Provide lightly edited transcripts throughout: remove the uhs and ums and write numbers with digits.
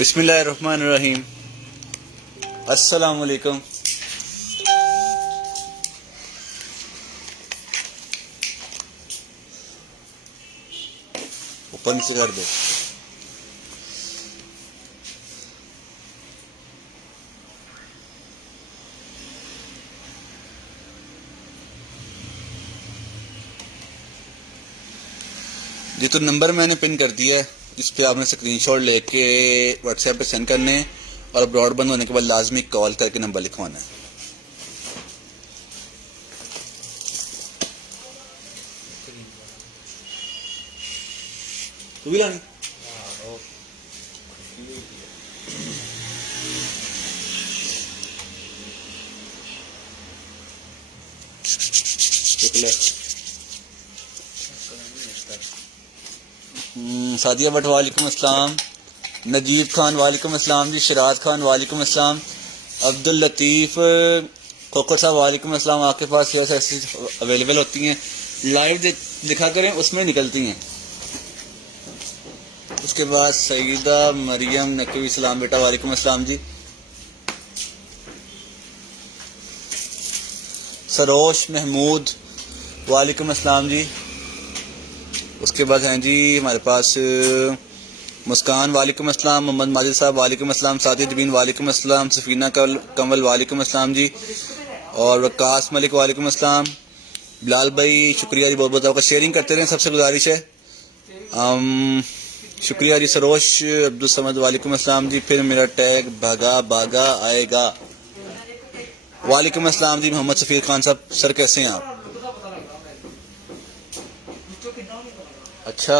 बिस्मिल्लाहिर्रहमानिर्रहीम। अस्सलाम वालेकुम। ऊपर नीचे कर दो। ये तो नंबर मैंने पिन कर दिया है, इस पे आपने स्क्रीनशॉट लेके व्हाट्सएप पे सेंड करने हैं और ब्रॉड बंद होने के बाद लाजमी कॉल करके नंबर लिखवाना है। तू भी लानी सादिया भट्ट वालेकुम अस्सलाम। नजीब खान वालेकुम अस्सलाम जी। शिराज खान वालेकुम अस्सलाम। अब्दुल लतीफ़ खोखर साहब वालेकुम अस्सलाम। आपके पास ये ऐसी अवेलेबल होती हैं, लाइव लिखा करें, उसमें निकलती हैं। उसके बाद सईदा मरियम नकवी सलाम बेटा वालेकुम अस्सलाम जी। सरोश महमूद वालेकुम अस्सलाम जी। उसके बाद हैं जी हमारे पास मुस्कान वालेकुम अस्सलाम। मोहम्मद माजिद साहब वालेकुम अस्सलाम। साजिद बीन वालेकुम अस्सलाम। सफीना कमल वालेकुम अस्सलाम जी। और वकास मलिक वालेकुम अस्सलाम। बिलाल भाई शुक्रिया जी, बहुत बहुत आपका शेयरिंग करते रहें, सबसे गुजारिश है। शुक्रिया जी। सरोश अब्दुल समद वालेकुम अस्सलाम जी। फिर मेरा टैग भागा भागा आएगा वालेकुम अस्सलाम जी। मोहम्मद सफीर खान साहब, सर कैसे हैं आप? अच्छा,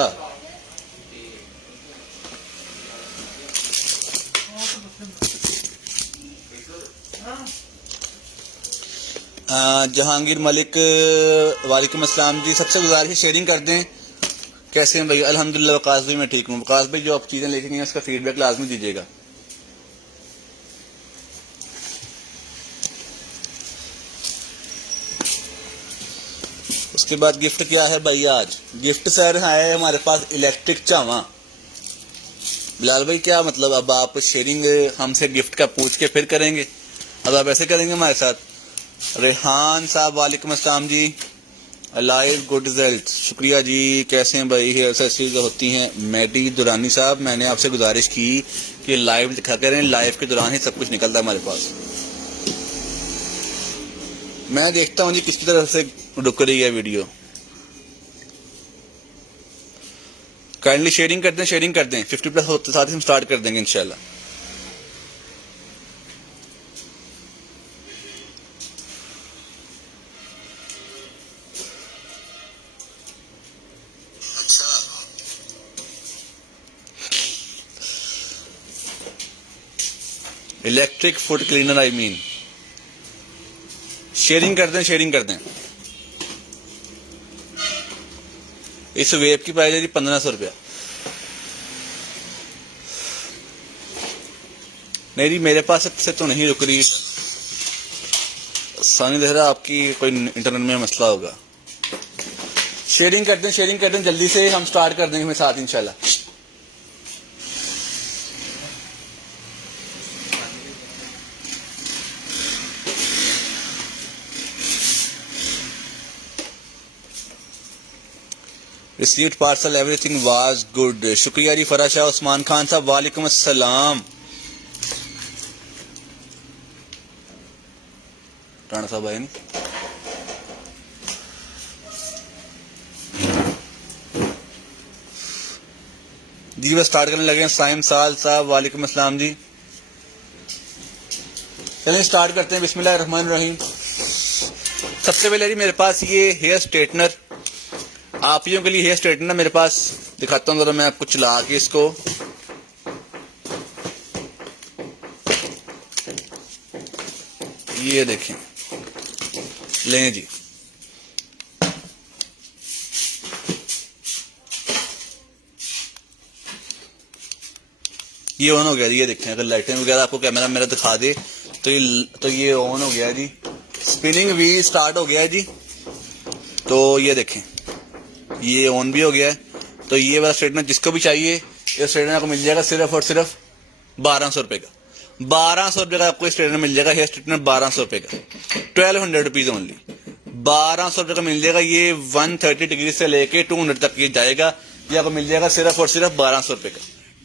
जहांगीर मलिक वालेकुम अस्सलाम जी। सबसे गुजारिश है शेयरिंग कर दें। कैसे हैं भाई? अल्हम्दुलिल्लाह। वकास भाई मैं ठीक हूँ। वकास भाई जो आप चीज़ें लेके गए हैं उसका फीडबैक लाजमी दीजिएगा। उसके बाद गिफ्ट क्या है भाई? आज गिफ्ट सर है हमारे पास इलेक्ट्रिक चावा। बिलाल भाई क्या मतलब, अब आप शेयरिंग हमसे गिफ्ट का पूछ के फिर करेंगे? अब आप ऐसे करेंगे हमारे साथ? रेहान साहब वालेकुम अस्सलाम जी। लाइव गुड रिजल्ट, शुक्रिया जी। कैसे हैं भाई? हेयर एक्सरसाइज होती हैं। मैडी दुरानी साहब, मैंने आपसे गुजारिश की कि लाइव दिखा करें, लाइव के दौरान ही सब कुछ निकलता है हमारे पास। मैं देखता हूँ जी किसकी तरफ से रुक रही है वीडियो। काइंडली शेयरिंग करते हैं, शेयरिंग करते हैं। 50+ होते साथ ही हम स्टार्ट कर देंगे इंशाल्लाह। Electric foot cleaner I mean. Sharing कर दें, शेयरिंग कर दें। इस वेब की प्राइस है जी 1500 रुपया। नहीं जी, मेरे पास से तो नहीं रुक रही। सानी देख रहा आपकी कोई इंटरनेट में मसला होगा। शेयरिंग करते हैं, शेयरिंग करते हैं, जल्दी से हम स्टार्ट कर देंगे साथ इंशाल्लाह। Received parcel, everything was good. शुक्रिया जी। फराज शाह उस्मान खान साहब वालेकुम अस्सलाम। राणा साहब आए नहीं? जी बस स्टार्ट करने लगे हैं। साइम साल साहब वालेकुम अस्सलाम जी। चलिए स्टार्ट करते हैं। बिस्मिल्लाहिर्रहमानिर्रहीम। सबसे पहले जी मेरे पास ये हेयर स्ट्रेटनर, आप ही के लिए हेयर स्ट्रेटनर मेरे पास दिखाता हूँ जरा मैं आपको चला के इसको। ये देखें, लें जी। ये ऑन हो गया जी। ये देखें, अगर लाइटें वगैरह आपको कैमरा मेरा दिखा दे तो ये ऑन हो गया जी। स्पिनिंग व्हील स्टार्ट हो गया है जी। तो ये देखें, ये ऑन भी हो गया है। तो ये वाला स्ट्रेटनर जिसको भी चाहिए, ये स्ट्रेटनर आपको मिल जाएगा सिर्फ और सिर्फ 1200 का। 1200 का आपको स्ट्रेटनर मिल जाएगा, हेयर स्ट्रेटनर 1200 का, 1200 रुपीज ओनली। 1200 का मिल जाएगा। ये 130 डिग्री से लेके 200 तक ये जाएगा। ये आपको मिल जाएगा सिर्फ और सिर्फ 1200 का,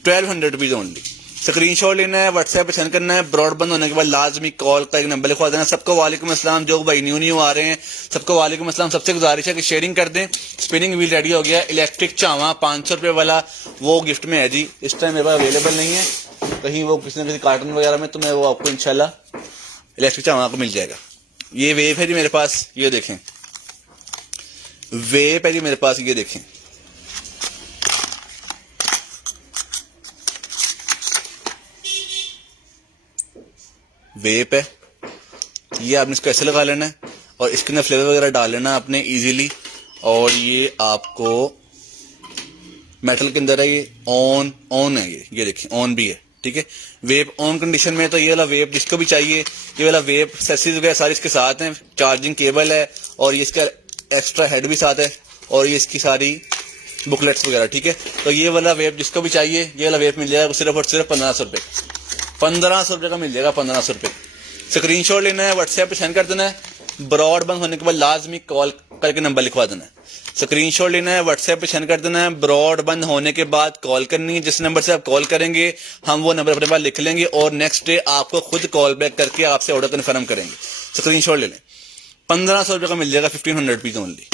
1200 रुपीज ओनली। स्क्रीनशॉट लेना है, व्हाट्सएप पे सेंड करना है। ब्रॉड बंद होने के बाद लाजमी कॉल का एक नंबर लिखवा देना। सबको वालेकुम अस्सलाम। जो भाई न्यू आ रहे हैं सबको वालेकुम अस्सलाम। सबसे गुजारिश है कि शेयरिंग कर दें। स्पिनिंग व्हील रेडी हो गया, इलेक्ट्रिक चावा 500 रुपए वाला, वो गिफ्ट में है जी। इस टाइम मेरे पास अवेलेबल नहीं है, कहीं वो किसी न किसी कार्टन वगैरह में, तो मैं वो आपको इंशाल्लाह इलेक्ट्रिक चावा को मिल जाएगा। ये वेव है जी मेरे पास, ये देखें, वेव है जी मेरे पास, ये देखें। वेप है, ये आपने इसको ऐसे लगा लेना है और इसके अंदर फ्लेवर वगैरह डाल लेना है आपने इजीली। और ये आपको मेटल के अंदर है, ये ऑन है, ये देखिए ऑन भी है, ठीक है। वेप ऑन कंडीशन में, तो ये वाला वेप जिसको भी चाहिए, ये वाला वेप एक्सेसरीज वगैरह सारी इसके साथ हैं। चार्जिंग केबल है और ये इसका एक्स्ट्रा हेड भी साथ है और ये इसकी सारी बुकलेट्स वगैरह, ठीक है। तो ये वाला वेप जिसको भी चाहिए, ये वाला वेप मिल जाएगा सिर्फ और सिर्फ 1500 रुपए, 1500 रुपए का मिल जाएगा, 1500 रुपए। स्क्रीनशॉट लेना है, व्हाट्सएप पे सेंड कर देना है। ब्रॉड बंद होने के बाद लाजमी कॉल करके नंबर लिखवा देना है। स्क्रीनशॉट लेना है, व्हाट्सएप पे सेंड कर देना है। ब्रॉड बंद होने के बाद कॉल करनी है। जिस नंबर से आप कॉल करेंगे हम वो नंबर अपने पास लिख लेंगे और नेक्स्ट डे आपको खुद कॉल बैक करके आपसे ऑर्डर कन्फर्म करेंगे। स्क्रीनशॉट ले लें, 1500 रुपए का मिल जाएगा, 1500 रुपीज ओनली।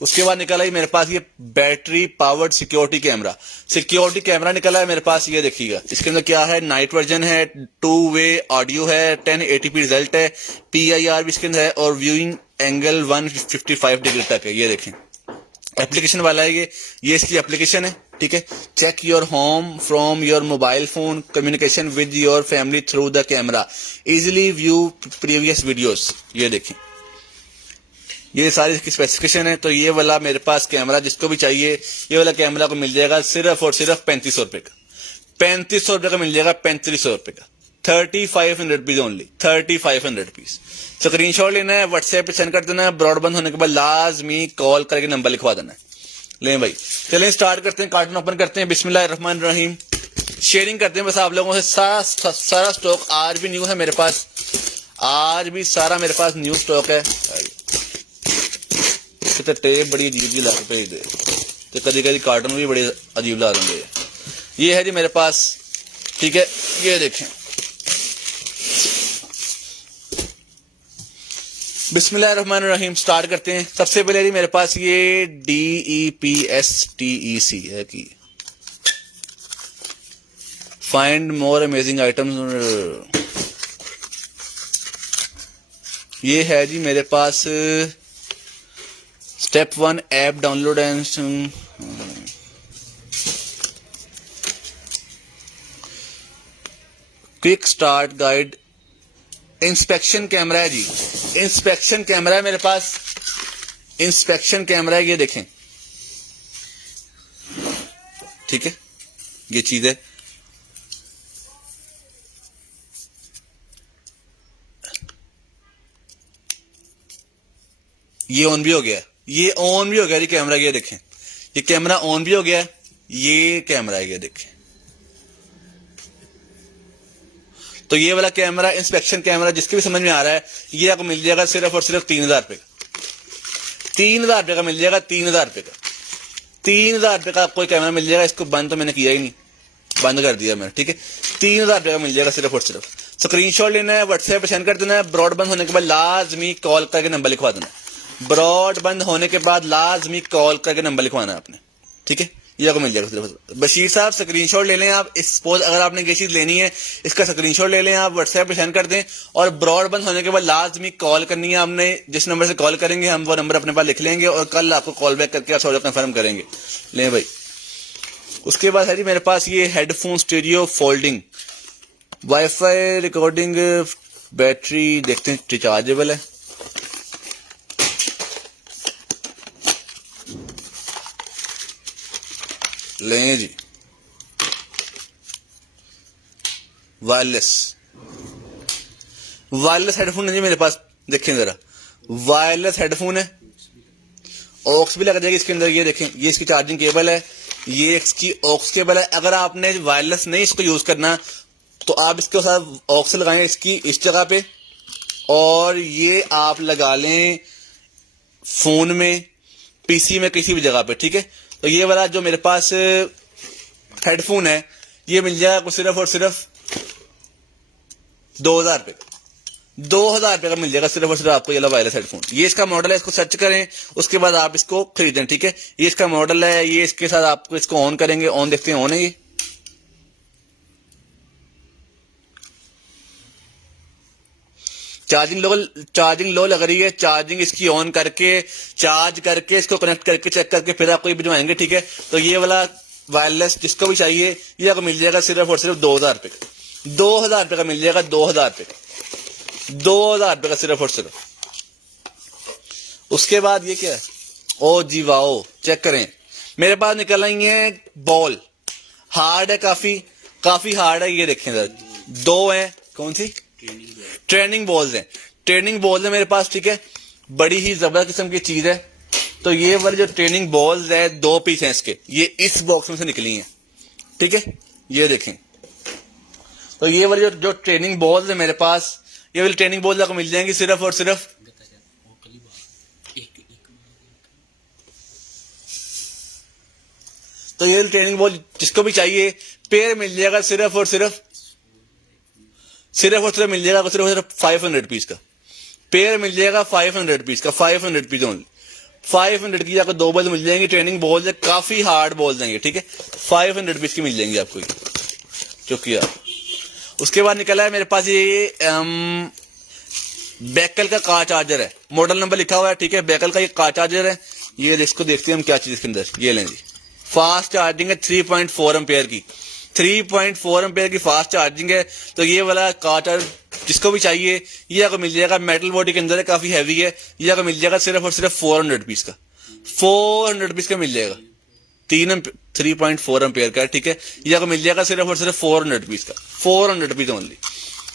उसके बाद निकला है मेरे पास ये battery powered security camera. Security camera निकला है मेरे पास, ये देखिएगा। इसके अंदर क्या है, नाइट वर्जन है, 2 वे ऑडियो है, 1080p रिजल्ट है, PIR भी इसके अंदर है और व्यूइंग एंगल 155 डिग्री तक है। ये देखें, एप्लीकेशन वाला है ये इसकी एप्लीकेशन है, ठीक है। Check your home from your mobile phone, communication with your family through the camera, easily view previous videos. ये देखें, ये सारी इसकी स्पेसिफिकेशन है। तो ये वाला मेरे पास कैमरा जिसको भी चाहिए, ये वाला कैमरा को मिल जाएगा सिर्फ और सिर्फ 3500 रुपए का, 3500 रुपए का मिल जाएगा, 3500 रुपए का, 3500 रुपीज ओनली, 3500 रुपीज। स्क्रीनशॉट लेना है, व्हाट्सएप पे सेंड कर देना है। ब्रॉड बंद होने के बाद लाजमी कॉल करके नंबर लिखवा देना है। ले भाई, चलें स्टार्ट करते हैं, कार्टन ओपन करते हैं। बिस्मिल्लाहिर्रहमानिर्रहीम। शेयरिंग करते हैं बस आप लोगों से। सारा स्टॉक आज भी न्यू है मेरे पास, आज भी सारा मेरे पास न्यू स्टॉक है। तो टेप बड़ी अजीब जी ला के भेज दे, तो कभी कभी कार्टन भी बड़े अजीब ला देंगे। ये है जी मेरे पास, ठीक है। ये देखें, बिस्मिल्लाहिर्रहमानिर्रहीम। स्टार्ट करते हैं। सबसे पहले जी मेरे पास ये DEPSTEC है कि फाइंड मोर अमेजिंग आइटम्स। ये है जी मेरे पास step 1 app download and quick start guide. Inspection camera है जी, इंस्पेक्शन कैमरा है मेरे पास, इंस्पेक्शन कैमरा है, ये देखें, ठीक है। ये चीज है, ये ऑन भी हो गया, ये ऑन भी हो गया जी कैमरा। ये देखें, ये कैमरा ऑन भी हो गया, ये कैमरा है, ये देखें। तो ये वाला कैमरा, इंस्पेक्शन कैमरा, जिसके भी समझ में आ रहा है, ये आपको मिल जाएगा सिर्फ और सिर्फ 3000 रुपए का, 3000 रुपए का मिल जाएगा, 3000 रुपए का, 3000 रुपए का आपको एक कैमरा मिल जाएगा। इसको बंद तो मैंने किया ही नहीं, बंद कर दिया मैंने, ठीक है। 3000 रुपए का मिल जाएगा सिर्फ और सिर्फ। स्क्रीनशॉट लेना है, व्हाट्सएप पे सेंड कर देना है। ब्रॉड बंद होने के बाद लाजमी कॉल करके नंबर लिखवा देना है। ब्रॉड बंद होने के बाद लाजमी कॉल करके नंबर लिखवाना है आपने, ठीक है। ये आपको मिल जाएगा। बशीर साहब स्क्रीनशॉट ले लें आप, सपोज अगर आपने ये चीज लेनी है, इसका स्क्रीनशॉट ले लें आप, व्हाट्सएप पे सेंड कर दें और ब्रॉड बंद होने के बाद लाजमी कॉल करनी है आपने। जिस नंबर से कॉल करेंगे हम वो नंबर अपने पास लिख लेंगे और कल आपको कॉल बैक करके आप ऑर्डर कंफर्म करेंगे। ले भाई, उसके बाद है जी मेरे पास ये headphone stereo folding, wifi recording, battery देखते हैं रिचार्जेबल है। लें जी, वायरलेस हेडफोन है जी मेरे पास, देखें जरा, वायरलेस हेडफोन है, ऑक्स भी लग जाएगी इसके अंदर। ये देखें, ये इसकी चार्जिंग केबल है, ये इसकी ऑक्स केबल है। अगर आपने वायरलेस नहीं इसको यूज करना, तो आप इसके साथ ऑक्स लगाएं इसकी इस जगह पे, और ये आप लगा लें फोन में, पीसी में, किसी भी जगह पे, ठीक है। तो ये वाला जो मेरे पास हेडफोन है ये मिल जाएगा आपको सिर्फ और सिर्फ 2000 रुपये का, 2000 रुपये का मिल जाएगा सिर्फ और सिर्फ आपको ये वायरलेस हेडफोन। ये इसका मॉडल है, इसको सर्च करें, उसके बाद आप इसको खरीदें, ठीक है। ये इसका मॉडल है, ये इसके साथ आपको इसको ऑन करेंगे, ऑन देखते हैं ऑन है ये, चार्जिंग लो लग रही है। चार्जिंग इसकी ऑन करके, चार्ज करके, इसको कनेक्ट करके, चेक करके फिर आपको ये भिजवाएंगे, ठीक है। तो ये वाला वायरलेस जिसको भी चाहिए ये आपको मिल जाएगा सिर्फ और सिर्फ 2000 रुपये का, 2000 रुपये का मिल जाएगा, 2000 रुपये का, 2000 रुपये का सिर्फ और सिर्फ। उसके बाद ये क्या है, ओ जी वाओ, चेक करें मेरे पास निकल रही है बॉल, हार्ड है, काफी हार्ड है। ये देखें सर, 2 है, कौन सी ट्रेनिंग बॉल्स हैं, ट्रेनिंग बॉल्स है मेरे पास, ठीक है। बड़ी ही जबरदस्त किस्म की चीज है। तो ये वाली जो ट्रेनिंग बॉल्स है 2 पीस हैं इसके, ये इस बॉक्स में से निकली हैं, ठीक है। ये देखें, तो ये वाली जो ट्रेनिंग बॉल्स है मेरे पास, ये वाली ट्रेनिंग बॉल्स आपको मिल जाएंगी सिर्फ और सिर्फ तो ये ट्रेनिंग बॉल जिसको भी चाहिए पेयर मिल जाएगा सिर्फ और सिर्फ मिल जाएगा सिर्फ और सिर्फ 500 रुपीज का पेयर मिल जाएगा, 500 रुपीज का, 500 रुपीज ओनली, 500 की आपको 2 बॉल मिल जाएंगी। ट्रेनिंग बॉल्स है, काफी हार्ड बॉल्स हैं ये, ठीक है। 500 रुपीज की मिल जाएंगी आपको ये, शुक्रिया। उसके बाद निकला है मेरे पास ये बैकल का कार चार्जर है, मॉडल नंबर लिखा हुआ है, ठीक है। बैकल का ये कार चार्जर है, ये इसको देखते हैं हम क्या चीज इसके अंदर। ये लें जी, फास्ट चार्जिंग है 3.4 एम्पेयर की, 3.4 एम्पेयर की फास्ट चार्जिंग है। तो ये वाला कार चार्जर जिसको भी चाहिए ये आपको मिल जाएगा, मेटल बॉडी के अंदर है, काफी हैवी है। ये आपको मिल जाएगा सिर्फ और सिर्फ 400 रुपीज का, 400 रुपीज का मिल जाएगा, 3.4 एम्पेयर का, ठीक है। ये आपको मिल जाएगा सिर्फ और सिर्फ 400 रुपीज का, 400 रुपीज ओनली।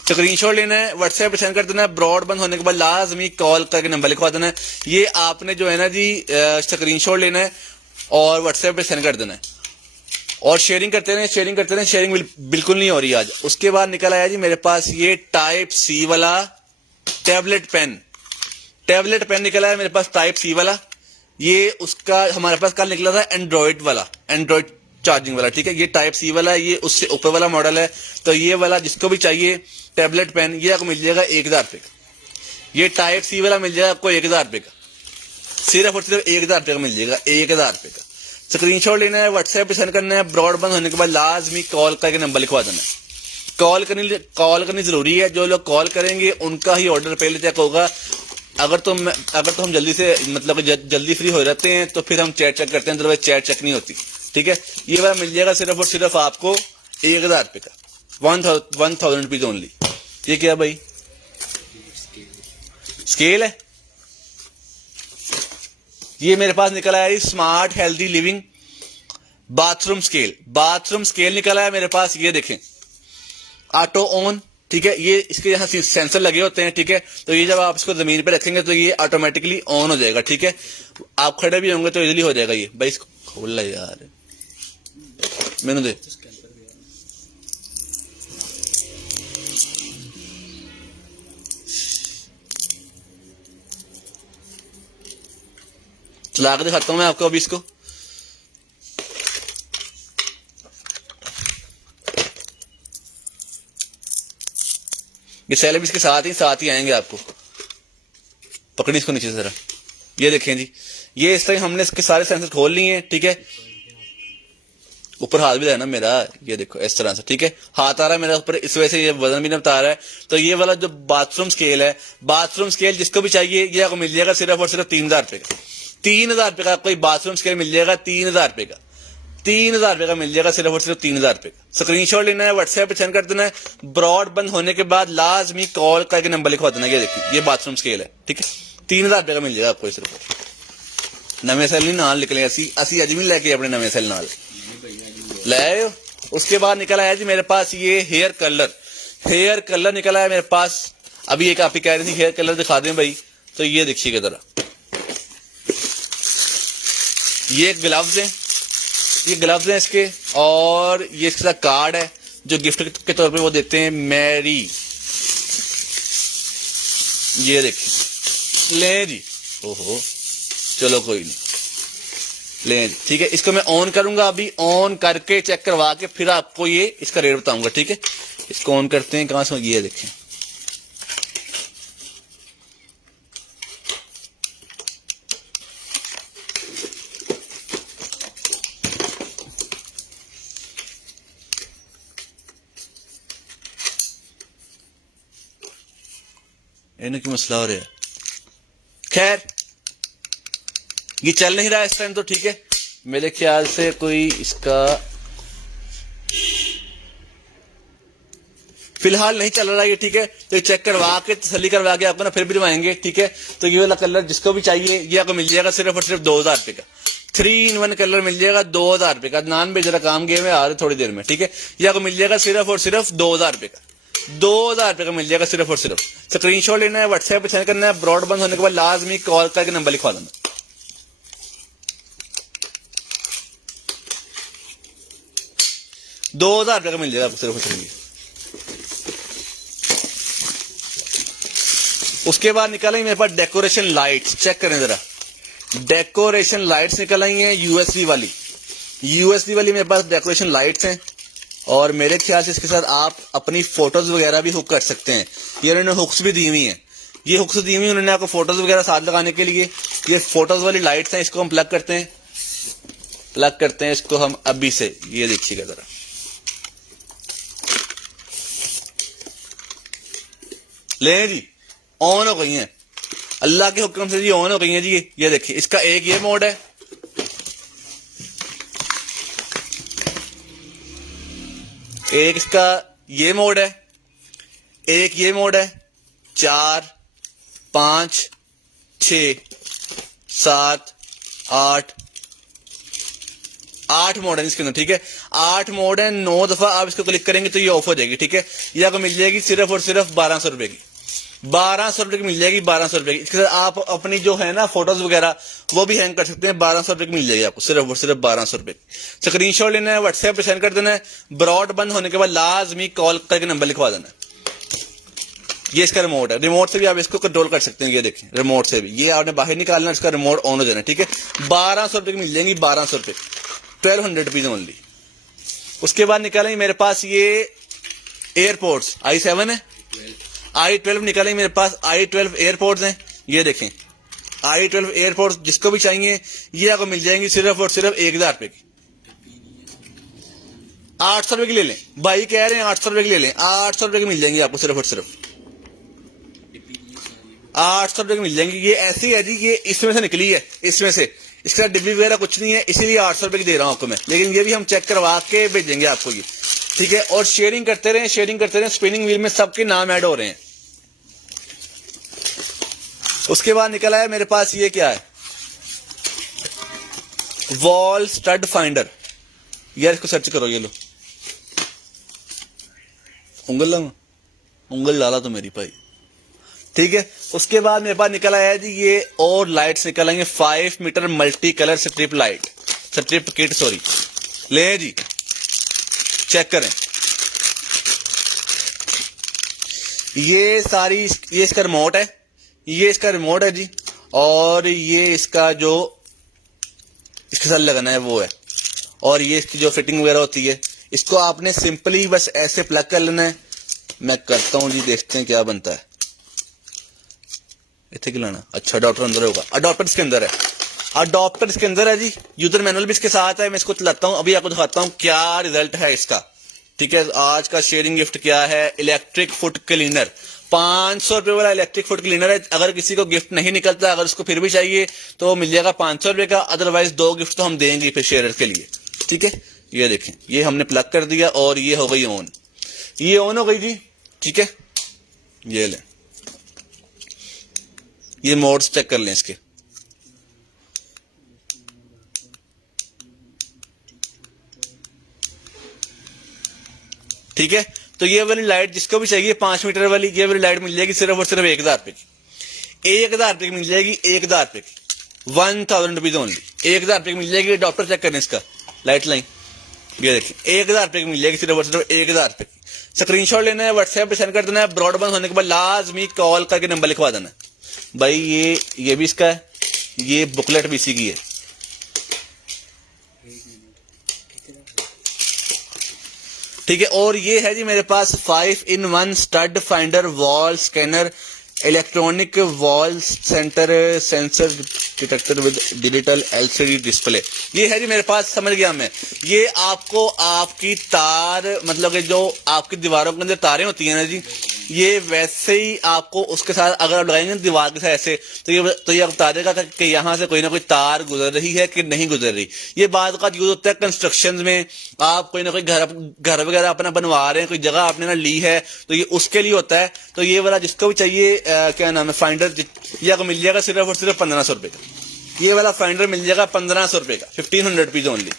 स्क्रीनशॉट लेना है, व्हाट्सएप पे सेंड कर देना है। ब्रॉडबैंड होने के बाद लाजमी कॉल करके नंबर लिखवा देना है। ये आपने जो है ना जी स्क्रीनशॉट लेना है और व्हाट्सएप पे सेंड कर देना है, और शेयरिंग करते रहे, शेयरिंग बिल्कुल नहीं हो रही आज। उसके बाद निकल आया जी मेरे पास ये टाइप सी वाला टैबलेट पेन निकला है मेरे पास, टाइप सी वाला। ये उसका हमारे पास कल निकला था एंड्रॉइड चार्जिंग वाला, ठीक है। ये टाइप सी वाला है, ये उससे ऊपर वाला मॉडल है। तो ये वाला जिसको भी चाहिए टैबलेट पेन, ये आपको मिल जाएगा 1000 रुपये का। ये टाइप सी वाला मिल जाएगा आपको 1000 रुपये का, सिर्फ और सिर्फ 1000 रुपये का मिल जाएगा, 1000 रुपये का। स्क्रीनशॉट लेना है, व्हाट्सएप पे सेंड करना है। ब्रॉडबैंड होने के बाद लाजमी कॉल करके नंबर लिखवा देना है। कॉल करनी जरूरी है। जो लोग कॉल करेंगे उनका ही ऑर्डर पहले चेक होगा। अगर तो हम जल्दी से मतलब जल्दी फ्री हो जाते हैं तो फिर हम चैट चेक करते हैं, अदरवाइज चैट चेक नहीं होती, ठीक है। ये वाला मिल जाएगा सिर्फ और सिर्फ आपको 1000 रुपये का, 1000 रुपीज ओनली। ये क्या भाई, स्केल है। ये मेरे पास निकला है smart healthy living bathroom scale निकला है मेरे पास। ये देखें, ऑटो ऑन, ठीक है। ये इसके यहाँ सेंसर लगे होते हैं, ठीक है। तो ये जब आप इसको जमीन पे रखेंगे तो ये ऑटोमेटिकली ऑन हो जाएगा, ठीक है। आप खड़े भी होंगे तो इजीली हो जाएगा ये। भाई इसको खोल ला यार, मैंने दे चला के दिखाता हूं मैं आपको अभी इसको। ये सेल भी इसके साथ ही आएंगे आपको। पकड़ी इसको नीचे से जरा, ये देखें जी। ये इस तरह हमने इसके सारे सेंसर खोल लिए हैं, ठीक है। ऊपर हाथ भी रहना मेरा, ये देखो इस तरह से, ठीक है। हाथ आ रहा है मेरा ऊपर, इस वजह से ये वजन भी नहीं बता रहा है। तो ये वाला जो बाथरूम स्केल जिसको भी चाहिए ये आपको मिल जाएगा सिर्फ और सिर्फ 3000 रुपये का, 3000 रुपये का कोई बाथरूम स्केल मिल जाएगा, 3000 रुपये का, 3000 रुपये का मिल जाएगा सिर्फ और सिर्फ 3000 रुपये का। स्क्रीनशॉट लेना है, व्हाट्सएप पे सेंड कर देना है। ब्रॉडबैंड होने के बाद लाजमी कॉल करके नंबर लिखवा देना। ये देखिए, ये बाथरूम स्केल है, ठीक है। 3000 रुपये का मिल जाएगा आपको सिर्फ। नवे सेल नहीं नाल निकले, असी अज भी लेके अपने नवे सेल नाल ले आए हो। उसके बाद निकल आया जी मेरे पास ये हेयर कलर निकला है मेरे पास। अभी एक आप ही कह रही थी हेयर कलर दिखा दें भाई, तो ये देखिएगा जरा, ये ग्लव्स हैं इसके, और ये इसके साथ कार्ड है। जो गिफ्ट के तौर पे वो देते हैं मैरी। ये देखिए ले जी, ओहो चलो कोई नहीं, ले जी ठीक है। इसको मैं ऑन करूंगा, अभी ऑन करके चेक करवा के फिर आपको ये इसका रेट बताऊंगा, ठीक है। इसको ऑन करते हैं, कहां से, ये देखें इन्हें क्यों मसला हो रहा है। खैर ये चल नहीं रहा इस टाइम तो, ठीक है। मेरे ख्याल से कोई इसका फिलहाल नहीं चल रहा है, ठीक है। तो ये चेक करवा के तसल्ली करवा के आपको ना फिर भी दिलवाएंगे, ठीक है। तो ये वाला कलर जिसको भी चाहिए ये आपको मिल जाएगा सिर्फ और सिर्फ 2000 रुपए का। 3-in-1 कलर मिल जाएगा 2000 रुपए का। नान भी जरा काम गए में आ रहे थोड़ी देर में, ठीक है। ये आपको मिल जाएगा सिर्फ और सिर्फ 2000 रुपए का। 2000 रुपए का मिल जाएगा सिर्फ और सिर्फ। स्क्रीनशॉट लेना है, व्हाट्सएप पे सेंड करना है। ब्रॉड बंद होने के बाद लाजमी कॉल करके नंबर लिखवा देना। $2000 का मिल जाएगा आपको सिर्फ और सिर्फ। उसके बाद निकल आई मेरे पास डेकोरेशन लाइट्स, चेक करें जरा। डेकोरेशन लाइट्स निकल आई हैं यूएसबी वाली मेरे पास डेकोरेशन लाइट्स हैं। और मेरे ख्याल से इसके साथ आप अपनी फोटोज वगैरह भी हुक कर सकते हैं। ये उन्होंने हुक्स भी दी हुई हैं, ये हुक्स दी हुई उन्होंने आपको फोटोज वगैरह साथ लगाने के लिए। ये फोटोज वाली लाइट्स हैं, इसको हम प्लग करते हैं इसको हम अभी से। ये देखिएगा जरा, ले जी ऑन हो गई हैं, अल्लाह के हुक्म से जी ऑन हो गई हैं जी। ये देखिए इसका एक ये मोड है, एक इसका ये मोड है, एक ये मोड है। 4, 5, 6, 7, 8 मोड है इसके अंदर, ठीक है। 8 मोड है, 9 दफा आप इसको क्लिक करेंगे तो ये ऑफ हो जाएगी, ठीक है। ये आपको मिल जाएगी सिर्फ और सिर्फ 1200 रुपए की। 1200 रुपए की मिल जाएगी, 1200 रुपए की। इसके साथ आप अपनी जो है ना फोटोज वगैरह वो भी हैंग कर सकते हैं। 1200 रुपए की मिल जाएगी आपको सिर्फ और सिर्फ 1200 रुपए की। स्क्रीनशॉट लेना है, व्हाट्सएप पे सेंड कर देना है। ब्रॉड बंद होने के बाद लाजमी कॉल करके नंबर लिखवा देना है। ये इसका रिमोट है, रिमोट से भी आप इसको कंट्रोल कर सकते हैं। ये देखें रिमोट से भी, ये आपने बाहर निकालना, इसका रिमोट ऑन हो जाना, ठीक है। 1200 रुपए की मिल जाएंगी, 1200 रुपए, 1200 रुपीज ओनली। उसके बाद निकालेंगे मेरे पास ये एयरपोर्ट्स i7 है, i12 निकालेंगे मेरे पास i12 एयरपोर्ट्स हैं। ये देखें i12 एयरपोर्ट्स जिसको भी चाहिए ये आपको मिल जाएंगी सिर्फ और सिर्फ 1000 रुपए की। 800 रुपए की ले लें, भाई कह रहे हैं 800 रुपए की ले लें, 800 रुपए की मिल जाएंगी आपको सिर्फ और सिर्फ 800 रुपए की मिल जाएंगी। ये ऐसी है जी, ये इसमें से निकली है, इसमें से, इसके साथ डिब्बी वगैरह कुछ नहीं है, इसीलिए 800 रुपए की दे रहा हूं आपको मैं। लेकिन ये भी हम चेक करवा के भेजेंगे आपको ये, ठीक है। और शेयरिंग करते रहे, स्पिनिंग व्हील में सबके नाम ऐड हो रहे हैं। उसके बाद निकला है मेरे पास ये क्या है, वॉल स्टड फाइंडर। यार इसको सर्च करो, ये लो, उंगल डाला तो मेरी भाई, ठीक है। उसके बाद मेरे पास निकला है जी ये और लाइट्स निकल आएंगे 5 meter multi colour strip light, strip kit, sorry. ले जी चेक करें, ये सारी, ये इसका रिमोट है, ये इसका रिमोट है जी। और ये इसका जो इसके साथ लगाना है वो है। और ये इसकी जो फिटिंग वगैरह होती है, इसको आपने सिंपली बस ऐसे प्लग कर लेना है। मैं करता हूं जी, देखते हैं क्या बनता है। इतने लाना, अच्छा अडॉप्टर अंदर होगा, अडॉप्टर इसके अंदर है, अडॉप्टर इसके अंदर है जी। यूजर मैनुअल भी इसके साथ है। मैं इसको चलाता हूं, अभी आपको दिखाता हूं क्या रिजल्ट है इसका, ठीक है। आज का शेयरिंग गिफ्ट क्या है, इलेक्ट्रिक फुट क्लीनर। 500 रुपए वाला इलेक्ट्रिक फुट क्लीनर है। अगर किसी को गिफ्ट नहीं निकलता, अगर उसको फिर भी चाहिए तो मिल जाएगा 500 रुपए का। अदरवाइज 2 गिफ्ट तो हम देंगे फिर शेयर के लिए, ठीक है। ये देखें, ये हमने प्लग कर दिया और ये हो गई ऑन, ये ऑन हो गई जी, ठीक है। ये लें, ये मोड्स चेक कर लें इसके, ठीक है। तो ये वाली लाइट जिसको भी चाहिए 5 मीटर वाली, ये वाली लाइट मिल जाएगी सिर्फ और सिर्फ 1000 रुपए की। 1000 रुपए की मिल जाएगी, 1000 रुपए की, 1000 रुपीज ओनली, 1000 रुपए की मिल जाएगी। डॉक्टर चेक करें इसका लाइट लाइन, ये देखिए 1000 रुपए की मिल जाएगी, सिर्फ और सिर्फ 1000 रुपए की। स्क्रीनशॉट लेना है, व्हाट्सएप पे सेंड कर देना है। ब्रॉडबैंड होने के बाद लाजमी कॉल करके नंबर लिखवा देना है। भाई ये भी इसका है, ये बुकलेट भी इसी की है। ठीक है, और ये है जी मेरे पास 5-in-1 stud finder wall scanner, electronic wall centre sensor detector with digital LCD display. ये है जी मेरे पास, समझ गया मैं। ये आपको आपकी तार, मतलब कि जो आपकी दीवारों के अंदर तारें होती हैं ना जी, ये वैसे ही आपको उसके साथ अगर आप लगाएंगे दीवार के साथ ऐसे, तो ये आप बता देगा कि यहाँ से कोई ना कोई तार गुजर रही है कि नहीं गुजर रही। ये बात का यूज होता है कंस्ट्रक्शन में, आप कोई ना कोई घर वगैरह अपना बनवा रहे हैं, कोई जगह आपने ना ली है, तो ये उसके लिए होता है। तो ये वाला जिसको भी चाहिए क्या नाम है फाइंडर, ये आपको मिल जाएगा सिर्फ और सिर्फ 1500 रुपए का। ये वाला फाइंडर मिल जाएगा 1500 रुपए का, 1500 rupees only.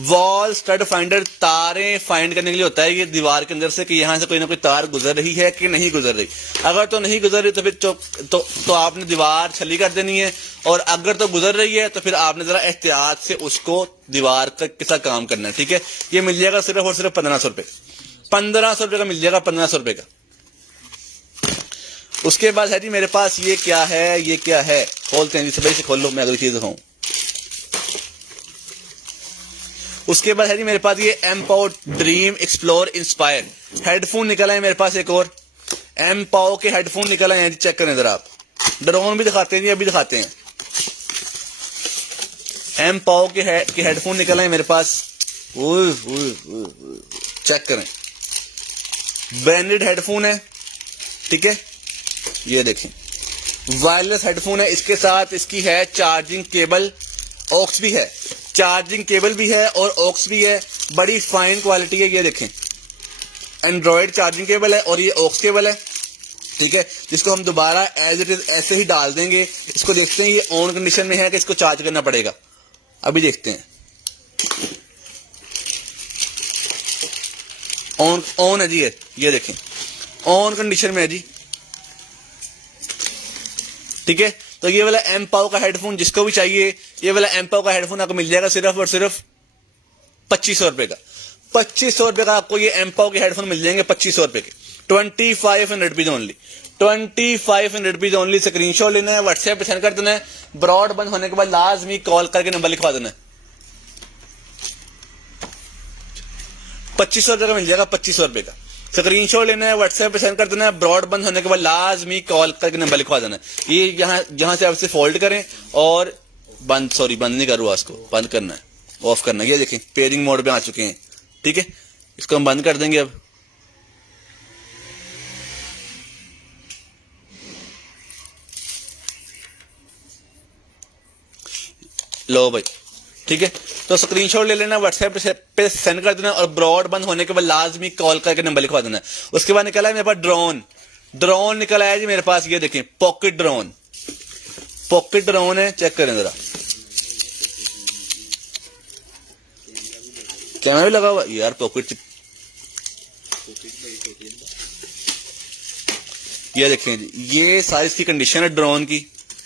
Wall stud finder तारें फाइंड करने के लिए होता है, ये दीवार के अंदर से कि यहाँ से कोई ना कोई तार गुजर रही है कि नहीं गुजर रही। अगर तो नहीं गुजर रही तो फिर तो आपने दीवार छली कर देनी है, और अगर तो गुजर रही है तो फिर आपने जरा एहतियात से उसको दीवार के साथ काम करना है। ठीक है, ये मिल जाएगा सिर्फ और सिर्फ 1500 रुपए, 1500 रुपए का मिल जाएगा, 1500 रुपए का। उसके बाद है जी मेरे पास ये क्या है, ये क्या है, खोलते हैं जी, सभी से खोल लो, मैं अगली चीज दिखाऊं। उसके बाद है जी मेरे पास ये एमपाओ ड्रीम एक्सप्लोर इंस्पायर हेडफोन निकला है मेरे पास, एक और एमपाओ के हेडफोन निकला है, चेक करें जरा आप। ड्रोन भी दिखाते हैं जी, अभी दिखाते हैं। एमपाओ के हेडफोन निकला है मेरे पास, चेक करें, ब्रांडेड हेडफोन है। ठीक है, ये देखें वायरलेस हेडफोन है, इसके साथ इसकी है चार्जिंग केबल, ऑक्स भी है, चार्जिंग केबल भी है और ऑक्स भी है, बड़ी फाइन क्वालिटी है। ये देखें एंड्रॉयड चार्जिंग केबल है और ये ऑक्स केबल है। ठीक है, जिसको हम दोबारा एज इट इज ऐसे ही डाल देंगे। इसको देखते हैं, ये ऑन कंडीशन में है कि इसको चार्ज करना पड़ेगा, अभी देखते हैं। ऑन है जी, ये देखें ऑन कंडीशन में है जी। ठीक है, तो ये वाला एमपाओ का हेडफोन जिसको भी चाहिए, ये वाला एमपाओ का हेडफोन आपको मिल जाएगा सिर्फ और सिर्फ 2500 रुपए का। 2500 रुपए का आपको ये एमपाओ के हेडफोन मिल जाएंगे, 2500 रुपए के, 2500 rupees only, 2500 rupees only. Screenshot लेना है, व्हाट्सएप पे सेंड कर देना है। ब्रॉड बंद होने के बाद लाजमी कॉल करके नंबर लिखवा देना है। 2500 रुपए का मिल जाएगा, 2500 रुपए का। स्क्रीनशॉट लेना है, व्हाट्सएप पे सेंड कर देना है। ब्रॉड बंद होने के बाद लाजमी कॉल करके नंबर लिखवा देना है। ये जहां से आपसे फोल्ड करें और बंद नहीं करूँ, इसको बंद करना है, ऑफ करना है। ये देखें पेयरिंग मोड पे आ चुके हैं। ठीक है, इसको हम बंद कर देंगे अब। लो भाई, ठीक है, तो स्क्रीनशॉट ले लेना, व्हाट्सएप पे सेंड कर देना और ब्रॉड बंद होने के बाद लाजमी कॉल करके नंबर लिखवा देना। उसके बाद निकला है मेरे पास ड्रोन निकला है जी मेरे पास। ये देखें पॉकेट ड्रोन है, चेक करें जरा, कैमरा भी लगा हुआ यार, पॉकेट। ये देखें जी, ये सारी इसकी कंडीशन है ड्रोन की।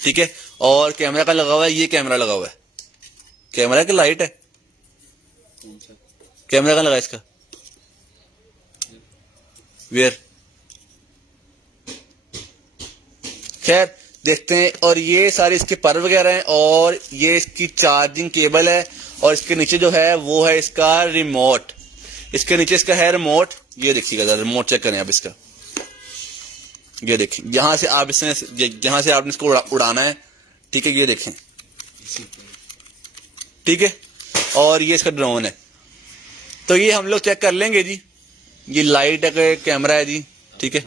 ठीक है, और कैमरा का लगा हुआ है, ये कैमरा लगा हुआ है, कैमरा की लाइट है, कैमरा का लगा इसका वेयर। खैर देखते हैं, और ये सारी इसके पर वगैरह हैं, और ये इसकी चार्जिंग केबल है, और इसके नीचे जो है वो है इसका रिमोट, इसके नीचे इसका है रिमोट। ये देखिएगा रिमोट चेक करें आप इसका, ये देखें जहां से आपने इसको उड़ाना है। ठीक है, ये देखें, ठीक है, और ये इसका ड्रोन है। तो ये हम लोग चेक कर लेंगे जी, ये लाइट है, कैमरा है जी। ठीक है,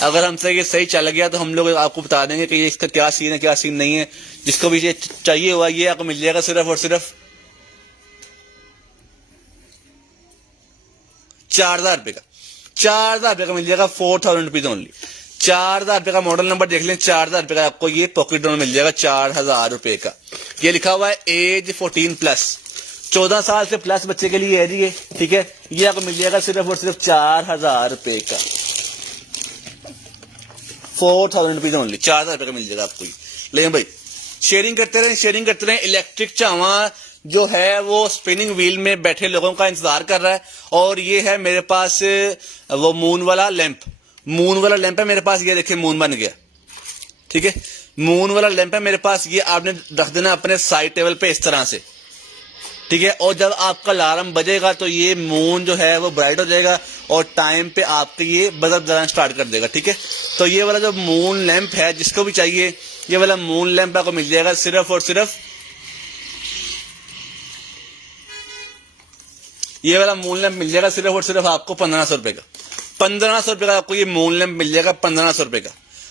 अगर हमसे ये सही चल गया तो हम लोग आपको बता देंगे कि ये इसका क्या सीन है, क्या सीन नहीं है। जिसको भी ये चाहिए हुआ ये आपको मिल जाएगा सिर्फ और सिर्फ 4000 रुपए का। 4000 रुपए का मिल जाएगा, 4000 रुपीज ओनली। 4000 रुपए का मॉडल नंबर देख लें, 4000 रुपए का आपको ये पॉकेट ड्रोन मिल जाएगा, 4000 रुपए का। ये लिखा हुआ है एज 14+, 14 साल से प्लस बच्चे के लिए है जी ये। ठीक है, ये आपको मिल जाएगा सिर्फ और सिर्फ 4000 रुपए का, 4000 रुपीज ओनली, 4000 रुपए का मिल जाएगा आपको। लेकिन भाई शेयरिंग करते रहें। इलेक्ट्रिक चावा जो है वो स्पिनिंग व्हील में बैठे लोगों का इंतजार कर रहा है। और ये है मेरे पास वो मून वाला लैंप है मेरे पास। ये देखिए मून बन गया, ठीक है। मून वाला लैंप है मेरे पास। ये आपने रख देना अपने साइड टेबल पे इस तरह से, ठीक है। और जब आपका अलार्म बजेगा तो ये मून जो है वो ब्राइट हो जाएगा और टाइम पे आपके ये बल्ब जलाना स्टार्ट कर देगा, ठीक है। तो ये वाला जो मून लैंप है, जिसको भी चाहिए ये वाला मून लैंप आपको मिल जाएगा सिर्फ और सिर्फ, ये वाला मून लैंप मिल जाएगा सिर्फ और सिर्फ आपको 1500 रुपए का। 1500 रुपए का आपको ये मून लैंप मिल जाएगा, 1500 रुपए का।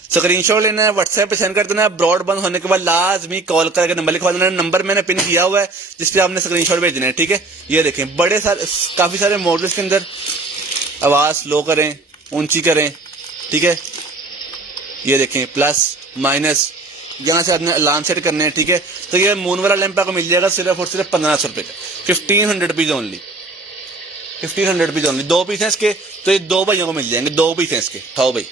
स्क्रीनशॉट लेना है, व्हाट्सएप पे सेंड कर देना है। ब्रॉडबैंड होने के बाद लाजमी कॉल करके नंबर लिखवा देना है। नंबर मैंने पिन किया हुआ है जिस पे आपने स्क्रीनशॉट भेजना है, ठीक है। ये देखें बड़े सारे काफी सारे मॉडल्स के अंदर आवाज लो करें, ऊंची करें, ठीक है। ये देखें प्लस माइनस, यहाँ से आपने अलार्म सेट करने हैं, ठीक है। तो ये मून वाला लैंप आपको मिल जाएगा सिर्फ और सिर्फ 1500 रुपए का, 1500 rupees only, 1500 rupees only. 2 piece हैं इसके, तो ये 2 भाइयों को मिल जाएंगे, 2 पीस हैं इसके, खाओ भाई।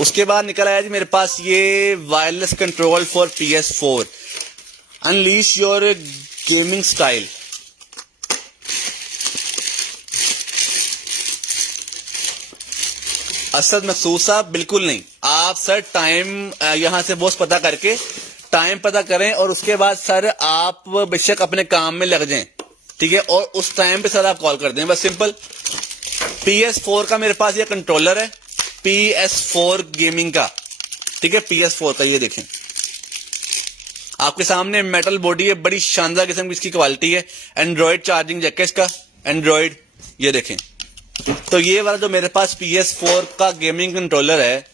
उसके बाद निकल आया जी मेरे पास ये wireless control for PS4, unleash your gaming style. Asad महसूस साहब बिल्कुल नहीं, आप सर टाइम यहां से बॉस पता करके टाइम पता करें और उसके बाद सर आप बेशक अपने काम में लग जाएं, ठीक है। और उस टाइम पे सर आप कॉल कर दें, बस सिंपल। PS4 का मेरे पास ये कंट्रोलर है, PS4 गेमिंग का, ठीक है। PS4 का ये देखें आपके सामने मेटल बॉडी है, बड़ी शानदार किस्म की इसकी क्वालिटी है। एंड्रॉइड चार्जिंग जैक है इसका, एंड्रॉइड, ये देखें। तो ये वाला जो मेरे पास PS4 का गेमिंग कंट्रोलर है,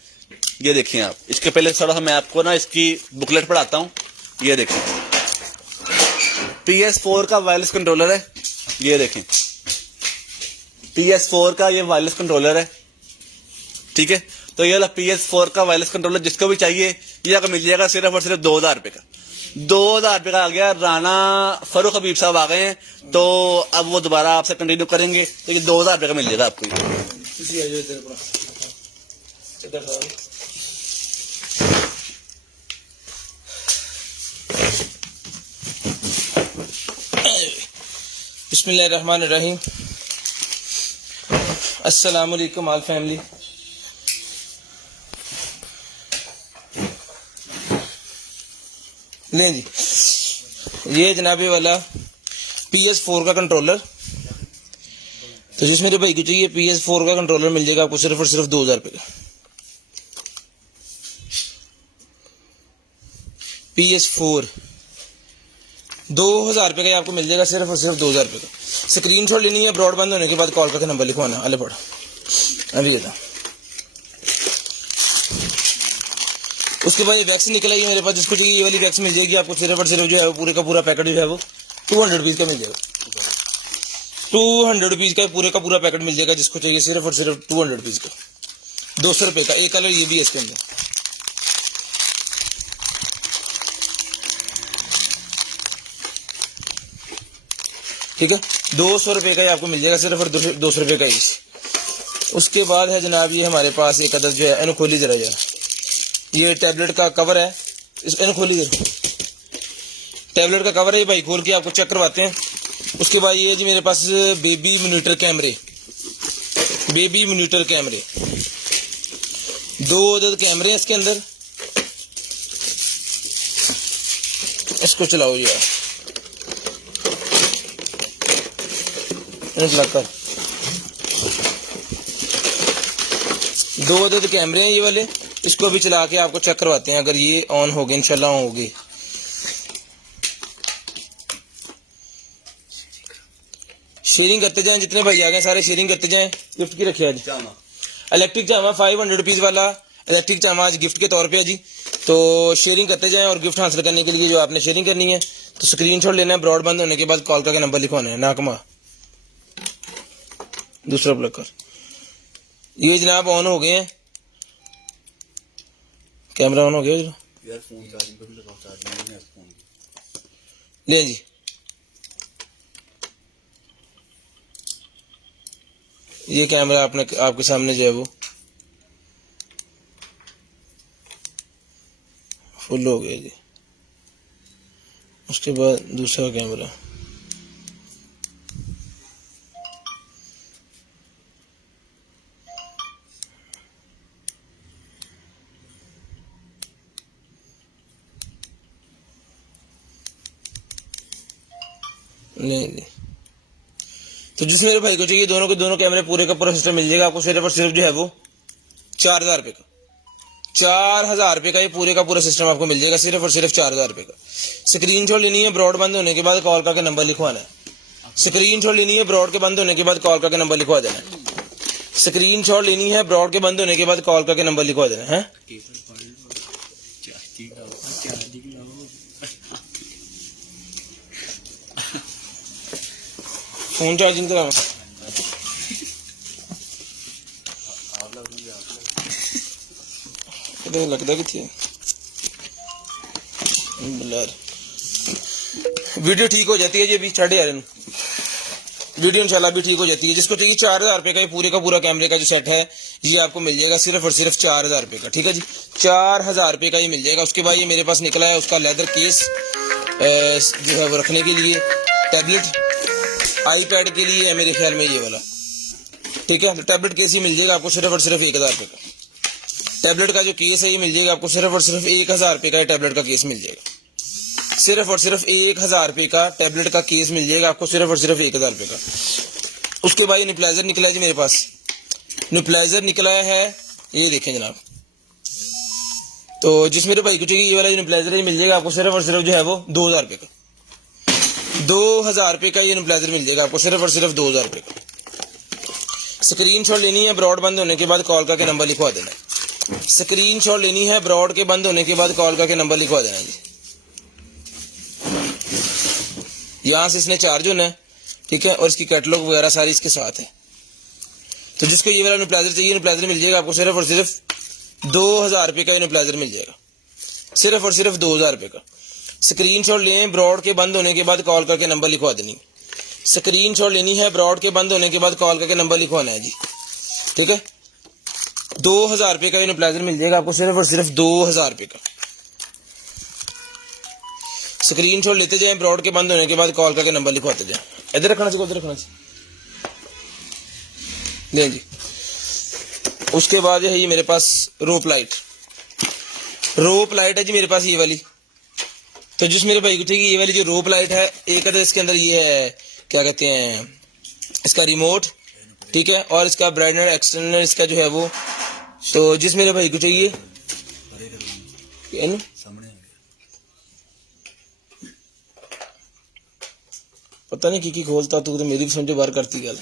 ये देखें आप। इसके पहले थोड़ा सा मैं आपको ना इसकी बुकलेट पढ़ाता हूं। ये देखें PS4 का वायरलेस कंट्रोलर है, ये देखें PS4 का ये वायरलेस कंट्रोलर है, ठीक है। तो ये वाला PS4 का वायरलेस कंट्रोलर जिसको भी चाहिए ये आपको मिल जाएगा सिर्फ और सिर्फ 2000 रुपए का। 2000 रुपए का आ गया। राणा फरूख हबीब साहब आ गए हैं, तो अब वो दोबारा आपसे कंटिन्यू करेंगे, लेकिन 2000 रुपए का मिल जाएगा आपको। बिस्मिल्लाहिर्रहमानिर्रहीम। अस्सलामुअलैकुम ऑल फैमिली। लें जी, ये जनाबे वाला PS4 का कंट्रोलर, तो जिस मेरे भाई को चाहिए PS4 का कंट्रोलर मिल जाएगा आपको सिर्फ और सिर्फ 2000 रुपये का। PS4 2000 रुपये का आपको मिल जाएगा सिर्फ और सिर्फ 2000 रुपये का। स्क्रीनशॉट लेनी है, ब्रॉडबैंड होने के बाद कॉल करके नंबर लिखवाना। अले पढ़ अभी देता। उसके बाद ये वैक्स निकल आई मेरे पास, जिसको चाहिए ये वाली वैक्स मिल जाएगी आपको सिर्फ और सिर्फ जो है पूरे का पूरा पैकेट जो है वो 200 रुपीज़ का मिल जाएगा। 200 रुपीज़ का पूरे का पूरा पैकेट मिल जाएगा, जिसको चाहिए सिर्फ और सिर्फ 200 रुपीज़ का। 200 रुपये का एक कलर ये भी है इसके अंदर, ठीक है। 200 रुपये का आपको मिल जाएगा सिर्फ और 200 रुपये का इस। उसके बाद है जनाब ये हमारे पास एक अदद जो है, इन्हों खोली जरा यार, ये टैबलेट का कवर है, इस इन्हों खोली जरा, टैबलेट का कवर है ये भाई, खोल के आपको चेक करवाते हैं। उसके बाद ये जी मेरे पास बेबी मॉनिटर कैमरे, बेबी मॉनिटर कैमरे, 2 अदद कैमरे हैं इसके अंदर। इसको चलाओ यार, कर 2 अदद कैमरे हैं ये वाले। इसको भी चला के आपको चेक करवाते हैं, अगर ये ऑन हो गए इंशाल्लाह ऑन होगी। शेयरिंग करते जाएं, जितने भाई आ गए सारे शेयरिंग करते जाएं। गिफ्ट की रखिए आज इलेक्ट्रिक चामा 500 रुपीज़ वाला इलेक्ट्रिक चामा आज गिफ्ट के तौर पे है जी। तो शेयरिंग करते जाएं और गिफ्ट हासिल करने के लिए जो आपने शेयरिंग करनी है तो स्क्रीनशॉट लेना है, ब्रॉडबैंड होने के बाद कॉल करके नंबर लिखवाना है। नाकमा दूसरा प्लग कर, ये जनाब ऑन हो गए हैं, कैमरा ऑन हो गया यार, फोन चार्जिंग पे भी लगाओ, चार्जिंग नहीं है फोन। ले जी, ये कैमरा आपने आपके सामने जो है वो फुल हो गया जी। उसके बाद दूसरा कैमरा, नहीं नहीं। तो जिस मेरे भाई को चाहिए दोनों के दोनों कैमरे पूरे का पूरा सिस्टम मिल जाएगा आपको सिर्फ और सिर्फ जो है वो 4000 रुपये का। 4000 रुपये का ये पूरे का पूरा सिस्टम आपको मिल जाएगा सिर्फ और सिर्फ 4000 रुपये का। स्क्रीनशॉट लेनी है, ब्रॉड बंद होने के बाद कॉल करके नंबर लिखवाना है। स्क्रीनशॉट लेनी है, ब्रॉड के बंद होने के बाद कॉल करके नंबर लिखवा देना है। स्क्रीनशॉट लेनी है, ब्रॉड के बंद होने के बाद कॉल करके नंबर लिखवा देना है। फोन चार्जिंग करा लगता कि वीडियो ठीक हो जाती है जी। अभी 11:30 वीडियो इंशाल्लाह भी ठीक हो जाती है। जिसको चाहिए 4000 रुपये का ये पूरे का पूरा कैमरे का जो सेट है ये आपको मिल जाएगा सिर्फ और सिर्फ 4000 रुपये का। ठीक है जी, 4000 रुपये का ये मिल जाएगा। उसके बाद ये मेरे पास निकला है उसका लेदर केस जो है वो रखने के लिए, टैबलेट आईपैड के लिए है मेरे ख्याल में ये वाला। ठीक है, टैबलेट केस ही मिल जाएगा आपको सिर्फ और सिर्फ 1000 रुपये का। टैबलेट का जो केस है ये मिल जाएगा आपको सिर्फ और सिर्फ 1000 रुपये का। टैबलेट का केस मिल जाएगा सिर्फ और सिर्फ 1000 रुपये का। टैबलेट का केस मिल जाएगा आपको सिर्फ और सिर्फ 1000 रुपये का। उसके बाद ये निप्लाइजर निकला है जी मेरे पास। निप्लाइजर निकला है ये देखें जनाब। तो जिस मेरे भाई को चाहिए ये वाला निप्लाइजर मिल जाएगा आपको सिर्फ और सिर्फ जो है वो 2000 रुपये का। 2000 रुपये का ये निप्लाइजर मिल जाएगा आपको सिर्फ और सिर्फ 2000 रुपये का। स्क्रीनशॉट लेनी है, ब्रॉड बंद होने के बाद कॉल करके नंबर लिखवा देना है। स्क्रीनशॉट लेनी है, ब्रॉड के बंद होने के बाद कॉल करके नंबर लिखवा देना है जी। यहां से इसने चार्ज होना है, ठीक है, और इसकी कैटलॉग वगैरह सारी इसके साथ है। तो जिसको ये वाला निप्लाइजर चाहिए निप्लाइजर मिल जाएगा आपको सिर्फ और सिर्फ 2000 रुपये का। निप्लाइजर मिल जाएगा सिर्फ और सिर्फ 2000 रुपये का। स्क्रीनशॉट लें, ब्रॉड के बंद होने के बाद कॉल करके नंबर लिखवा देनी। स्क्रीनशॉट लेनी है, ब्रॉड के बंद होने के बाद कॉल करके नंबर लिखवाना है जी। ठीक है, 2000 रुपये का निप्लाइजर मिल जाएगा आपको सिर्फ और सिर्फ 2000 रुपये का। स्क्रीनशॉट लेते जाएं, ब्रॉड के बंद होने के बाद कॉल करके नंबर लिखवाते जाएं। इधर रखना चाहिए, उधर रखना चाहिए। नहीं जी। उसके बाद है ये मेरे पास रोप लाइट है जी मेरे पास ये वाली। तो जिस मेरे भाई को चाहिए ये वाली जो रोप लाइट है, एक अदर इसके अंदर ये है क्या कहते हैं इसका रिमोट, ठीक है, और इसका ब्राइटनर एक्सटर्नर इसका जो है वो। तो जिस मेरे भाई को चाहिए पता नहीं की खोलता तू तो मेरी भी समझो बाहर करती गल।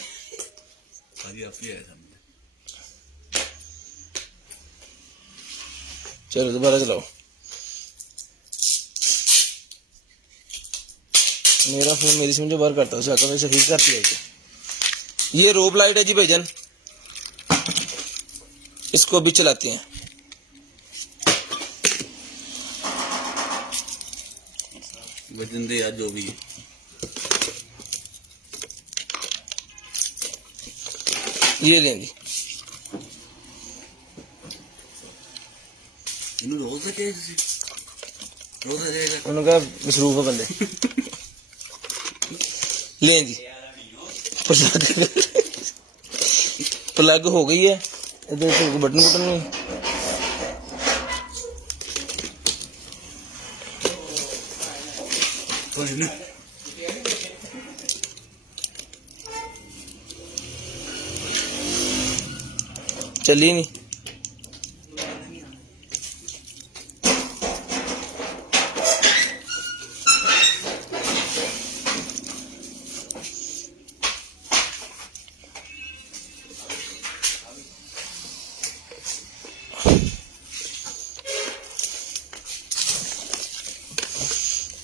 चलो दोबारा चलाओ। मेरा फोन मेरी समझो बाहर करता है, उसे वैसे ठीक करती है। ये रोप लाइट है जी भाईजान, इसको भी चलाते हैं। वजन दे यार जो भी है। ये लेंगे उनका मसरूफ है बंदे। लें जी, प्लग हो गई है, इधर बटन बटन नहीं। चली नहीं।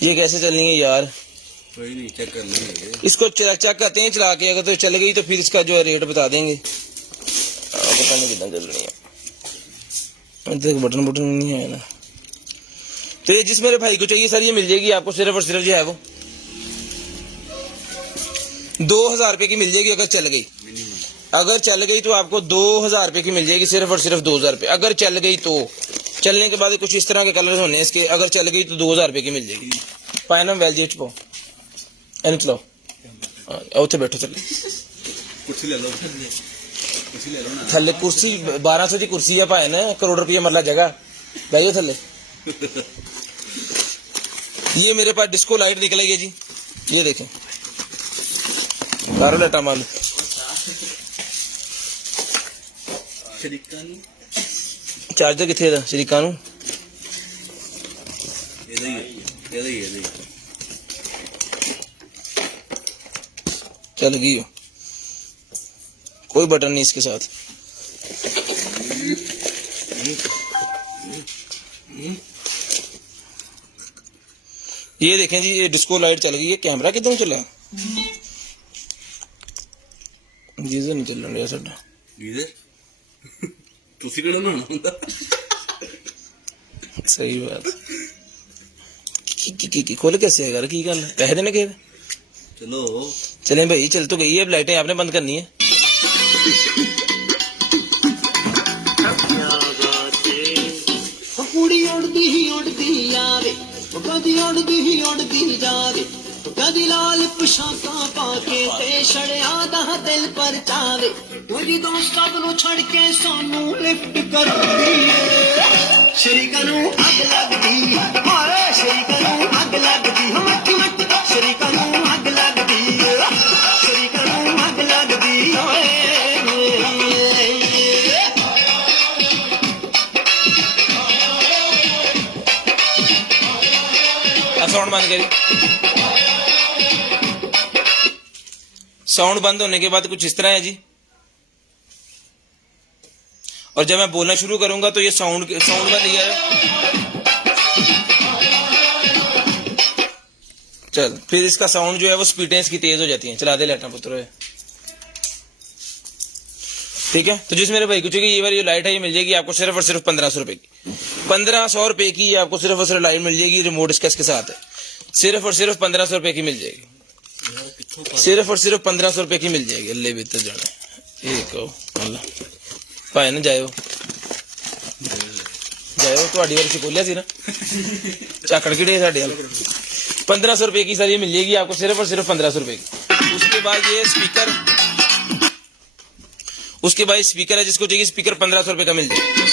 ये कैसे चलनी है यार? कोई नहीं, चेक कर लेंगे इसको। चेक करते हैं चला के, अगर तो चल गई तो फिर इसका जो है रेट बता देंगे। पता नहीं कितना चल रही है, बटन बटन नहीं है ना। तो ये जिस मेरे भाई को चाहिए सर ये मिल जाएगी आपको सिर्फ और सिर्फ जो है वो 2000 रुपये की मिल जाएगी। अगर चल गई, अगर चल गई तो आपको 2000 रुपये की मिल जाएगी सिर्फ और सिर्फ 2000 रुपये। अगर चल गई तो चलने के बाद कुछ इस तरह के कलर होने हैं इसके, अगर चल गई तो 2000 रुपए की मिल जाएगी। पायनम वेलजेट पो एन चलो उत्थे बैठो चले कुर्सी ले लो, कुर्सी ले लो ना। थले कुर्सी 1200 की कुर्सी है भाई ने, करोड़ रुपया मरला जगह, बैठो थले। ये मेरे पास डिस्को लाइट निकल गई जी, ये देखें सारा लेटा माल चार्जर किथे दा शरीका नू चल गई हो, कोई बटन नहीं इसके साथ। ये देखें जी, ये डिस्को लाइट चल गई है। कैमरा कितों चला, गीजर नहीं चल रहा साडा। गीजर तुसी किहड़ा नहाना हुंदा? सही बात। की खोल कैसे है यार, की गल पैसे देने के? चलो चलें भाई, चल तो गई है, अब लाइटें आपने बंद करनी है। कुड़ी उड़दी आवे, कदी उड़दी जावे, कदी लाल पोशाकां पाके ते छड़िया दा दिल पर चावे। मुझी तो सब नू छड़ के सानू लिफ्ट करदी है, शरीकां नू अग लगदी, हाय शरीकां नू अग लगदी, मट मट शरीकां नू अग लगदी, शरीकां नू अग लगदी। साउंड बंद करी। साउंड बंद होने के बाद कुछ इस तरह है जी, और जब मैं बोलना शुरू करूंगा तो ये साउंड बंद लिया है। चल फिर इसका साउंड जो है वो स्पीडें इसकी तेज हो जाती हैं। चला दे लाइटा पुत्र, ठीक है। तो जिस मेरे भाई को चाहिए ये वाली जो लाइट है ये मिल जाएगी आपको सिर्फ और सिर्फ 1500 रुपए की। 1500 रुपए की आपको सिर्फ और सिर्फ लाइट मिल जाएगी, रिमोट इसका इसके साथ है। सिर्फ और सिर्फ 1500 रुपए की मिल जाएगी, सिर्फ और सिर्फ 1500 रुपए की मिल जाएगी। अल्ले बेहतर जाना ये कहो भाई ना जाओ थोड़ी वाली खोलिया सी ना झाकड़ किड़े साढ़े 1500 रुपए की सर ये मिल जाएगी आपको सिर्फ और सिर्फ 1500 रुपए की। उसके बाद ये स्पीकर, उसके बाद स्पीकर है जिसको चाहिए स्पीकर 1500 रुपए का मिल जाएगा।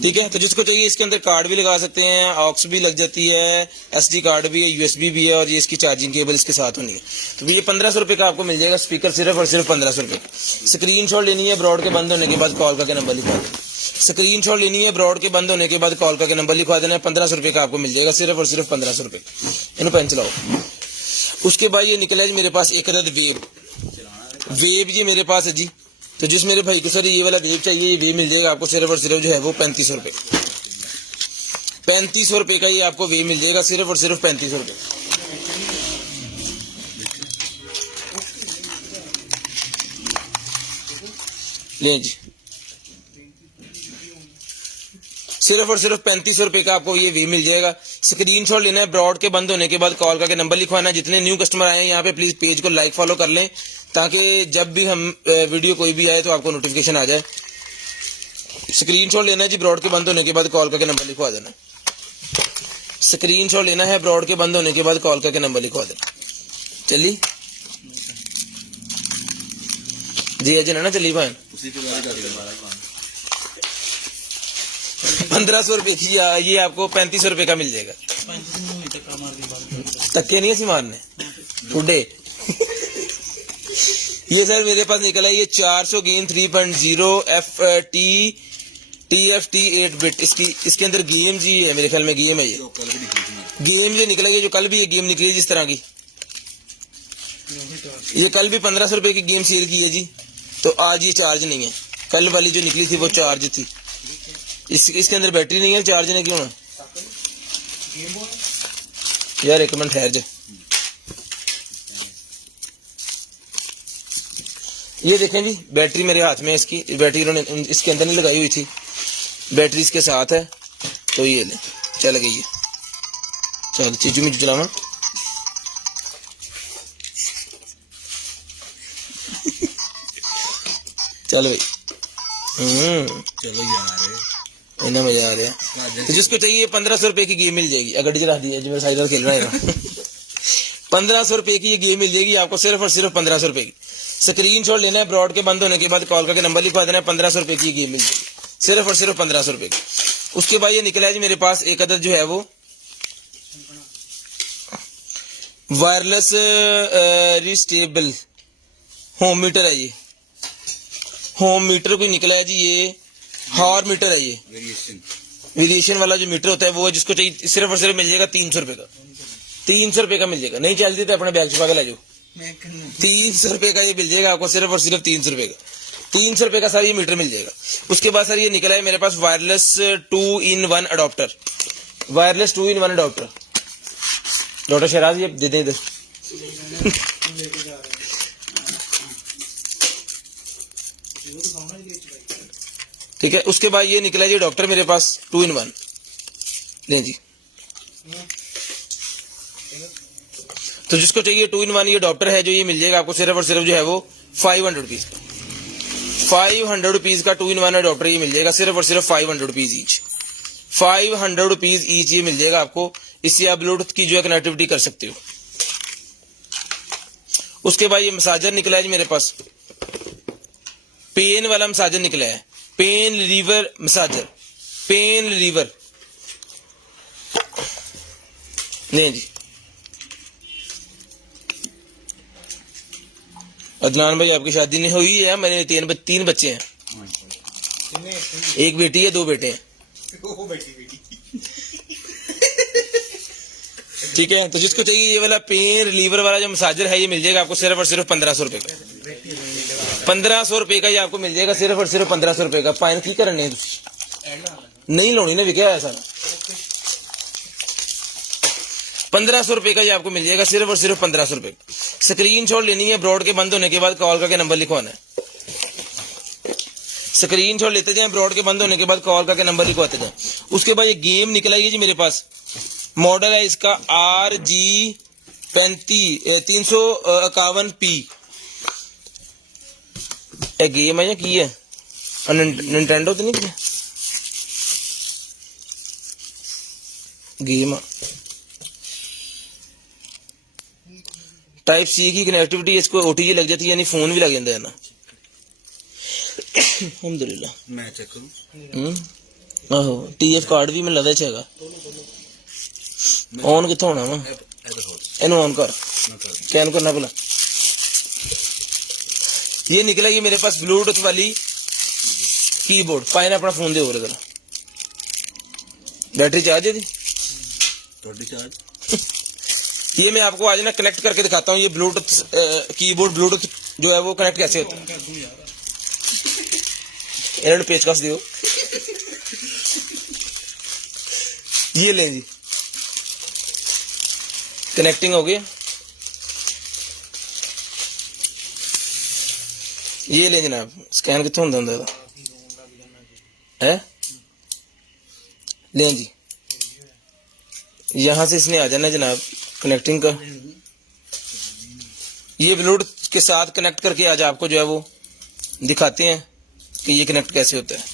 ठीक है, तो जिसको चाहिए इसके अंदर कार्ड भी लगा सकते हैं, ऑक्स भी लग जाती है, एसडी कार्ड भी है, यूएसबी भी है, और ये इसकी चार्जिंग केबल इसके साथ होनी है। तो ये 1500 रुपए का आपको मिल जाएगा स्पीकर, सिर्फ और सिर्फ 1500 रुपए। स्क्रीनशॉट लेनी है ब्रॉड के बंद होने के बाद कॉल करके नंबर लिखवा देना। स्क्रीनशॉट लेनी है ब्रॉड के बंद होने के बाद कॉल करके नंबर लिखवा देना है। 1500 रुपए का आपको मिल जाएगा, सिर्फ और सिर्फ 1500 रुपए। इन्हें पेन चलाओ। उसके बाद ये निकला है मेरे पास एक अदद वेब जी मेरे पास है जी। तो जिस मेरे भाई को सर ये वाला वेब चाहिए, ये वेब मिल जाएगा आपको सिर्फ और सिर्फ जो है वो 3500 रुपए। 3500 रुपए का ये आपको वेब मिल जाएगा, सिर्फ और सिर्फ 3500 रुपए। ले जी, सिर्फ और सिर्फ 3500 रुपए का आपको ये वेब मिल जाएगा। स्क्रीनशॉट लेना है, ब्रॉड के बंद होने के बाद कॉल करके नंबर लिखवाना है। जितने न्यू कस्टमर आए हैं यहाँ पे प्लीज पेज को लाइक फॉलो कर लें, ताकि जब भी हम वीडियो कोई भी आए तो आपको नोटिफिकेशन आ जाए। स्क्रीनशॉट लेना है जी, ब्रॉड के बंद होने के बाद कॉल करके नंबर लिखवा देना। स्क्रीनशॉट लेना है, ब्रॉड के बंद होने के बाद कॉल करके नंबर लिखवा देना। चली जी अजय ना चली भाई 1500 रुपए की ये आपको 3500 रुपए का मिल जाएगा। धक्के नहीं ऐसी मारने टूडे। ये सर मेरे पास निकला है ये 400 गेम 3.0 TFT 8 बिट। इसके अंदर गेम जी है, मेरे ख्याल में गेम है ये गेम जो निकला है, जो कल भी ये गेम निकली है जिस तरह की, ये कल भी 1500 रुपए की गेम सेल की है जी। तो आज ये चार्ज नहीं है, कल वाली जो निकली थी वो चार्ज थी। इसके अंदर बैटरी नहीं है, चार्ज नहीं क्यों है? यार एक मिनट ठहर जा। ये देखें जी बैटरी मेरे हाथ में है, इसकी बैटरी इन्होंने इसके अंदर नहीं लगाई हुई थी, बैटरी इसके साथ है। तो ये ले चल गई है। चल चीजू मिचू चलाना। चल भाई चलो यार इतना मजा आ रहा है। तो जिसको चाहिए 1500 रुपए की गेम मिल जाएगी। अगर डीजे रख दी है जो मेरा साइडर खेल रहा है 1500 रुपए की ये गेम मिल जाएगी आपको, सिर्फ और सिर्फ 1500 रुपए की। स्क्रीनशॉट लेना है, ब्रॉड के बंद होने के बाद कॉल करके नंबर लिखवा देना है। 1500 रुपए की गेम मिल जाएगी, सिर्फ और सिर्फ 1500 रुपए की। उसके बाद ये निकला है जी मेरे पास एक अदद जो है वो वायरलेस रिस्टेबल होम मीटर है। ये होम मीटर कोई निकला है जी, ये हॉर मीटर है। ये वेरिएशन वाला जो मीटर होता है वो है, जिसको चाहिए सिर्फ और सिर्फ मिल जाएगा 300 रुपए का। 300 रुपए का मिल जाएगा। नहीं चलती तो अपने बैग छुपा के ला जाओ। 300 रुपए का ये मिल जाएगा आपको, सिर्फ और सिर्फ 300 रुपए का। 300 रुपए का सर ये मीटर मिल जाएगा। उसके बाद सर ये निकला है मेरे पास wireless 2-in-1 adapter. Wireless 2-in-1 adapter. Doctor Shahraz ये दे दें इधर। ठीक है। उसके बाद ये निकला जी डॉक्टर मेरे पास 2-in-1। लें जी। तो जिसको चाहिए 2-in-1 ये डॉक्टर है जो ये मिल जाएगा आपको सिर्फ और सिर्फ जो है वो 500 रुपीज का। 500 रुपीज का 2-in-1 अडॉप्टर ये मिल जाएगा, सिर्फ और सिर्फ 500 रुपीज ईच। 500 रुपीज ईच ये मिल जाएगा आपको। इससे आप ब्लूटूथ की जो है कनेक्टिविटी कर सकते हो। उसके बाद ये मसाजर निकला है जी मेरे पास, पेन वाला मसाजर निकला है। Pain reliever massager, pain reliever. नहीं जी अदनान भाई आपकी शादी नहीं हुई है, मैंने तीन बच्चे हैं, एक बेटी है 2 बेटे हैं। ठीक है। तो जिसको चाहिए ये वाला पेन रिलीवर वाला जो मसाजर है ये मिल जाएगा आपको सिर्फ और सिर्फ 1500 रुपए का। 1500 रुपए का ये आपको मिल जाएगा, सिर्फ और सिर्फ 1500 रुपए का। पाइन की करने नहीं लानी ना विकया है सारा। 1500 रुपए का ये आपको मिल जाएगा, सिर्फ और सिर्फ 1500 रुपए। स्क्रीनशॉट लेनी है, ब्रॉड के बंद होने के बाद कॉल करके नंबर लिखवाना है। स्क्रीनशॉट लेते जाए, ब्रॉड के बंद होने के बाद कॉल करके नंबर लिखवाते जाए। उसके बाद ये गेम निकला है जी मेरे पास, मॉडल है इसका RG351P। ये गेम है या की है? निंटेंडो तो नहीं की गेम। टाइप सी की कनेक्टिविटी इसको OTG लग जाती है, यानी फोन भी लग जाता है ना। अल्हम्दुलिल्लाह मैं चेक करूं। आहो TF कार्ड भी मिल रहा है। ऑन किथों होना वा इनू ऑन कर, कैन करना भला। ये निकला ये मेरे पास ब्लूटूथ वाली कीबोर्ड। पाए अपना फोन दे हो रहा, बैटरी चार्ज है जी थोड़ी चार्ज। ये मैं आपको आज ना कनेक्ट करके दिखाता हूँ। ये ब्लूटूथ कीबोर्ड ब्लूटूथ जो है वो कनेक्ट कैसे होता है। इन्होंने पेचकस दियो। ये लें जी, कनेक्टिंग हो गई। ये लें जनाब, स्कैन कितों होंदा है लें जी। यहां से इसने आ जाना जनाब कनेक्टिंग का। ये ब्लूटूथ के साथ कनेक्ट करके आज आपको जो है वो दिखाते हैं कि ये कनेक्ट कैसे होता है।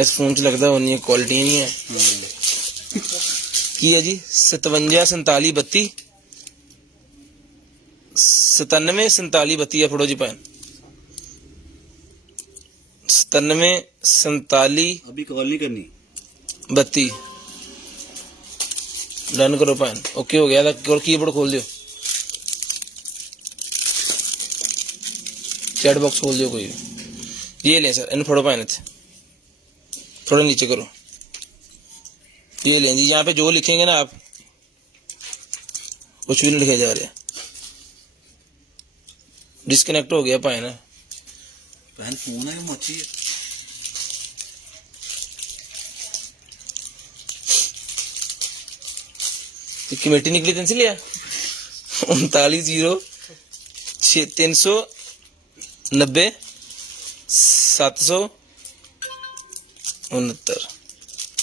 इस फोन च लगता है क्वालिटी नहीं है की है जी। 57 47 32 97 47 32 है। फड़ो जी पैन 97 47 अभी कॉल नहीं करनी 32 डन करो पैन। ओके हो गया। कीबोर्ड खोल दियो, चैट बॉक्स खोल दियो कोई भी। ये लें सर, इन फड़ो पैन थोड़ा नीचे करो। ये लें जी, यहाँ पे जो लिखेंगे ना आप कुछ भी नहीं लिखे जा रहे। डिस्कनेक्ट हो गया पैन। पैन फोन है मोची है। तो कमेटी निकली 3 से लिया 39 769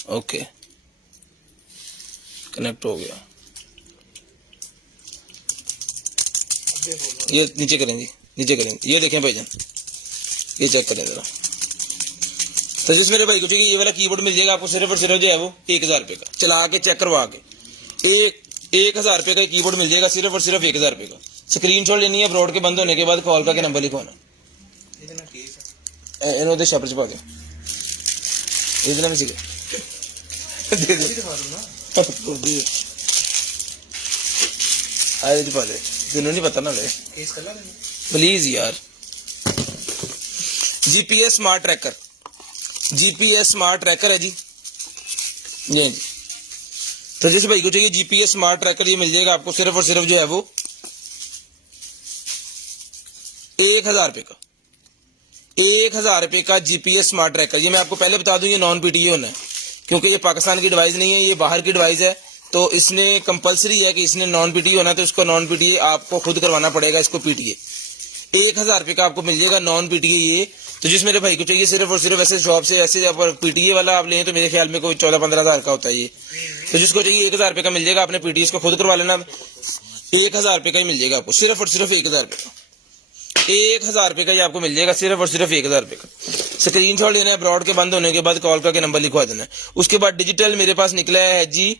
ओके कनेक्ट हो गया। ये नीचे करें जी, नीचे करेंगे। ये देखें भाईजान, ये चेक करें जरा। तो जिस मेरे भाई को चाहिए ये वाला कीबोर्ड मिल जाएगा आपको सिर्फ और सिर्फ जो है वो 1000 रुपये का, चला के चेक करवा के 1000 रुपये का कीबोर्ड मिल जाएगा सिर्फ और सिर्फ 1000 रुपये का। स्क्रीनशॉट लेनी है, ब्रॉड के बंद होने के बाद कॉल का नंबर लिखवाना। इन्होंने छापर छपा दो इतना में सीखे छपा दे, तीनों नहीं पता ना ले प्लीज यार। GPS smart tracker, GPS smart tracker है जी, ये जी। तो जैसे भाई को चाहिए जीपीएस स्मार्ट ट्रैकर, ये मिल जाएगा आपको सिर्फ और सिर्फ जो है वो 1000 रुपये का। 1000 रुपये का जीपीएस स्मार्ट ट्रैकर। ये मैं आपको पहले बता दूं ये नॉन पीटीए होना है, क्योंकि ये पाकिस्तान की डिवाइस नहीं है, ये बाहर की डिवाइस है। तो इसने कंपलसरी है कि इसने नॉन पीटीए होना, तो इसको नॉन पीटीए आपको खुद करवाना पड़ेगा इसको पीटीए। 1000 रुपये का आपको मिल जाएगा नॉन पीटीए ये। तो जिस मेरे भाई को चाहिए सिर्फ और सिर्फ ऐसे शॉप से ऐसे पीटीए वाला आप लें तो मेरे ख्याल में कोई 14-15 हज़ार का होता है ये। तो जिसको चाहिए 1000 रुपये का मिल जाएगा, अपने पीटीए को खुद करवा लेना। 1000 रुपये का ही मिल जाएगा आपको, सिर्फ और सिर्फ 1000 रुपये का। 1000 रुपये का ही आपको मिल जाएगा सिर्फ और सिर्फ 1000 रुपये का। स्क्रीनशॉट लेना है, ब्रॉड के बंद होने के बाद कॉल करके नंबर लिखवा देना है। उसके बाद डिजिटल मेरे पास निकला है जी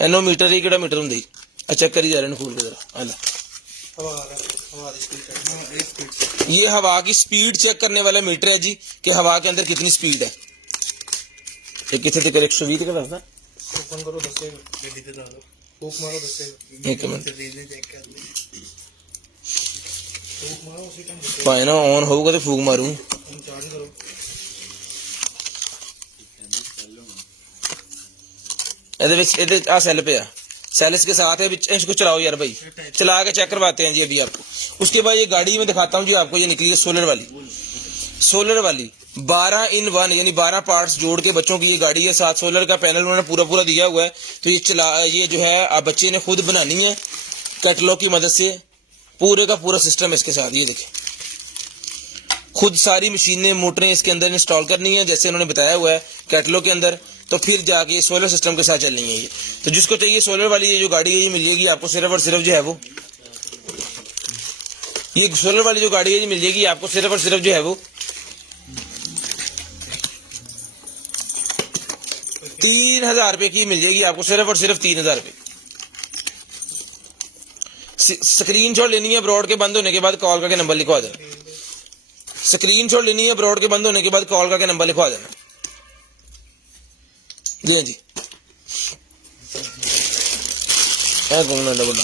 एनो मीटर ही, केड़ा मीटर होंगे चेक करी जा रहे हैं खोल के जरा। ये हवा की स्पीड चेक करने वाला मीटर है जी, कि हवा के अंदर कितनी स्पीड है। कितने तक 120 का दसदा एक मिनट भाई ना ऑन होगा तो फूक मारूं। सेल पे है, सेल्स के साथ है, इसको चलाओ यार भाई, चला के चेक करवाते हैं जी अभी आपको। उसके बाद ये गाड़ी में दिखाता हूँ जी आपको, ये निकली है सोलर वाली 12 in 1 यानी 12 पार्ट्स जोड़ के बच्चों की ये गाड़ी है। साथ सोलर का पैनल उन्होंने पूरा दिया हुआ है। तो ये जो है आप बच्चे ने खुद बनानी है कैटलॉग की मदद से, पूरे का पूरा सिस्टम इसके साथ। ये देखें, खुद सारी मशीनें मोटरें इसके अंदर इंस्टॉल करनी है जैसे उन्होंने बताया हुआ है कैटलॉग के अंदर, तो फिर जाके सोलर सिस्टम के साथ चलनी है ये। तो जिसको चाहिए सोलर वाली ये जो गाड़ी है ये मिल जाएगी आपको सिर्फ और सिर्फ जो है वो, ये सोलर वाली जो गाड़ी है ये मिल जाएगी आपको सिर्फ और सिर्फ जो है वो 3000 रुपए की मिल जाएगी आपको, सिर्फ और सिर्फ 3000 रुपए। स्क्रीनशॉट लेनी है, ब्रॉड के बंद होने के बाद कॉल करके नंबर लिखवा देना। स्क्रीनशॉट लेनी है, ब्रॉड के बंद होने के बाद कॉल करके नंबर लिखवा देना। जी घूमना डबल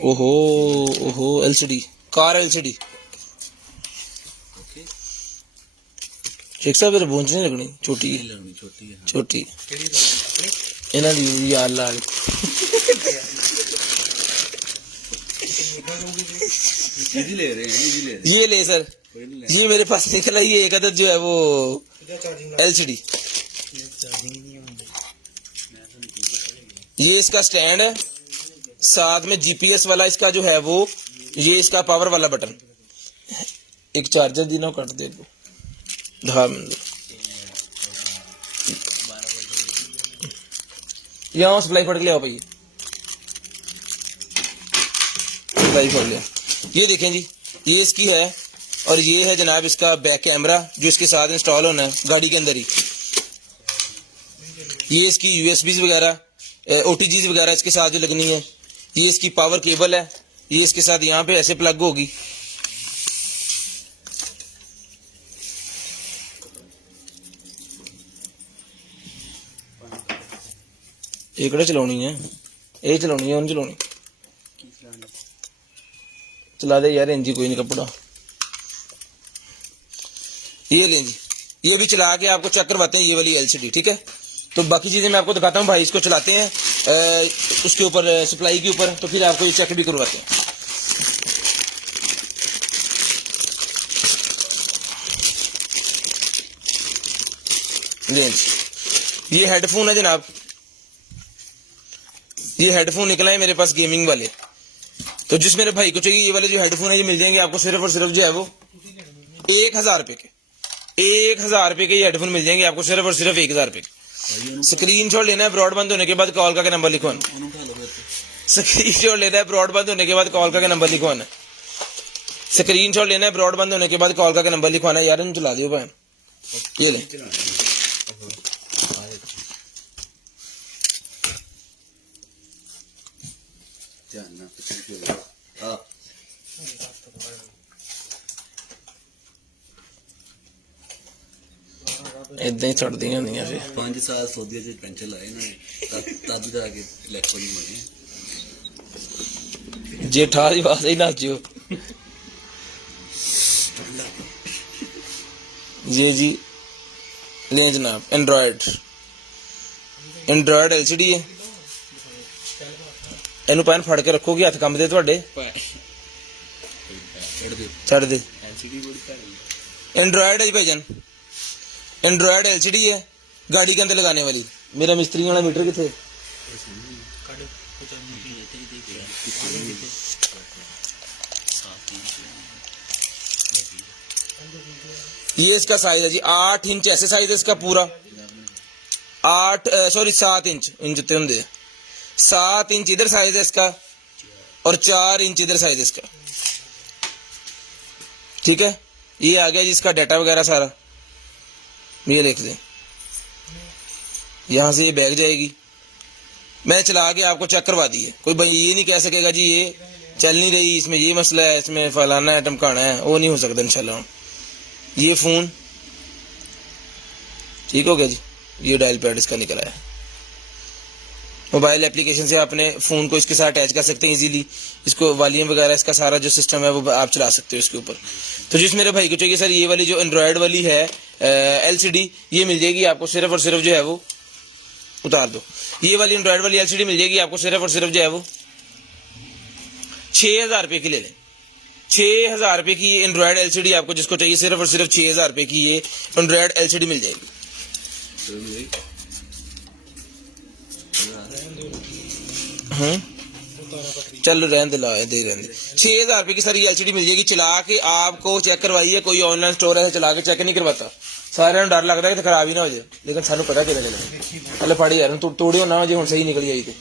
ओहो एलसीडी, कार एलसीडी। शेख साहब मेरे बोंच नहीं लगनी, छोटी इन्हों की यार लाल ये ले सर, ये मेरे पास निकला ये एक अदद जो है वो एलसीडी। ये इसका स्टैंड है, साथ में जीपीएस वाला इसका जो है वो, ये इसका पावर वाला बटन, एक चार्जर दी ना कट दे यहाँ सप्लाई फट लिया भाई, सप्लाई फट लिया। ये देखें जी, ये इसकी है और ये है जनाब इसका बैक कैमरा जो इसके साथ इंस्टॉल होना है गाड़ी के अंदर ही। ये इसकी यूएसबी वगैरह ओटीजीज वगैरह इसके साथ जो लगनी है। ये इसकी पावर केबल है, ये इसके साथ यहाँ पे ऐसे प्लग होगी। एकड़ा चलानी है, ये चलानी है, उन चलानी चला दे यार, इंजी कोई नहीं कपड़ा। ये लें जी, ये भी चला के आपको चेक करवाते हैं ये वाली एलसीडी, ठीक है। तो बाकी चीजें मैं आपको दिखाता हूँ भाई, इसको चलाते हैं उसके ऊपर सप्लाई के ऊपर, तो फिर आपको ये चेक भी करवाते हैं। ये हेडफोन है जनाब, ये हेडफोन निकला है मेरे पास गेमिंग वाले। तो जिस मेरे भाई को चाहिए ये वाले जो हेडफोन है ये मिल जाएंगे आपको सिर्फ और सिर्फ जो है वो 1000 रुपए के। 1000 रुपए के ये हेडफोन मिल जाएंगे आपको सिर्फ और सिर्फ 1000 रुपए के। स्क्रीनशॉट लेना है ब्रॉडबैंड होने के बाद कॉल का नंबर लिखवाना। स्क्रीनशॉट लेना है ब्रॉडबैंड होने के बाद कॉल का नंबर लिखवाना। स्क्रीनशॉट लेना है ब्रॉडबैंड होने के बाद कॉल का नंबर लिखवाना। यार इन चला दियो भाई, ये ले। इदां ही छड़दियां होंदियां फिर 5 साल सऊदी च पेंशन लाए इन्होंने, तद जाके इलेक्शन नहीं बने। जेठा दी बात ही नाचियो। ये जी ले जनाब एंड्रॉयड एलसीडी है। ਇਹਨੂੰ ਪੈਨ ਫੜ ਕੇ ਰੱਖੋਗੇ, ਹੱਥ ਕੰਬਦੇ ਤੁਹਾਡੇ, ਛੱਡ ਦੇ। एंड्रॉयड है जी भाईजान, एंड्रॉयड एलसीडी है गाड़ी के अंदर लगाने वाली। मेरा मिस्त्री वाला मीटर किथे? ये इसका साइज है जी 8 इंच, ऐसे साइज है इसका पूरा 7 इंच जितने होंगे 7 इंच इधर साइज है इसका और 4 इंच इधर साइज है इसका। ठीक है, ये आ गया जी इसका डाटा वगैरह सारा, ये लिख दें। यहां से ये बैग जाएगी, मैं चला के आपको चेक करवा दिए। कोई भाई ये नहीं कह सकेगा जी ये चल नहीं रही, इसमें ये मसला है, इसमें फलाना है टमकाना है, वो नहीं हो सकता इंशाल्लाह। ये फोन ठीक हो गया जी, ये डायल पैड इसका निकला है। मोबाइल एप्लीकेशन से आपने फ़ोन को इसके साथ अटैच कर सकते हैं इजीली। इसको वॉल्यूम वगैरह इसका सारा जो सिस्टम है वो आप चला सकते हो इसके ऊपर। तो जिस मेरे भाई को चाहिए सर ये वाली जो एंड्रॉयड वाली है एलसीडी, ये मिल जाएगी आपको सिर्फ और सिर्फ जो है वो, उतार दो, ये वाली एंड्रॉयड वाली एलसीडी मिल जाएगी आपको सिर्फ और सिर्फ जो है वो 6000 रुपये की ले लें। 6000 रुपये की ये एंड्रॉयड एलसीडी आपको जिसको चाहिए सिर्फ और सिर्फ 6000 रुपये की ये एंड्रॉयड एलसीडी मिल जाएगी। चलो रहने दे, दे रहने दे। 6000 रुपये की सारी एलसीडी मिल जाएगी। चला के आपको चेक करवाइए, कोई ऑनलाइन स्टोर है चला के चेक नहीं करवाता। सारे डर लगता है कि खराब ही ना हो जाए, लेकिन सानू पता कितना चलेगा। पहले फाड़ी यार तोड़ियो ना जो हम सही निकली आई थी।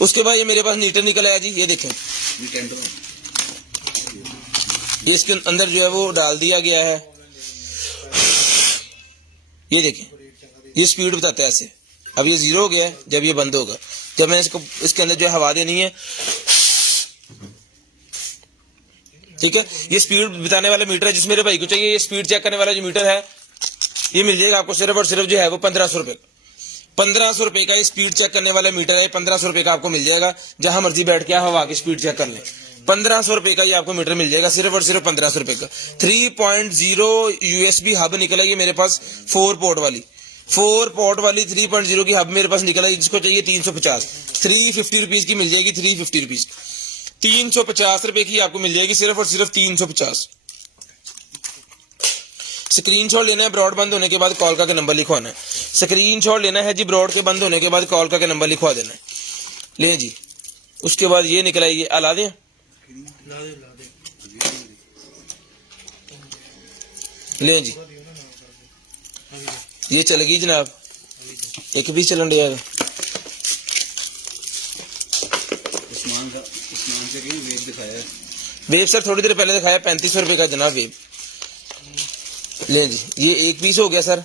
उसके बाद ये मेरे पास नीटर निकल आया जी, ये देखें, ये इसके अंदर जो है वो डाल दिया गया है। ये देखें, ये स्पीड बताते हैं ऐसे। अब ये 0 हो गया है, जब ये बंद होगा, जब मैंने इसको इसके अंदर जो हवा देनी है, ठीक है। ये स्पीड बताने वाला मीटर है, जिस मेरे भाई को चाहिए ये स्पीड चेक करने वाला जो मीटर है ये मिल जाएगा आपको सिर्फ और सिर्फ जो है वो 1500 रुपये। 1500 रुपये का ये स्पीड चेक करने वाला मीटर है, 1500 रुपये का आपको मिल जाएगा। जहां मर्जी बैठ के हवा की स्पीड चेक कर लें, 1500 रुपये का ये आपको मीटर मिल जाएगा सिर्फ और सिर्फ 1500 रुपये का। 3.0 USB हब निकला ये मेरे पास, 4 पोर्ट वाली 3.0 की हब मेरे पास निकला। जिसको चाहिए 350, 350 रुपीज की मिल जाएगी। 350 रुपीज, 350 रुपए की आपको मिल जाएगी सिर्फ और सिर्फ 350। स्क्रीनशॉट लेना है ब्रॉड बंद होने के बाद कॉल का नंबर लिखवाना है। स्क्रीनशॉट लेना है जी ब्रॉड के बंद होने के बाद कॉल का नंबर लिखवा देना है। ले जी, उसके बाद ये निकला, ये अला दें, ले जी, ये चल गई जनाब, एक भी चलन दिया। वेब सर थोड़ी देर पहले दिखाया 3500 रुपये का जनाब वेब। ले जी, ये एक पीस हो गया सर,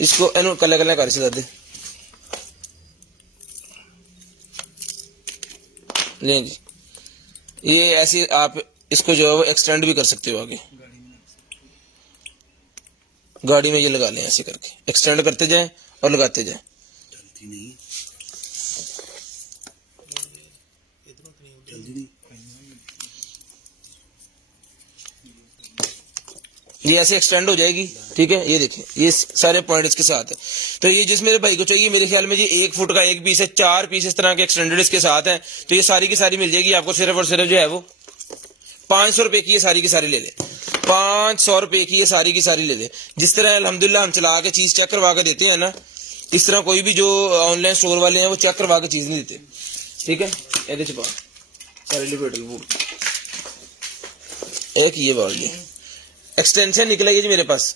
इसको एनु कल कल कर से दे। ले जी, ये ऐसे आप इसको जो है वो एक्सटेंड भी कर सकते हो आगे, गाड़ी में ये लगा लें ऐसे करके, एक्सटेंड करते जाएं और लगाते जाएं। ये ऐसे एक्सटेंड हो जाएगी, ठीक है। ये देखें, ये सारे पॉइंट इसके साथ है। तो ये जिस मेरे भाई को चाहिए, मेरे ख्याल में जी 1 फुट का एक पीस है, 4 पीस इस तरह के एक्सटेंडेड इसके साथ हैं। तो ये सारी की सारी मिल जाएगी आपको सिर्फ और सिर्फ जो है वो 500 रुपए की। ये सारी की सारी ले लें, 500 रुपए की ये सारी की सारी ले लें। जिस तरह अल्हम्दुलिल्लाह हम चला के चीज चेक करवा के देते हैं ना, इस तरह कोई भी जो ऑनलाइन स्टोर वाले हैं वो चेक करवा के चीज नहीं देते, ठीक है। ये छुपा सारे लिपेटल बूट, एक ये बाल, ये एक्सटेंशन निकला ये जी मेरे पास,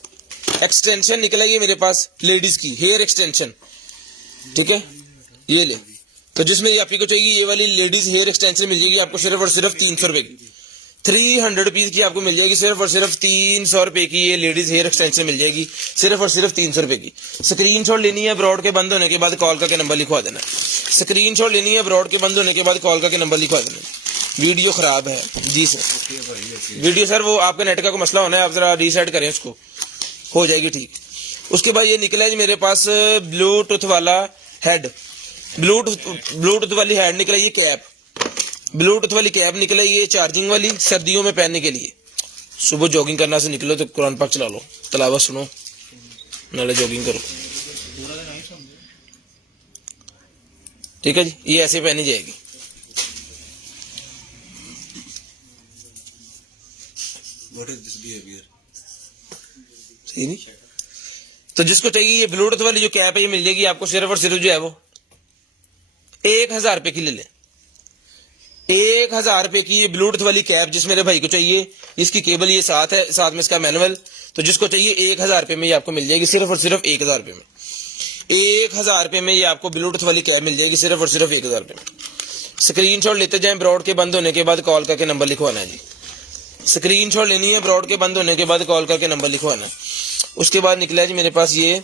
एक्सटेंशन निकला ये मेरे पास लेडीज की हेयर एक्सटेंशन, ठीक है। ये ले, तो जिसमें ये आपको चाहिए ये वाली लेडीज हेयर एक्सटेंशन मिल जाएगी आपको सिर्फ और सिर्फ 300 रुपए की। 300 रुपीज की आपको मिल जाएगी सिर्फ और सिर्फ 300 रुपए की। ये लेडीज हेयर एक्सटेंशन मिल जाएगी सिर्फ और सिर्फ 300 रुपए की। स्क्रीनशॉट लेनी है, अब्रॉड के बंद होने के बाद कॉल करके नंबर लिखवा देना। स्क्रीनशॉट लेनी है, अब्रॉड के बंद होने के बाद कॉल करके नंबर लिखवा देना। वीडियो खराब है जी सर, वीडियो सर वो आपके नेट का कोई मसला होना है, आप जरा रीसेट करें उसको, हो जाएगी ठीक। उसके बाद ये निकला है जी मेरे पास ब्लूटूथ वाला हेड, ब्लूटूथ वाली हेड निकला, ये कैप, ब्लूटूथ वाली कैप निकला, ये चार्जिंग वाली, सर्दियों में पहनने के लिए। सुबह जॉगिंग करना से निकलो तो कुरान पाक चला लो, तलावत सुनो, नाले जॉगिंग करो, ठीक है जी। ये ऐसे पहनी जाएगी। What is this behavior? सही नहीं। तो जिसको चाहिए ये ब्लूटूथ वाली जो कैप है ये मिल जाएगी आपको सिर्फ और सिर्फ जो है वो 1000 रुपए की ले लें। 1000 रुपए की ये ब्लूटूथ वाली कैप जिस मेरे भाई को चाहिए, इसकी केबल ये साथ है, साथ में इसका मैनुअल। तो जिसको चाहिए 1000 रुपए में ये आपको मिल जाएगी सिर्फ और सिर्फ 1000 रुपए में। 1000 रुपए में ये आपको ब्लूटूथ वाली कैप मिल जाएगी सिर्फ और सिर्फ 1000 रुपए में। स्क्रीनशॉट लेते जाएं, ब्रॉड के बंद होने के बाद कॉल करके नंबर लिखवाना है जी। स्क्रीनशॉट लेनी है, ब्रॉड के बंद होने के बाद कॉल करके नंबर लिखवाना। उसके बाद निकला है जी मेरे पास ये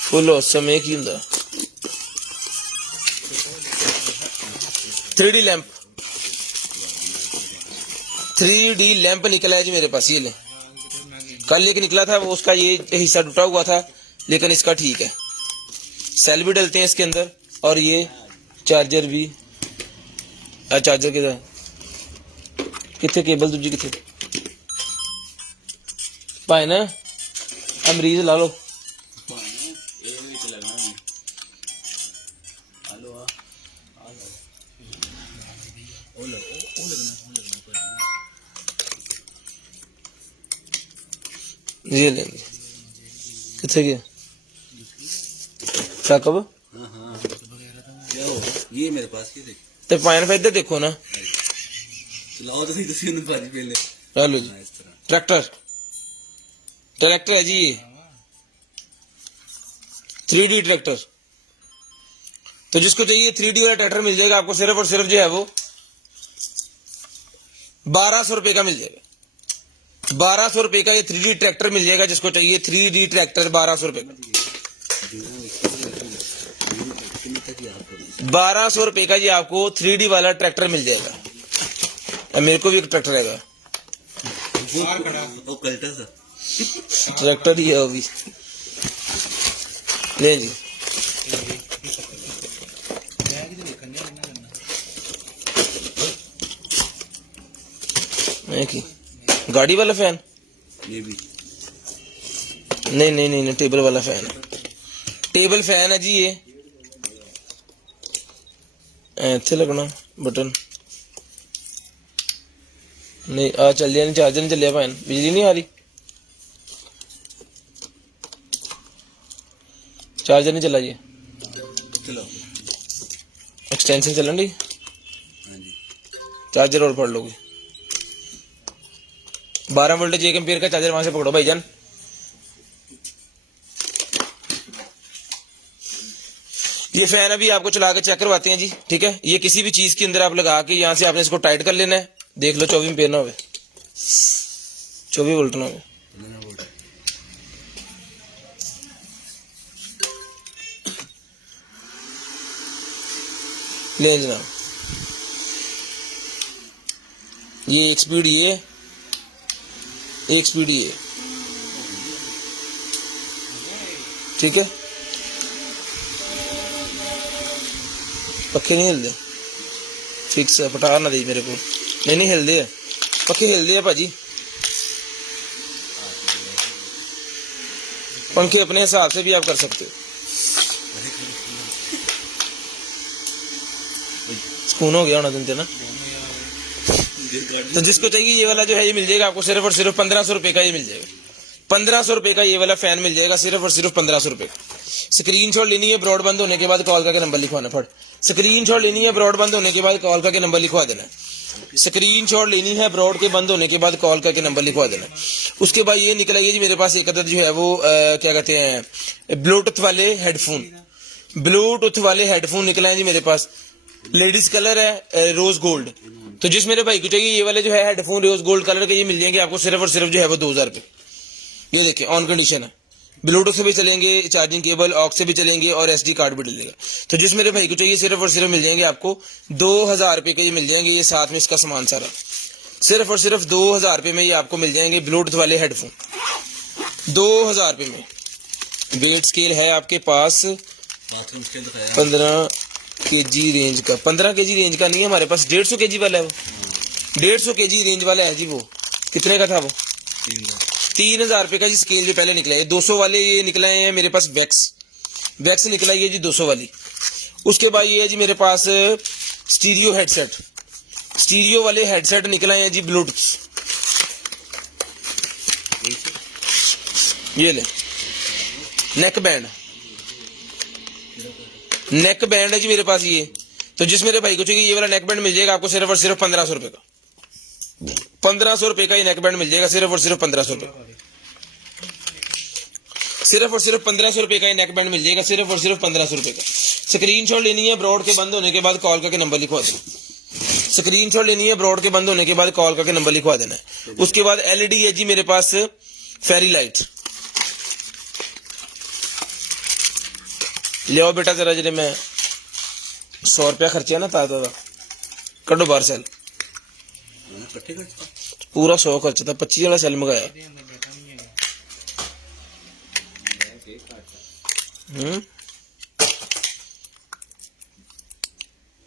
फुल ऑसम एक ही हुंदा 3D लैंप, 3D लैंप निकला है जी मेरे पास। ये ले, कल एक निकला था वो उसका ये हिस्सा टूटा हुआ था, लेकिन इसका ठीक है। सेल भी डलते हैं इसके अंदर और ये चार्जर भी, चार्जर किधर कितने केबल दूजी कितने पाए ना, अमरीज ला लो। ये लेंगे कितने गया क्या कब ये मेरे पास ये देखो, तो पाइन पे इधर देखो ना, चलाओ तो सही तो सीन बाजी पहले। लो जी, ट्रैक्टर है जी ये 3D ट्रैक्टर। तो जिसको चाहिए 3D वाला ट्रैक्टर मिल जाएगा आपको सिर्फ और सिर्फ जो है वो 1200 रुपए का मिल जाएगा। 1200 रुपए का ये 3D ट्रैक्टर मिल जाएगा। जिसको चाहिए 3D ट्रैक्टर 1200 रुपए का, 1200 रुपए का ये आपको 3D वाला ट्रैक्टर मिल जाएगा। मेरे को भी एक ट्रैक्टर रहेगा, ट्रैक्टर ही है वो भी, ले जी। की गाड़ी वाला फैन, ये भी नहीं, टेबल वाला फैन, टेबल फैन है जी ये। इत्थे लगना बटन नहीं आ चल नहीं, चार्जर नहीं चलिया भैन, बिजली नहीं आ रही, चार्जर नहीं चला जी, चलो एक्सटेंशन चलन डी, हाँ जी, चार्जर और पढ़ लोगे। 12 वोल्टेज 1 एम्पीयर का चार्जर वहां से पकड़ो भाईजान। ये फैन अभी आपको चला के चेक करवाते हैं जी, ठीक है। ये किसी भी चीज के अंदर आप लगा के यहाँ से आपने इसको टाइट कर लेना है। देख लो 24 एम्पीयर ना हो, 24 वोल्ट ना हो। ले जनाब, ये एक स्पीड ये, एक स्पीड ये, ठीक है। पक्के नहीं हिलते, फिक्स है, पटा ना दे मेरे को, नहीं हिलते है, पक्के हिलते है भाजी, पंखे अपने हिसाब से भी आप कर सकते हो। सुकून हो गया होना दिन ना। तो जिसको चाहिए ये वाला जो है ये मिल जाएगा आपको सिर्फ और सिर्फ 1500 रुपए का। ये मिल जाएगा 1500 रुपए का, ये वाला फैन मिल जाएगा सिर्फ और सिर्फ 1500 रुपए का। स्क्रीनशॉट लेनी है, ब्रॉड बंद होने के बाद कॉल करके नंबर लिखवाना। फट स्क्रीनशॉट लेनी है, ब्रॉड बंद होने के बाद कॉल करके नंबर लिखवा देना। स्क्रीनशॉट लेनी है, ब्रॉड के बंद होने के बाद कॉल करके नंबर लिखवा देना। उसके बाद ये निकला ये जी मेरे पास एक अदद जो है वो क्या कहते हैं ब्लूटूथ वाले हेडफोन। ब्लूटूथ वाले हेडफोन निकला है जी मेरे पास। लेडीज कलर है रोज गोल्ड। तो जिस मेरे भाई को चाहिए ये वाले जो है हेडफोन रोज गोल्ड कलर के, ये मिल जाएंगे आपको सिर्फ और सिर्फ जो है वो 2000 रुपए। ये देखिए ऑन कंडीशन है, ब्लूटूथ से भी चलेंगे, चार्जिंग केबल ऑक्स से भी चलेंगे और एसडी कार्ड भी डलेगा। तो जिस मेरे भाई को चाहिए सिर्फ और सिर्फ मिल जाएंगे आपको 2000 रुपए के ये मिल जाएंगे। ये साथ में इसका सामान सारा सिर्फ और सिर्फ 2000 रुपए में ये आपको मिल जाएंगे ब्लूटूथ वाले हेडफोन 2000 रुपए में। वेट स्केल है आपके पास 15 kg रेंज का। 15 kg रेंज का नहीं है हमारे पास, 150 kg वाला है वो। 150 kg रेंज वाला है जी वो। कितने का था वो? 3000 रुपए का जी स्केल जो पहले निकला है। 200 वाले ये निकला है मेरे पास वैक्स निकला है जी 200 वाली। उसके बाद ये है जी मेरे पास स्टीरियो हेडसेट। स्टीरियो वाले हेडसेट निकला है जी ब्लूटूथ। ये ले नेक बैंड है जी मेरे पास ये। तो जिस मेरे भाई को चाहिए ये वाला नेक बैंड मिल जाएगा आपको सिर्फ और सिर्फ 1500 रुपए का। 1500 रुपए का ये नेक बैंड मिल जाएगा सिर्फ और सिर्फ 1500 रुपए। सिर्फ और सिर्फ 1500 रुपए का ये नेक बैंड मिल जाएगा सिर्फ और सिर्फ 1500 रुपए का। स्क्रीनशॉट लेनी है, ब्रॉड के बंद होने के बाद कॉल करके नंबर लिखवा देना। स्क्रीनशॉट लेनी है, ब्रॉड के बंद होने के बाद कॉल करके नंबर लिखवा देना है। उसके बाद एलईडी है जी मेरे पास फेरी लाइट। ले आओ बेटा जरा जरे मैं 100 रुपया खर्चा ना था कटो बाहर सेल पूरा 100 खर्चा था। 25 वाला सेल मंगाया।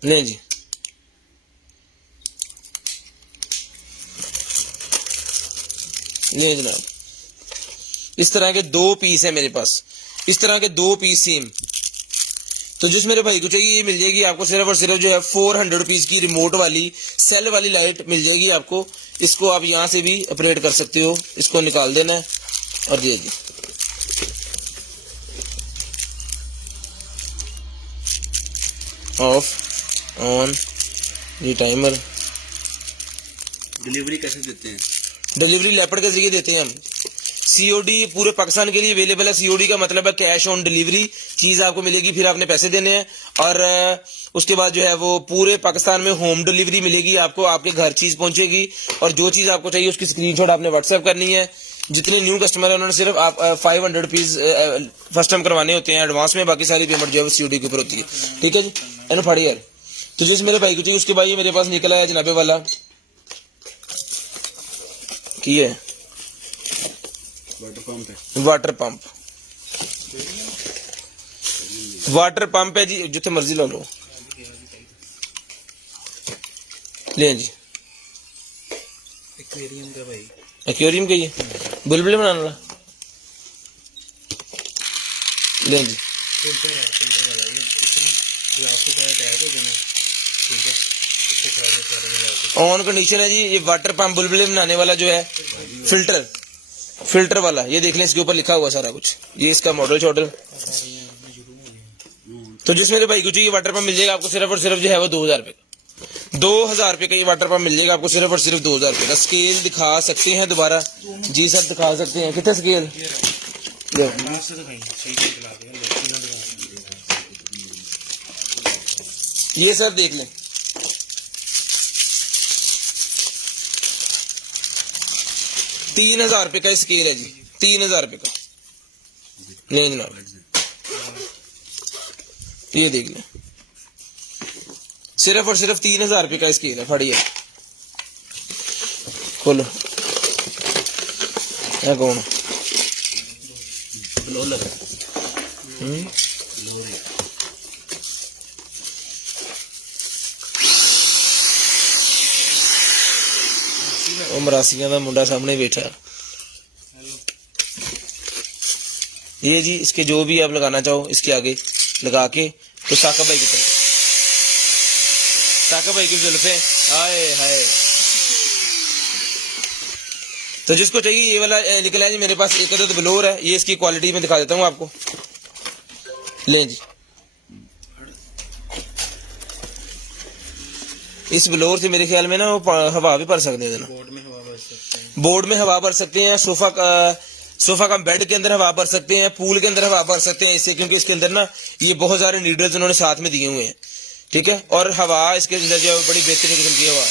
नहीं जी नहीं जनाब, इस तरह के 2 पीस है मेरे पास, इस तरह के 2 पीस सेम। तो जिस मेरे भाई को चाहिए ये मिल जाएगी आपको सिर्फ और सिर्फ जो है 400 रुपीज की रिमोट वाली सेल वाली लाइट मिल जाएगी आपको। इसको आप यहां से भी ऑपरेट कर सकते हो। इसको निकाल देना है और ये जी ऑफ ऑन ये टाइमर। डिलीवरी कैसे देते हैं? डिलीवरी लैपटॉप के जरिए देते हैं हम। सीओडी पूरे पाकिस्तान के लिए अवेलेबल है। सीओडी का मतलब है कैश ऑन डिलीवरी, चीज आपको मिलेगी फिर आपने पैसे देने हैं। और उसके बाद जो है वो पूरे पाकिस्तान में होम डिलीवरी मिलेगी आपको, आपके घर चीज पहुंचेगी। और जो चीज आपको चाहिए उसकी स्क्रीनशॉट आपने व्हाट्सएप करनी है। जितने न्यू कस्टमर है उन्होंने सिर्फ आप 500 रुपीज फर्स्ट टाइम करवाने होते हैं एडवांस में, बाकी सारी पेमेंट जो है वो सीओडी के ऊपर होती है। ठीक है जी, एनो फाड़ी यार। तो जिस मेरे भाई को चाहिए उसके बाद ये मेरे पास निकला है जनाबे वाला की है वाटर पंप है जी, जितने मर्जी ला लो ले जी। एक्वेरियम का भाई, एक्वेरियम का ये बुलबुले बनाने वाला ले जी। ऑन कंडीशन है जी। ये वाटर पंप बुलबुले बनाने वाला जो है फिल्टर वाला, ये देख लें इसके ऊपर लिखा हुआ सारा कुछ। ये इसका मॉडल शॉडल। तो जिस मेरे भाई को चाहिए वाटर पंप मिल जाएगा आपको सिर्फ और सिर्फ जो है वो 2000 रुपए का। 2000 रुपए का ये वाटर पंप मिल जाएगा आपको सिर्फ और सिर्फ 2000 रुपए का। स्केल दिखा सकते हैं दोबारा? जी सर दिखा सकते हैं। कितना स्केल? ये सर देख लें, ₹3000 का स्केल है जी। 3000 रुपए का नहीं जनाब, ये देख लें सिर्फ और सिर्फ 3000 रुपए का स्केल है। फड़िए खोलो है कौन मरासिया का मुंडा सामने बैठा। ये जी इसके जो भी आप लगाना चाहो इसके आगे लगा के, तो साकिब भाई की तरफ, साकिब भाई की जुल्फे हाय हाय। तो जिसको चाहिए ये वाला निकला है जी मेरे पास एक अदद ब्लोर है, ये इसकी क्वालिटी में दिखा देता हूँ आपको। लें जी, इस ब्लोर से मेरे ख्याल में ना वो हवा भी भर सकते हैं, बोर्ड में हवा भर सकते हैं, सोफा का बेड के अंदर हवा भर सकते हैं, पूल के अंदर हवा भर सकते हैं इससे, क्योंकि इसके अंदर ना ये बहुत सारे नीडल्स उन्होंने साथ में दिए हुए हैं, ठीक है। और हवा इसके अंदर जो बड़ी बेहतरीन किस्म की हवा है।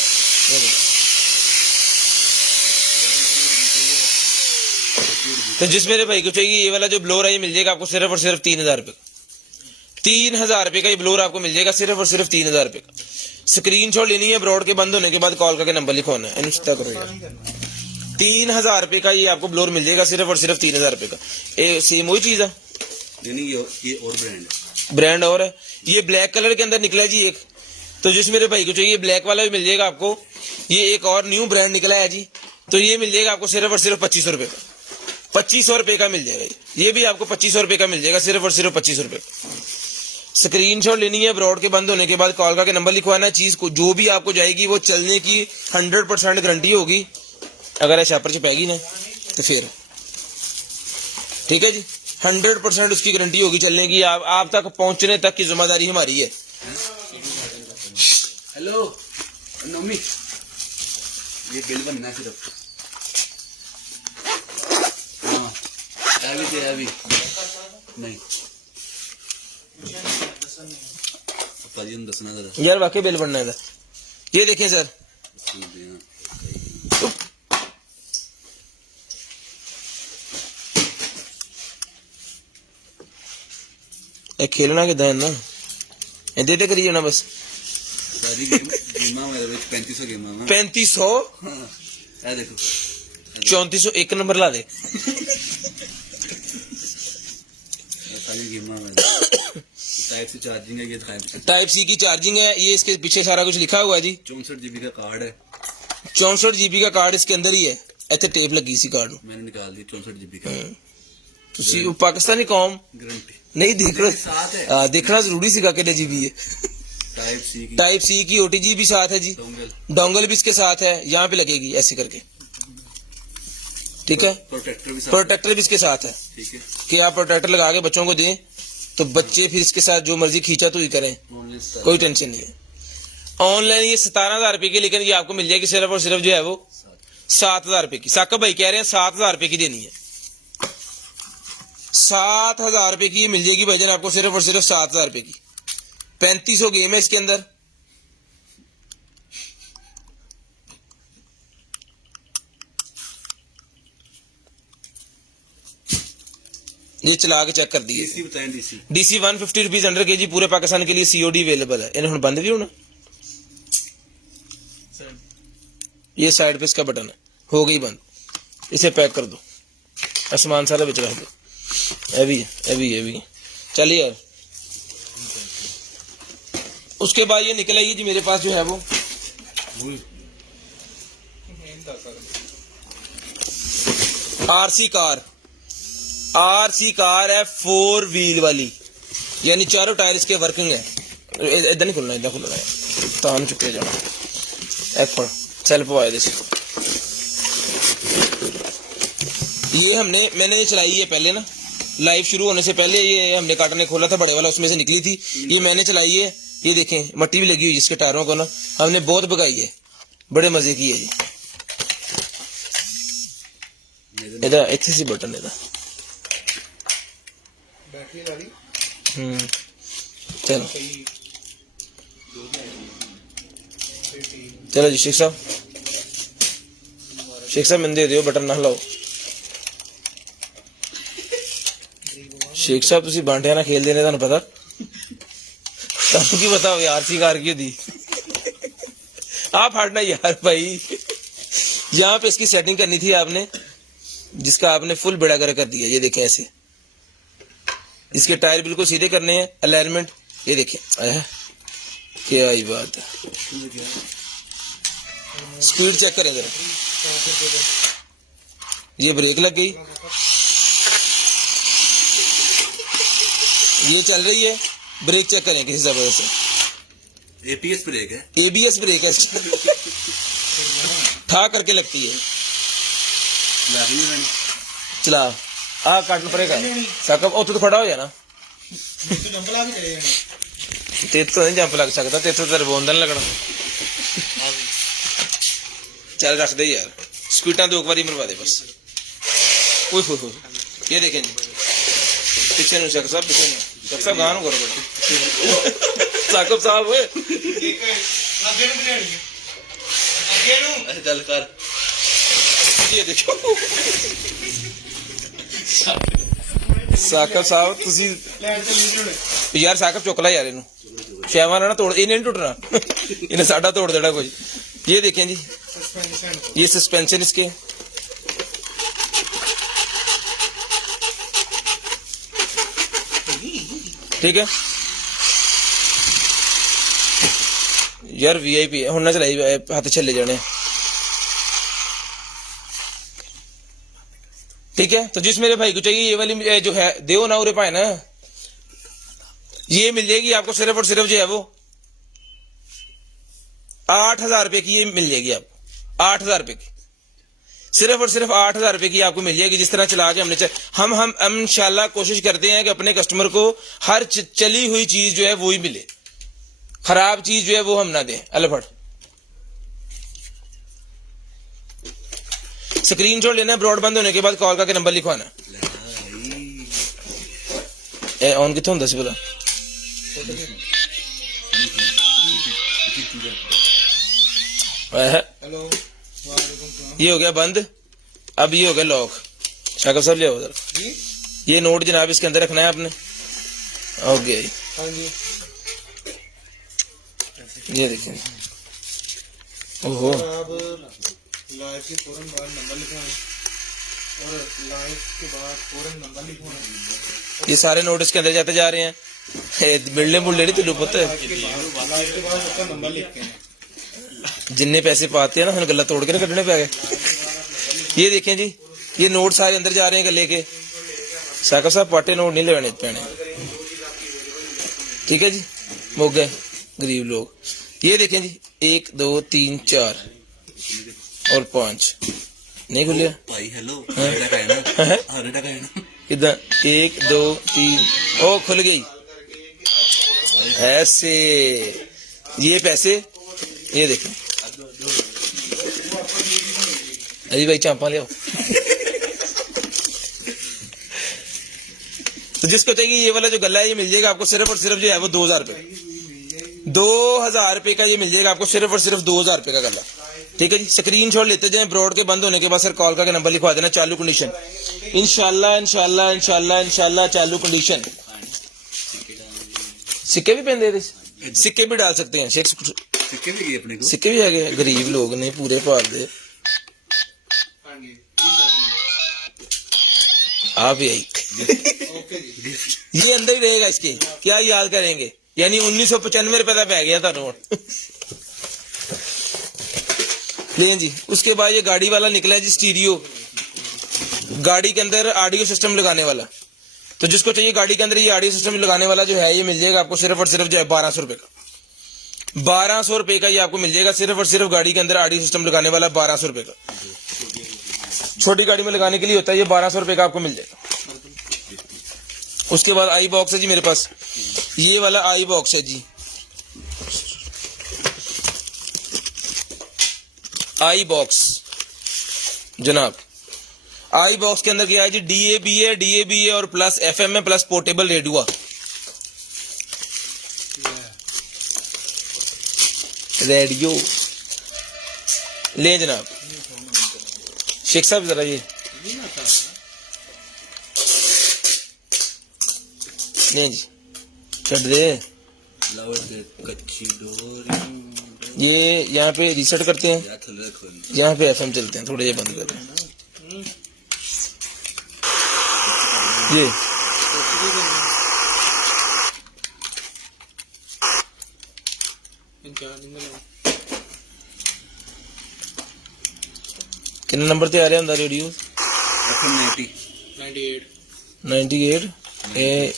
तो जिस मेरे भाई को चाहिए ये वाला जो ब्लोर है ये मिल जाएगा आपको सिर्फ और सिर्फ 3000 रुपये का। 3000 रुपये का ये ब्लोर आपको मिल जाएगा सिर्फ और सिर्फ 3000 रुपये का। स्क्रीनशॉट लेनी है, ब्रॉड के बंद होने के बाद कॉल करके नंबर लिखवाना है, इन्हें करो यार। 3000 रुपये का ये आपको ब्लोर मिल जाएगा सिर्फ और सिर्फ 3000 रुपये का। ये सेम वही चीज है, ये और ब्रांड और है। ये ब्लैक कलर के अंदर निकला है जी एक, तो जिस मेरे भाई को चाहिए ब्लैक वाला भी मिल जाएगा आपको। ये एक और न्यू ब्रांड निकला है जी, तो ये मिल जाएगा आपको सिर्फ और सिर्फ 2500 रुपये का। 2500 रुपये का मिल जाएगा ये भी आपको 2500 रुपये का मिल जाएगा सिर्फ और सिर्फ 2500 रुपये का। स्क्रीनशॉट लेनी है, ब्रॉड के बंद होने के बाद कॉल करके नंबर लिखवाना है। चीज को जो भी आपको जाएगी वो चलने की 100% गारंटी होगी। अगर ये छापर छपेगी ना तो फिर ठीक है जी, 100% उसकी गारंटी होगी चलने की। आप तक पहुंचने तक की जिम्मेदारी हमारी है। हेलो नोमी, ये बिल बनना सिर्फ अभी नहीं दसना यार, वाकई बिल बनना है। ये देखें सर, खेलना किदा है ना, इधर करी जाना बस। सारी गेमां मेरे विच 3500 गेमां हैं। 3500 ए देखो 3400 एक नंबर ला दे। सारी गेमां में टाइप सी चार्जिंग है, ये टाइप सी की चार्जिंग है। ये इसके पीछे सारा कुछ लिखा हुआ है जी। 64 GB का कार्ड है। 64 GB का कार्ड इसके अंदर ही है। इतने टेप लगी सी कार्ड मैंने निकाल दी 64 GB का। ਤੁਸੀਂ पाकिस्तानी कौम गारंटी नहीं देख रहे, देखना जरूरी सीगा कितने जीबी है। टाइप सी की OTG भी साथ है जी, डोंगल भी इसके साथ है, यहाँ पे लगेगी ऐसे करके, ठीक है। प्रोटेक्टर भी इसके साथ है, ठीक है, कि आप प्रोटेक्टर लगा के बच्चों को दें तो बच्चे फिर इसके साथ जो मर्जी खींचा तो ही करें, कोई टेंशन नहीं है। ऑनलाइन ये 17,000 रुपए की, लेकिन ये आपको मिल जाएगी सिर्फ और सिर्फ जो है वो 7,000 रुपए की। साकिब भाई कह रहे हैं 7,000 रुपए की देनी है। 7,000 रुपए की मिल जाएगी भाईजान आपको सिर्फ और सिर्फ 7,000 रुपए की। 3500 गेम है इसके अंदर। ये चला के चेक कर दिए। DC 150 रुपीज अंडर केजी पूरे पाकिस्तान के लिए COD अवेलेबल है। इन्हें बंद भी होना, ये साइड पे इसका बटन है, हो गई बंद। इसे पैक कर दो, आसमान सारा बिच रख दो। ये भी चलिए यार। उसके बाद ये निकला जी मेरे पास जो है वो RC कार है 4 व्हील वाली, यानी चारों टायर इसके वर्किंग है। इधर नहीं खुलना, इधर खुलना है, तान चुके जाना। एक पर सेल्फ आया जैसे ये मैंने ये चलाई है पहले ना, लाइव शुरू होने से पहले ये हमने कार्टन ने खोला था बड़े वाला, उसमें से निकली थी। ये मैंने चलाई है, ये देखें मट्टी भी लगी हुई जिसके टायरों को ना, हमने बहुत भगाई है, बड़े मजे की है जी। इधर इतनी सी बटन इधर चलो चलो जी शेख साहब मैंने दे दियो बटन ना हिलाओ। शेख साहब तुसी बांटिया ना खेल देने तुहानू पता, तुहानू की पता होवे RC कार की दी। आप फाड़ना यार भाई, यहाँ पे इसकी सेटिंग करनी थी आपने, जिसका आपने फुल बेड़ा गर्क कर दिया। ये देखें ऐसे इसके टायर बिल्कुल सीधे करने हैं, अलाइनमेंट ये देखें, क्या ही बात है। स्पीड चेक करें जरा, ये ब्रेक लग गई, ये चल रही है, ब्रेक चेक करें किसी वजह से, एपीएस ब्रेक है, एबीएस ब्रेक है इसकी। ठा करके लगती है। चला आ काटना पड़ेगा साकब, ओ तो खड़ा हो जाना, तेरे तो नहीं जंप लग सकता, तेरे तो तेरे बोंदन लगना। चल रख दे यार, स्पीडा 2 बारी मरवा दे बस। ओए हो, ये देखें जी पीछे नु शेख साहब, पीछे नु शेख साहब गाना करो बेटा। साकब साहब ओए चल कर, ये देखो साकब साहब ਤੁਸੀਂ यार साकब चुक ला यार ਇਹਨੂੰ, ਸ਼ੈਵਾਂ ਨਾ ਤੋੜ, ਇਹਨੇ नहीं टूटना, ਇਹਨੇ ਸਾਡਾ ਤੋੜ देना कुछ। ये देखें जी, ये सस्पेंशन इसके, ठीक है यार, वीआईपी है, हुन ना चलाई हाथ छले जाने, ठीक है। तो जिस मेरे भाई को चाहिए ये वाली जो है देव ना उरे पाए ना, ये मिल जाएगी आपको सिर्फ और सिर्फ जो है वो 8,000 रुपए की, ये मिल जाएगी आपको 8,000 रुपए की, सिर्फ और सिर्फ 8,000 रुपए की आपको मिल जाएगी। जिस तरह चला के हमने हम इंशाल्लाह कोशिश करते हैं कि अपने कस्टमर को हर चली हुई चीज जो है वो ही मिले, खराब चीज जो है वो हम ना दें। अलफड़ स्क्रीनशॉट लेना है, ब्रॉडबैंड होने के बाद कॉल करके नंबर लिखवाना। ऑन कितों होंदा सी पता, हेलो, ये हो गया बंद, अब ये हो गया लॉक। शाकिब साहब ले उधर, ये नोट जनाब इसके अंदर रखना है आपने, हो गया जी। ये देखिए, ओहो, लाइव के फौरन बाद नंबर लिखवाएं और लाइव के बाद फौरन नंबर लिखवाएं। ये सारे नोट इसके अंदर जाते जा रहे हैं, मिलने मुलने नहीं तुलू पुत, लाइव के बाद उसका नंबर लिख के जिन्ने पैसे पाते हैं ना हम गला तोड़ के ना कटने पे गए। ये देखें जी, ये नोट सारे अंदर जा रहे हैं गले के। साकब साहब पाटे नोट नहीं लेने पैने, ठीक है जी, मुक गए गरीब लोग। ये देखें जी, 1 2 3 4 और 5 नहीं खुलिया भाई। हेलो, हरे कहना, हरे कहना किदा, 1 2 3, ओ खुल गई ऐसे। ये पैसे, ये देखें, अजी भाई चांपा ले आओ। तो जिसको चाहिए ये वाला जो गला है ये मिल जाएगा आपको सिर्फ और सिर्फ जो है वो 2,000 रुपए, 2,000 रुपए का ये मिल जाएगा आपको सिर्फ और सिर्फ 2,000 रुपए का गला, ठीक है जी। स्क्रीनशॉट लेते जाएं, ब्रॉड के बंद होने के बाद सर कॉल करके नंबर लिखवा देना, चालू कंडीशन, इंशाल्लाह इंशाल्लाह इंशाल्लाह इंशाल्लाह चालू कंडीशन। सिक्के भी पहन दे, सिक्के भी डाल सकते हैं, सिक्के भी गए अपने को, सिक्के भी है, गरीब लोग ने पूरे पाल दे। आप यही ये अंदर ही रहेगा इसके, क्या याद करेंगे, यानी 1995 रुपए का पै गया था नोट। लें जी, उसके बाद ये गाड़ी वाला निकला है जी, स्टीरियो, गाड़ी के अंदर ऑडियो सिस्टम लगाने वाला। तो जिसको चाहिए गाड़ी के अंदर ये ऑडियो सिस्टम लगाने वाला जो है ये मिल जाएगा आपको सिर्फ और सिर्फ जो है 1,200 रुपए का, 1,200 रुपए का ये आपको मिल जाएगा सिर्फ और सिर्फ गाड़ी के अंदर ऑडियो सिस्टम लगाने वाला 1,200 रुपए का। छोटी गाड़ी में लगाने के लिए होता है ये 1,200 रुपए का आपको मिल जाएगा। उसके बाद आई बॉक्स है जी मेरे पास, ये वाला आई बॉक्स है जी, आई बॉक्स जनाब। आई बॉक्स के अंदर क्या है जी, डीएबी है और प्लस एफएम है प्लस पोर्टेबल रेडियो, ले जनाब। शेख साहब जरा ये नहीं जी, छड़ दे, कच्ची डोरी, ये यहाँ पे रीसेट करते हैं, यहाँ पे एफएम चलते हैं, थोड़े ये बंद करते हैं। ये कितने नंबर ते आ रहा है रेडियो, 98 98 ए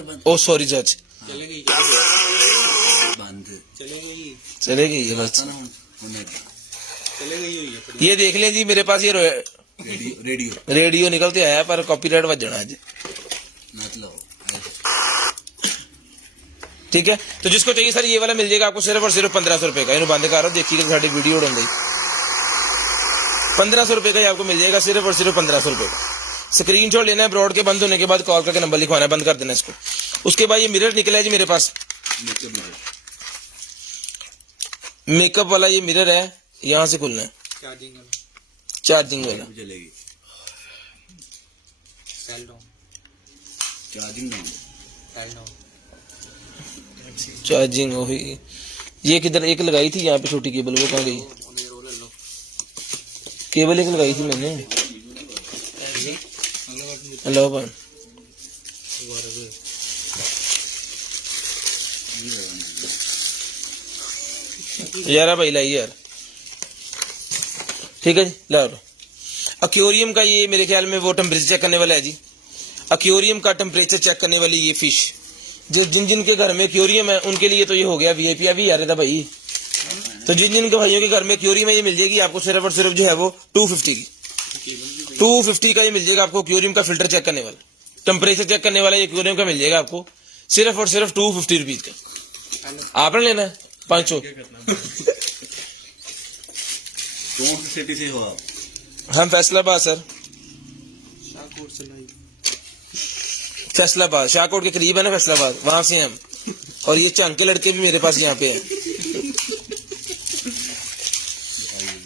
बंद ओ सॉरी जज, चले गई बंद चले गई चले गई है बस। ना होने चले गई हुई है ये देख लें जी, मेरे पास ये रेडियो रेडियो रेडियो निकलते आया पर कॉपीराइट बज जाना आज, मतलब ठीक है। तो जिसको चाहिए सर ये वाला मिल जाएगा आपको सिर्फ और सिर्फ 1500 रुपए का। इन्होंने बंद करो, देखिएगा साड़ी वीडियो उड़ गई। 1500 रुपए का ही आपको मिल जाएगा, सिर्फ और सिर्फ 1500 रुपए का। स्क्रीनशॉट लेना है, ब्रॉड के बंद होने के बाद कॉल करके नंबर लिखवाना है, बंद कर देना इसको। उसके बाद ये मिरर निकला है जी मेरे पास, मेकअप वाला ये मिरर है, यहाँ से खुलना है, चार्जिंग वाला। चलेगी सेल डाउन चार्जिंग नहीं सेल डाउन चार्जिंग हो ही, ये किधर एक लगाई थी यहाँ पे छोटी केबल, वो कहाँ गई? केबल एक लगाई थी मैंने, हेलो बन यार भाई लाई यार, ठीक है जी। लो एक्वेरियम का ये मेरे ख्याल में वो टेम्परेचर चेक करने वाला है जी। एक्वेरियम का टेम्परेचर चेक करने वाली ये फिश, जो जिन जिन के घर में एक्वेरियम है उनके लिए तो ये हो गया वीआईपी। अभी यार था भाई, तो जिन जिन के भाइयों के घर में एक्वेरियम है ये मिल जाएगी आपको सिर्फ और सिर्फ जो है वो 250 की, 250 का ये मिल जाएगा आपको। एक्वेरियम का फिल्टर चेक करने वाला, टेम्परेचर चेक करने वाला एक्वेरियम का मिल जाएगा आपको सिर्फ और सिर्फ 250 रुपीज का। आपने लेना है 500। कौन सी सिटी से हो आप? हम फैसलाबाद सर, शाहकोट से लाई फैसलाबाद शाहकोट के करीब है ना फैसलाबाद, वहां से हम। और ये चंग के लड़के भी मेरे पास यहाँ पे हैं।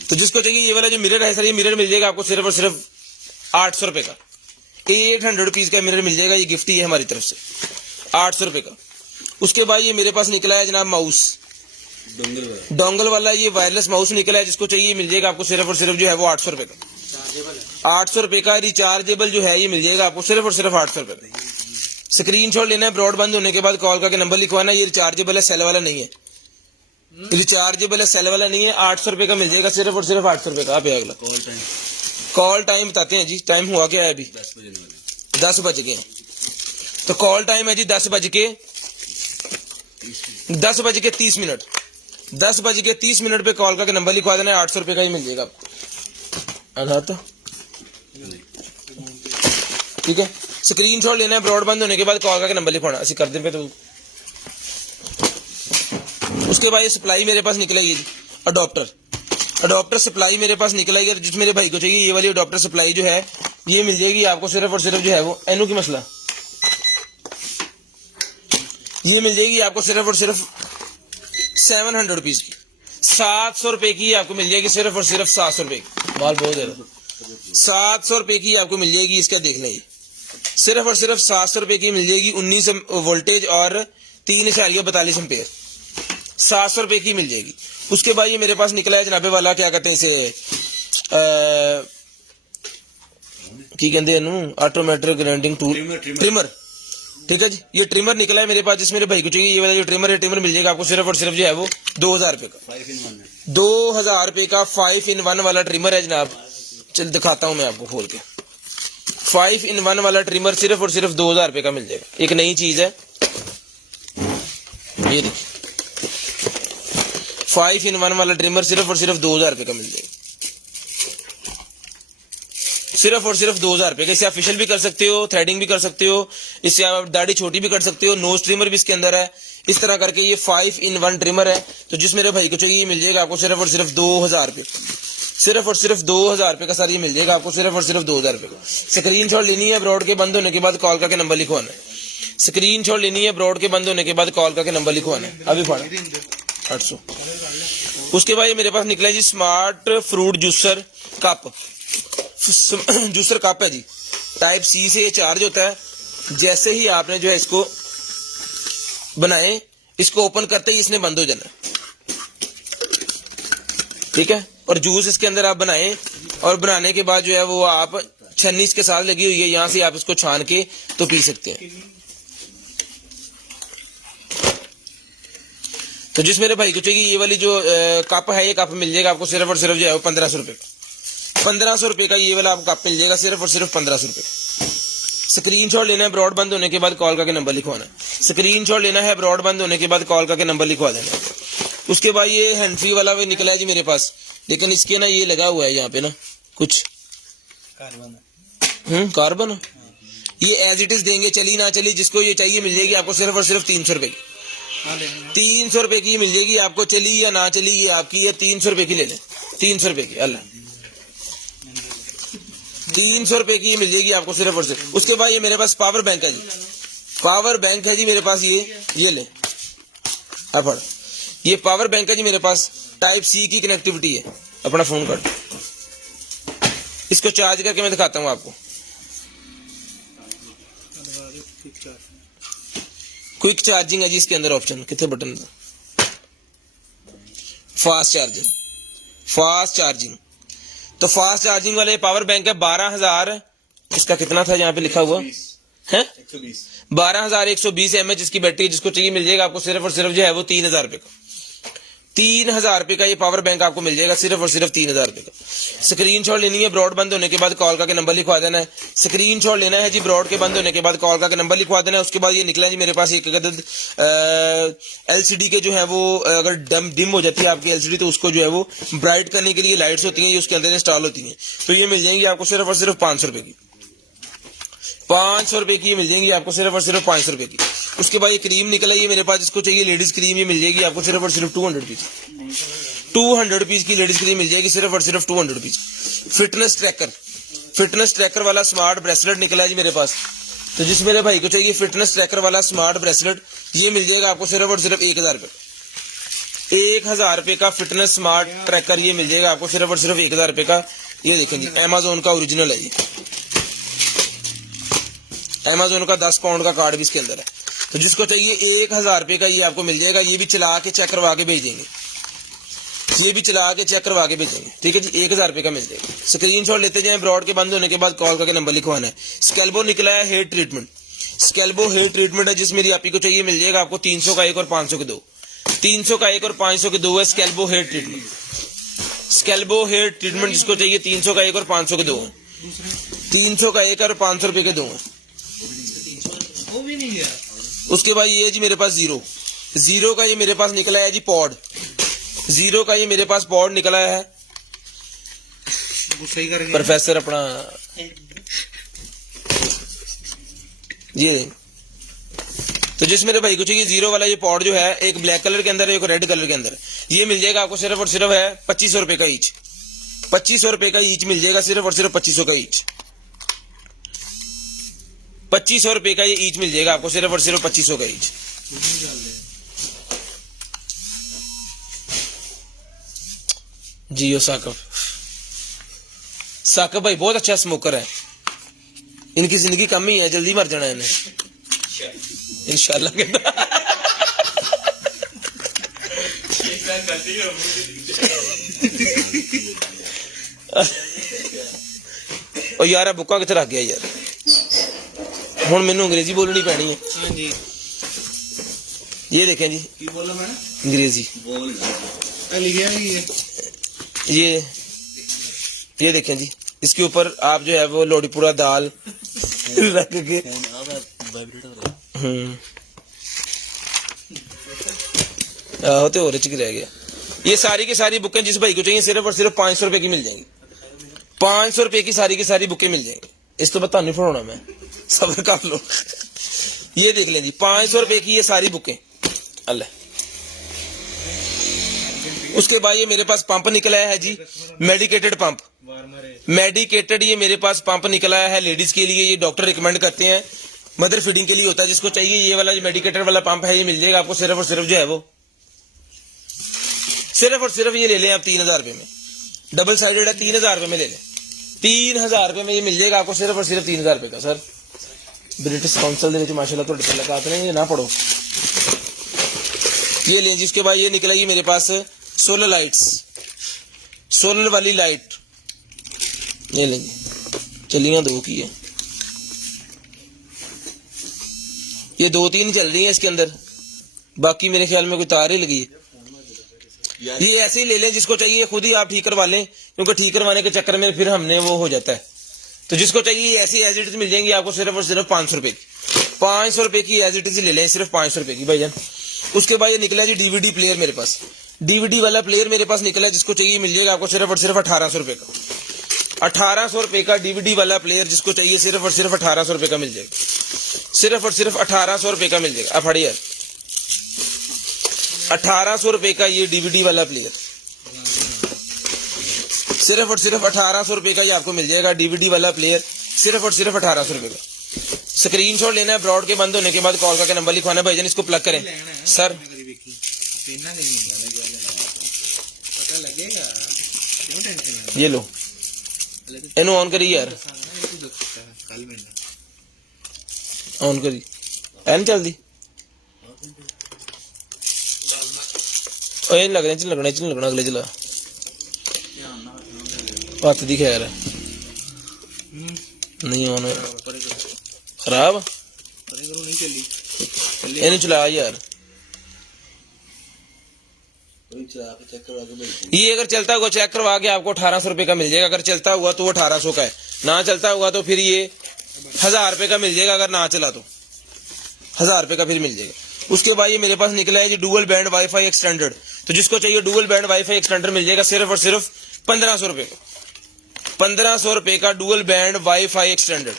तो जिसको चाहिए ये वाला जो मिरर है सर, ये मिरर मिल जाएगा आपको सिर्फ और सिर्फ 800 रुपए का। 800 रुपीज का मिरर मिल जाएगा, ये गिफ्ट ही है हमारी तरफ से, 800 रुपए का। उसके बाद ये मेरे पास निकला है जनाब माउस, डोंगल वाला ये वायरलेस माउस निकला है। जिसको चाहिए मिल जाएगा आपको सिर्फ और सिर्फ जो है वो 800 रुपए का। 800 रुपए का रिचार्जेबल जो है ये मिल जाएगा आपको सिर्फ और सिर्फ 800 रुपए का। स्क्रीनशॉट लेना है, ब्रॉड बंद होने के बाद कॉल करके नंबर लिखवाना। ये रिचार्जेबल है, सेल वाला नहीं है, रिचार्जेबल है, सेल वाला नहीं है। 800 रुपए का मिल जाएगा सिर्फ और सिर्फ 800 रुपए का। आप अगला कॉल टाइम बताते हैं जी, टाइम हुआ क्या है अभी? 10 बज गए। तो कॉल टाइम है जी 10 बज के 30 मिनट। 10 बज के 30 मिनट पे कॉल करके नंबर लिखवा देना है, 800 रुपए का ही मिल जाएगा आपको। आधार तो ठीक है। स्क्रीनशॉट लेना है, ब्रॉड बंद होने के बाद कॉल करके नंबर लिखवाना, ऐसे कर दे पे। तो उसके बाद ये सप्लाई मेरे पास निकला है जी, अडॉप्टर सप्लाई मेरे पास निकला है। जिस मेरे भाई को चाहिए ये वाली अडॉप्टर सप्लाई जो है ये मिल जाएगी आपको सिर्फ और सिर्फ जो है वो एनू की मसला, ये मिल जाएगी आपको सिर्फ और सिर्फ 700 रुपीज की। 700 रुपए की आपको मिल जाएगी सिर्फ और सिर्फ 700 रुपए की। माल बहुत दे रहा, 700 रुपए की आपको मिल जाएगी। इसका देख लें, सिर्फ और सिर्फ 700 रुपए की मिल जाएगी। 19 वोल्टेज और 3.42 एम्पेयर, 700 रुपए की मिल जाएगी। उसके बाद ये मेरे पास निकला है जनाबे वाला, क्या कहते हैं इसे, की कहते हैं ऑटोमेटिक ग्राइंडिंग टूल, ट्रिमर। ठीक है जी, ये ट्रिमर निकला है मेरे पास। जिस मेरे भाई को चाहिए ये वाला जो ट्रिमर है, ट्रिमर मिल जाएगा आपको सिर्फ और सिर्फ जो है वो 2000 रुपए का। 2000 रुपए का 5 in 1 वाला ट्रिमर है जनाब। चल दिखाता हूं मैं आपको खोल के। 5 in 1 वाला ट्रिमर सिर्फ और सिर्फ 2000 रुपए का मिल जाएगा। एक नई चीज है ये देखिए, 5 in 1 वाला ट्रिमर सिर्फ और सिर्फ 2000 रुपए का मिल जाएगा, सिर्फ और सिर्फ 2000 रुपए का। इससे आप फेशियल भी कर सकते हो, थ्रेडिंग भी कर सकते हो, इससे आप दाढ़ी छोटी भी कर सकते हो, नोज ट्रिमर भी इसके अंदर है। इस तरह करके ये 5 in 1 ट्रिमर है। तो जिस मेरे भाई को चाहिए मिल जाएगा आपको सिर्फ और सिर्फ 2000 रुपए, सिर्फ और सिर्फ 2000 रुपए का सर ये मिल जाएगा आपको सिर्फ और सिर्फ 2000 रुपए का। स्क्रीनशॉट लेनी है, ब्रॉड के बंद होने के बाद कॉल करके नंबर लिखवाना है। स्क्रीनशॉट लेनी है, ब्रॉड के बंद होने के बाद कॉल करके नंबर लिखवाना है। अभी फाड़ा 800। उसके बाद ये मेरे पास निकला है जी smart fruit juicer cup, juicer cup है जी, टाइप सी से ये चार्ज होता है। जैसे ही आपने जो है इसको बनाए, इसको ओपन करते ही इसने बंद हो जाना, ठीक है। और जूस इसके अंदर आप बनाएं, और बनाने के बाद जो है वो आप छन्नी इसके साथ लगी हुई है, यहां से आप इसको छान के तो पी सकते हैं। तो जिस मेरे भाई को चाहिए ये वाली जो कप है, ये कप मिल जाएगा आपको सिर्फ और सिर्फ जो है वो 1500 रुपए का। 1500 रुपए का ये वाला आपको कप मिल जाएगा सिर्फ और सिर्फ 1500 रुपए। स्क्रीनशॉट लेना है, ब्रॉड बंद होने के बाद कॉल करके नंबर लिखवाना है। स्क्रीनशॉट लेना है, ब्रॉड बंद होने के बाद कॉल करके नंबर लिखवा देना है। उसके बाद ये हैंड फ्री वाला भी निकला है जी मेरे पास, लेकिन इसके ना ये लगा हुआ है यहाँ पे ना कुछ कार्बन। ये एज इट इज देंगे, चली ना चली, जिसको ये चाहिए मिल जाएगी आपको सिर्फ और सिर्फ 300 रुपए की। 300 रुपए की मिल जाएगी आपको, चली या ना चली ये आपकी है। 300 रुपए की ले लें, 300 रुपए की, अल्लाह 300 रुपए की मिल जाएगी आपको सिर्फ और सिर्फ। उसके बाद ये मेरे पास पावर बैंक है जी, पावर बैंक है जी मेरे पास, ये ले अब ये पावर बैंक है जी मेरे पास। टाइप सी की कनेक्टिविटी है, अपना फोन कर, इसको चार्ज करके मैं दिखाता हूँ आपको। क्विक चार्जिंग है जी इसके अंदर ऑप्शन, कितने button, fast charging, fast charging. तो फास्ट चार्जिंग वाले पावर बैंक है 12,000, इसका कितना था यहाँ पे लिखा हुआ है 12,120 mAh इसकी बैटरी, जिसको चाहिए मिल जाएगा आपको सिर्फ और सिर्फ जो है वो 3,000 रुपए का। 3,000 रुपए का ये पावर बैंक आपको मिल जाएगा सिर्फ और सिर्फ 3,000 रुपए का। स्क्रीनशॉट लेनी है, ब्रॉड बंद होने के बाद कॉल करके नंबर लिखवा देना है। स्क्रीनशॉट लेना है जी, ब्रॉड के बंद होने के बाद कॉल करके नंबर लिखवा देना है। उसके बाद ये निकला जी मेरे पास एक अदद एलसीडी के जो है वो, अगर डिम हो जाती है आपकी एलसीडी तो उसको जो है वो ब्राइट करने के लिए लाइट्स होती हैं, ये उसके अंदर इंस्टॉल होती हैं, तो ये मिल जाएंगी आपको सिर्फ और सिर्फ 500 रुपए की। 500 रुपए की मिल जाएंगी आपको सिर्फ और सिर्फ 500 रुपए की। उसके बाद ये क्रीम निकला ये मेरे पास, जिसको चाहिए लेडीज क्रीम, ये मिल जाएगी आपको सिर्फ और सिर्फ 200 रुपीज। 200 रुपीज की लेडीज क्रीम मिल जाएगी सिर्फ और सिर्फ 200 rupees. Fitness tracker, fitness tracker वाला स्मार्ट ब्रेसलेट निकला है जी मेरे पास, तो जिस मेरे भाई को चाहिए फिटनेस ट्रैकर वाला स्मार्ट ब्रेसलेट, ये मिल जाएगा आपको सिर्फ और सिर्फ 1,000 रुपए। 1,000 रुपए का फिटनेस स्मार्ट ट्रैकर ये मिल जाएगा आपको सिर्फ और सिर्फ 1,000 रुपए का। ये देखें जी, अमेजोन का ओरिजिनल है ये, अमेजोन का 10 पाउंड का कार्ड भी इसके अंदर है। तो जिसको चाहिए 1,000 रुपए का ये आपको मिल जाएगा। ये भी चला के चेक करवा के भेज देंगे, ये भी चला के चेक करवा के भेजेंगे, ठीक है जी। 1,000 रुपए का मिल जाएगा। स्क्रीनशॉट लेते जाएं, ब्रॉड के बंद होने के बाद कॉल करके नंबर लिखवाना है। स्केल्बो निकला है हेयर ट्रीटमेंट, स्केल्बो हेयर ट्रीटमेंट है, जिस मेरी आपी को चाहिए मिल जाएगा आपको 300 का एक और 500 के दो। 300 का एक और 500 के दो है स्केल्बो हेयर ट्रीटमेंट। स्केल्बो हेयर ट्रीटमेंट जिसको चाहिए 300 का एक और 500 के दो है। 300 का एक और 500 रुपए के दो है। उसके बाद ये जी मेरे पास जीरो का ये मेरे पास निकला है जी पॉड, जीरो का ये मेरे पास पॉड निकला है। प्रोफेसर अपना ये, तो जिस मेरे भाई को चाहिए जीरो वाला ये पॉड जो है, एक ब्लैक कलर के अंदर है, एक रेड कलर के अंदर, ये मिल जाएगा आपको सिर्फ और सिर्फ है 2500 रुपए का ईच। 2500 रुपए का ईच मिल जाएगा सिर्फ और सिर्फ 2500 का ईच। 2500 रुपए का ये ईच मिल जाएगा आपको सिर्फ और सिर्फ 2500 का ईच। जियो साकब भाई बहुत अच्छा स्मोकर है, इनकी जिंदगी कम ही है, जल्दी मर जाना है इन्हें इंशाल्लाह। और यार बुक्का कितने रख गया यार, हुण मैनू अंग्रेजी बोलनी पैनी है। हाँ जी, ये देखें जी, अंग्रेजी ये देखें जी, इसके ऊपर आप जो है वो लोड़ीपुरा दाल रख के होते हो रच रह गया। ये सारी की सारी बुकें जिस भाई को चाहिए सिर्फ और सिर्फ 500 रुपए की मिल जाएंगी। 500 रुपए की सारी बुकें मिल जाएंगी। इस तो बता नहीं पढ़ाना मैं, सब्र कर लो। ये देख लें जी, 500 रुपए की ये सारी बुकें अल्लाह। उसके बाद ये मेरे पास पंप निकला है जी, मेडिकेटेड पंप, मेडिकेटेड ये मेरे पास पंप निकला है लेडीज के लिए। ये डॉक्टर रिकमेंड करते हैं, मदर फीडिंग के लिए होता है। जिसको चाहिए ये वाला मेडिकेटेड वाला पंप है, ये मिल जाएगा आपको सिर्फ और सिर्फ जो है वो सिर्फ और सिर्फ ये ले लें आप 3,000 रुपए में। डबल साइडेड है, 3,000 रुपए में ले लें। 3,000 रुपए में ये मिल जाएगा आपको सिर्फ और सिर्फ 3,000 रुपए का। सर ब्रिटिश काउंसिल दे माशाल्लाह तो लगाते हैं, ये ना पढ़ो। ये लें जी। उसके बाद ये निकला ये मेरे पास सोलर लाइट्स, सोलर वाली लाइट ये लेंगे, चलिए ना 2 की है, ये 2-3 चल रही है इसके अंदर, बाकी मेरे ख्याल में कोई तार ही लगी है। ये ऐसे ही ले लें, जिसको चाहिए खुद ही आप ठीक करवा लें, क्योंकि ठीक करवाने के चक्कर में फिर हमने वो हो जाता है। तो जिसको चाहिए ऐसी एज इट इज मिल जाएंगी आपको सिर्फ और सिर्फ 500 रुपए की। 500 रुपए की एज इट इज ले लें, सिर्फ 500 रुपए की भाईजान। उसके बाद ये निकला जी डीवीडी प्लेयर मेरे पास, डीवीडी वाला प्लेयर मेरे पास निकला, जिसको चाहिए मिल जाएगा आपको सिर्फ और सिर्फ 1800 रुपए का। 1800 रुपए का डीवीडी वाला प्लेयर जिसको चाहिए सिर्फ और सिर्फ 1800 रुपए का मिल जाएगा, सिर्फ और सिर्फ 1800 रुपए का मिल जाएगा। अब फड़ी यार 1800 रुपए का ये डीवीडी वाला प्लेयर, सिर्फ और सिर्फ 1800 रुपए का ये आपको मिल जाएगा डीवीडी वाला प्लेयर, सिर्फ और सिर्फ 1800 रुपए का। स्क्रीनशॉट लेना है, ब्रॉड के बंद होने के बाद कॉल करके नंबर लिखवाना है। भाईजान इसको प्लग करें सर, पता लगेगा, क्यों टेंशन है? ये लो इन्हों ऑन करिए यार, कल मिलना ऑन करिए, एन चलती लग रहे लगना अगले चला हथ दी खैर है नहीं ऑन खराब नहीं चली इन चला यार। ये अगर चलता हुआ चेक करवा के आपको 1800 रुपए का मिल जाएगा, अगर चलता हुआ तो वो 1800 का है, ना चलता हुआ तो फिर ये 1000 रुपए का मिल जाएगा, अगर ना चला तो 1000 रुपए का फिर मिल जाएगा। उसके बाद ये मेरे पास निकला है जी डुअल बैंड वाईफाई एक्सटेंडेड, तो जिसको चाहिए डुअल बैंड वाईफाई एक्सटेंडर मिल जाएगा सिर्फ और सिर्फ 1500 रुपए का। 1500 रुपए का डुअल बैंड वाईफाई एक्सटेंडेड,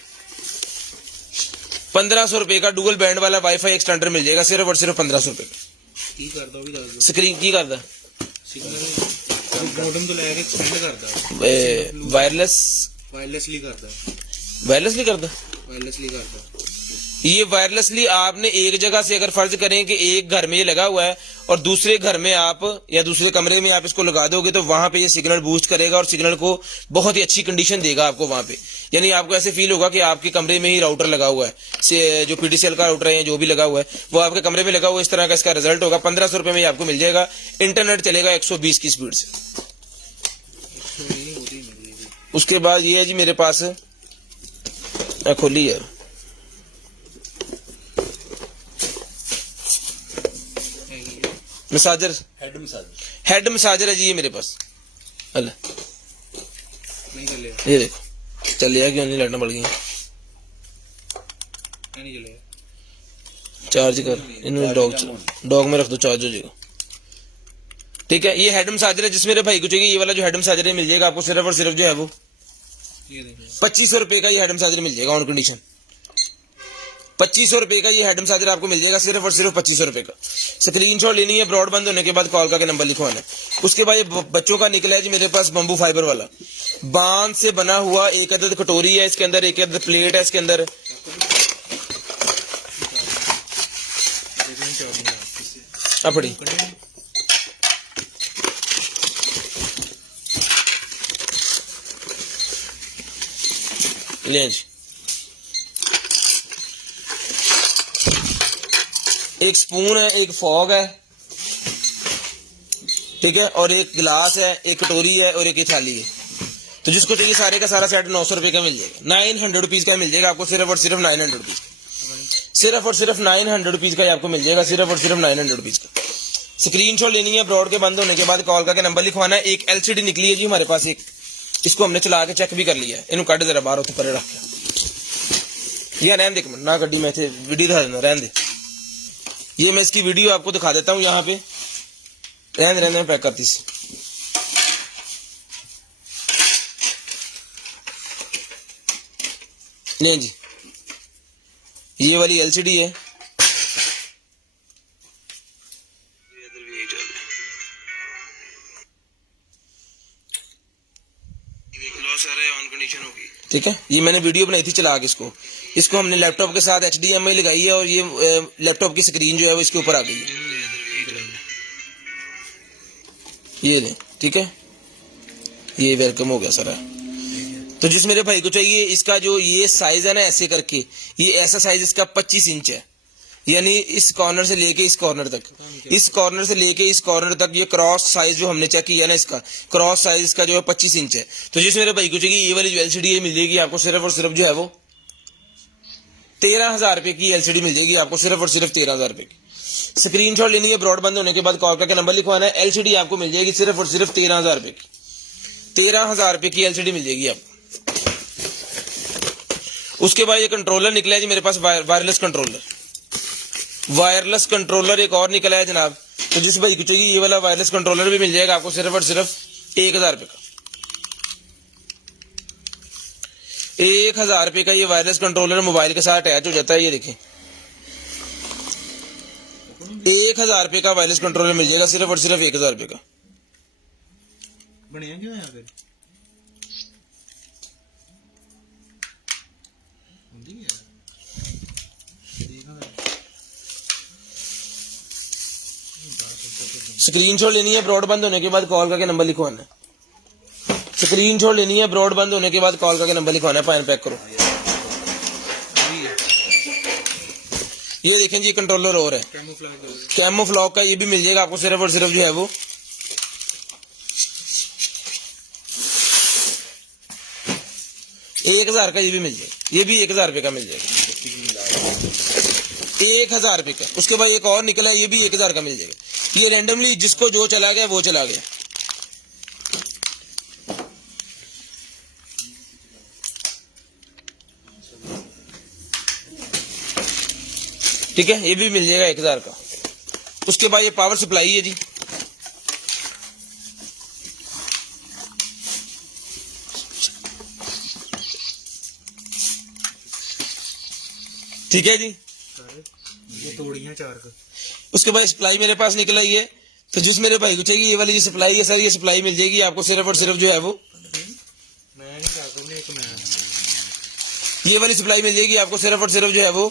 1500 रुपए का डुअल बैंड वाला वाईफाई एक्सटेंडर मिल जाएगा सिर्फ और सिर्फ 1500 रुपए का। की करदा भी दस दो स्क्रीन की करदा सिग्नल मॉडेम तो लेके एक्सटेंड करदा, वायरलेसली करदा। ये वायरलेसली आपने एक जगह से अगर फर्ज करें कि एक घर में ये लगा हुआ है और दूसरे घर में आप या दूसरे कमरे में आप इसको लगा दोगे तो वहां पे ये सिग्नल बूस्ट करेगा और सिग्नल को बहुत ही अच्छी कंडीशन देगा आपको वहां पे। यानी आपको ऐसे फील होगा कि आपके कमरे में ही राउटर लगा हुआ है, जो पीटीसीएल का राउटर है जो भी लगा हुआ है वो आपके कमरे में लगा हुआ है। इस तरह का इसका रिजल्ट होगा। 1500 रुपए में आपको मिल जाएगा। इंटरनेट चलेगा 120 की स्पीड से। उसके बाद ये है जी मेरे पास, खोली यार, मसाजर, हेड मसाजर है जी ये मेरे पास। नहीं चलेगा, ये देखो चलिए क्यों नहीं, लाइटां बढ़ गई, नहीं चलेगा। चार्ज कर इन्होंने डॉग में रख दो, चार्ज हो जाएगा। ठीक है, ये हेड मसाजर है जिस मेरे भाई को चाहिए ये वाला जो हेड मसाजर है मिल जाएगा आपको सिर्फ और सिर्फ जो है वो ये देखो 2500 रुपए का ये हेड मसाजर मिल जाएगा ऑन कंडीशन। 2500 रुपए का ये हेड मसाजर आपको मिल जाएगा सिर्फ और सिर्फ 2500 रुपए का। स्क्रीनशॉट लेनी है, ब्रॉड बंद होने के बाद कॉल करके नंबर लिखवाना है। उसके बाद ये बच्चों का निकला है जी मेरे पास बम्बू फाइबर वाला, बांध से बना हुआ एक अदद कटोरी है इसके अंदर, एक अदद प्लेट है इसके अंदर। अपड़ी ले जी, एक स्पून है, एक फॉग है, ठीक है, और एक गिलास है, एक कटोरी है और एक थाली है। तो जिसको चाहिए सारे का सारा सेट 900 रुपए का मिल जाएगा, 900 रुपीज का मिल जाएगा आपको सिर्फ और सिर्फ 900 रुपीज का, सिर्फ और सिर्फ 900 रुपीज का आपको मिल जाएगा, सिर्फ और सिर्फ 900 रुपीज का। स्क्रीनशॉट लेनी है, ब्रॉड के बंद होने के बाद कॉल करके नंबर लिखवाना है। एक एलसीडी निकली है जी हमारे पास, एक इसको हमने चला के चेक भी कर लिया है। इन्हों कट जरा बाहर होते परे रख के, या रहन दे ना गड्डी में थे वीडियो दिखा देना, रहन दे। ये मैं इसकी वीडियो आपको दिखा देता हूँ यहाँ पे, रहने में पैक करती सी। नहीं जी, ये वाली एलसीडी है, ऑन कंडीशन होगी। ठीक है, ये मैंने वीडियो बनाई थी चला के इसको हमने लैपटॉप के साथ HDMI लगाई है और ये लैपटॉप की स्क्रीन जो है वो इसके ऊपर आ गई है। ये ले, ठीक है, ये वेलकम हो गया सारा। तो जिस मेरे भाई को चाहिए इसका जो ये साइज है ना ऐसे करके, ये ऐसा साइज इसका 25 इंच है, यानी इस कॉर्नर से लेके इस कॉर्नर तक, इस कॉर्नर से लेके इस कॉर्नर तक ये क्रॉस साइज जो हमने चेक किया ना, इसका क्रॉस साइज इसका जो है 25 इंच है। तो जिस मेरे भाई को चाहिए ये वाली जो एलसीडी मिल जाएगी आपको सिर्फ और सिर्फ जो है वो 13,000 रुपए की एलसीडी मिल जाएगी आपको, सिर्फ और सिर्फ 13,000 रुपए की। स्क्रीनशॉट लेनी है, ब्रॉड बंद होने के बाद कॉल करके नंबर लिखवाना है। एलसीडी आपको मिल जाएगी सिर्फ और सिर्फ 13,000 रुपए की, 13,000 रुपए की एलसीडी मिल जाएगी आपको। उसके बाद ये कंट्रोलर निकला है जी मेरे पास, वायरलेस कंट्रोलर। वायरलेस कंट्रोलर एक और निकला है जनाब। तो जिस भाई को चाहिए ये वाला वायरलेस कंट्रोलर भी मिल जाएगा आपको सिर्फ और सिर्फ 1000 रुपए का। 1000 रुपए का ये वायरलेस कंट्रोलर मोबाइल के साथ अटैच हो जाता है। ये देखें 1000 रुपए का वायरलेस कंट्रोलर मिल जाएगा सिर्फ और सिर्फ 1000 रुपए का। बढ़िया क्यों है फिर? स्क्रीनशॉट लेनी है, ब्रॉड बंद होने के बाद कॉल करके नंबर लिखवाना है। स्क्रीनशॉट लेनी है, ब्रॉड बंद होने के बाद कॉल करके नंबर लिखवाना है। फाइन पैक करो। ये देखें जी कंट्रोलर और है कैमोफ्लॉग का, ये भी मिल जाएगा आपको सिर्फ और सिर्फ जो है वो 1000 का। ये भी मिल जाएगा, ये भी 1000 रुपए का मिल जाएगा, 1000 रुपए का। उसके बाद एक और निकला है, ये भी 1000 का मिल जाएगा। ये रैंडमली जिसको जो चला गया वो चला गया। ठीक है, ये भी मिल जाएगा 1000 का। उसके बाद ये पावर सप्लाई है जी, ठीक है जी। ये तोड़ियां 4 का। उसके बाद सप्लाई मेरे पास निकल आई है। तो जिस मेरे भाई को चाहिए ये वाली जो सप्लाई है सर, ये सप्लाई मिल जाएगी आपको सिर्फ और सिर्फ जो है वो मैं नहीं चाहता हूं एक मैं ये वाली सप्लाई मिल जाएगी आपको सिर्फ और सिर्फ जो है वो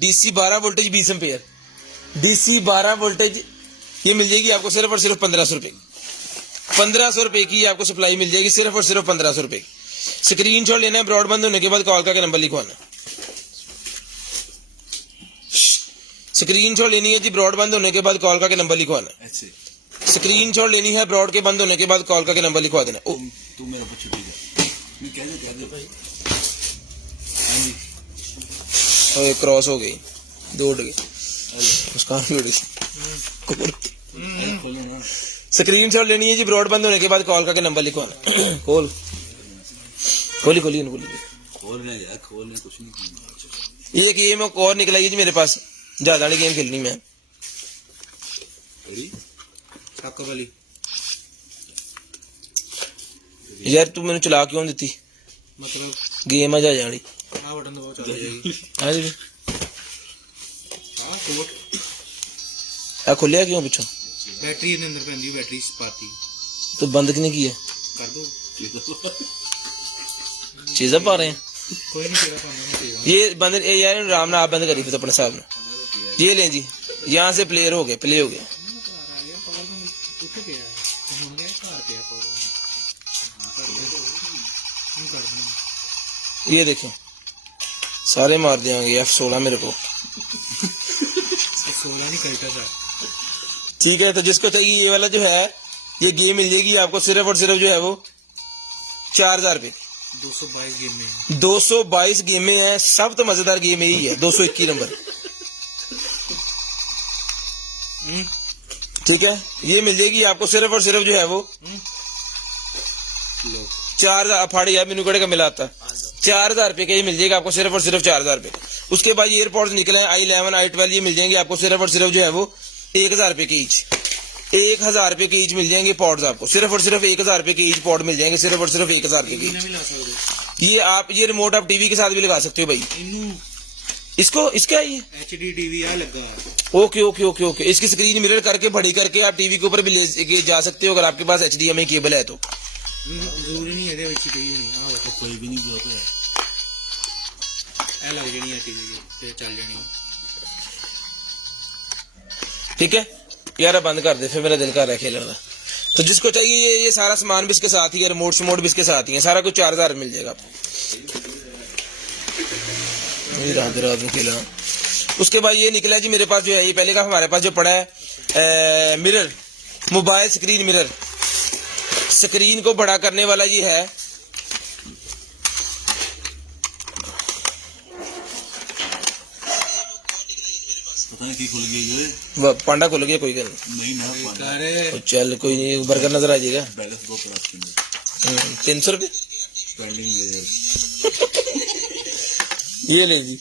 DC 12 voltage 20 ampere, DC 12 voltage ये मिल जाएगी आपको सिर्फ और सिर्फ 1500 रुपए। 1500 रुपए की आपको सप्लाई मिल जाएगी सिर्फ और सिर्फ 1500 रुपए। स्क्रीनशॉट लेना है, ब्रॉडबैंड होने के बाद कॉल करके नंबर लिखवाना। स्क्रीनशॉट लेनी है जी, ब्रॉडबैंड होने के बाद कॉल करके नंबर लिखवाना। स्क्रीनशॉट लेनी है, ब्रॉड के बंद होने के बाद कॉल करके नंबर लिखवा देना। ओ तू मेरा बच्चा ठीक है, मैं कह दे भाई। ओए क्रॉस हो गई, दौड़ गई मुस्कान भी उड़ गई। खोलो ना। स्क्रीनशॉट लेनी है जी, ब्रॉडबैंड होने के बाद कॉल करके नंबर लिखवाना। खोल खोली खोली खोली खोल रहे यार, खोल रहे, कुछ नहीं करना। ये गेम और निकला है जी मेरे पास, ज्यादा नहीं गेम खेलनी मैं। साका वाली यार तू मैंने चला क्यों दी? मतलब गेम आ जा जानी। आ बटन दबाओ चल जाएगी। हाँ जी, हां कोट आ खुलिया क्यों पिछो? बैटरी ਇਹਦੇ ਅੰਦਰ ਪੈਂਦੀ, बैटरी पाती तो बंद किने किया? कर दो। चीजें पा रहे हैं कोई नहीं तेरा पाना नहीं चाहिए। ये बंद यार आराम ना आप बंद करी फिर अपने हिसाब में। ये लें जी, यहाँ से प्लेयर हो गए, प्ले हो गया। ਉੱਥੇ ਪਿਆ ਹੁਣ ਗਿਆ ਘਰ ਪਿਆ ਕੋਲ ਹੁਣ ਕਰ ਦੂੰ। ये देखो सारे मार देंगे F16 मेरे को। 16 नहीं कल्टा था। ठीक है, तो जिसको चाहिए ये वाला जो है ये गेम मिल जाएगी आपको सिर्फ और सिर्फ जो है वो 4000 रुपए। 222 गेम में 222 गेमें हैं, सब तो मजेदार गेम यही है। 221 नंबर, ठीक है, ये मिल जाएगी आपको सिर्फ और सिर्फ जो है वो 4000। फाड़ी यार मेनू कड़े का मिला था 4000 रुपए का, ये मिल जाएगा आपको सिर्फ और सिर्फ 4000 रुपए। उसके बाद ये एयरपॉड्स निकले हैं i11 i12, ये मिल जाएंगे आपको सिर्फ और सिर्फ जो है वो 1000 रुपए के ईच। 1000 रुपए के ईच मिल जाएंगे पॉड्स आपको, सिर्फ और सिर्फ 1000 रुपए के ईच पॉड मिल जाएंगे सिर्फ और सिर्फ 1000 रुपए के ईच। ये आप ये रिमोट आप टीवी के साथ भी लगा सकते हो भाई। इसको इसका ये HD TV आ लगा। ओके ओके ओके ओके, इसकी स्क्रीन मिरर करके बड़ी करके आप टीवी के ऊपर भी ले जा सकते हो अगर आपके पास HDMI केबल है तो। ਜ਼ਰੂਰੀ ਨਹੀਂ ਇਹਦੇ ਵਿੱਚ ਟੀਵੀ ਨਹੀਂ ਆ ਵੇਖੋ कोई भी नहीं ब्लॉक है। ਇਹ ਲੱਗ ਜਣੀ ਹੈ ਟੀਵੀ ਤੇ ਚੱਲ ਜਣੀ। ठीक है यार बंद कर दे, फिर मेरा दिल कर रहा है खेलने का। तो जिसको चाहिए ये सारा सामान भी इसके साथ ही है, रिमोट स्मोट भी इसके साथ ही है, सारा कुछ 4000 मिल जाएगा आपको। रात रात में खेला। उसके बाद ये निकला जी मेरे पास जो है ये पहले का हमारे पास जो पड़ा है mirror, mobile screen mirror, screen को बड़ा करने वाला ये है। पता नहीं की खुल गई है, पांडा खुल गया, कोई गल नहीं ना पाना। नहीं, चल कोई नहीं, बर्गर नजर आ जाएगा। बैलेंस दो प्लस 300 रुपये पेंडिंग ले ये ले जी।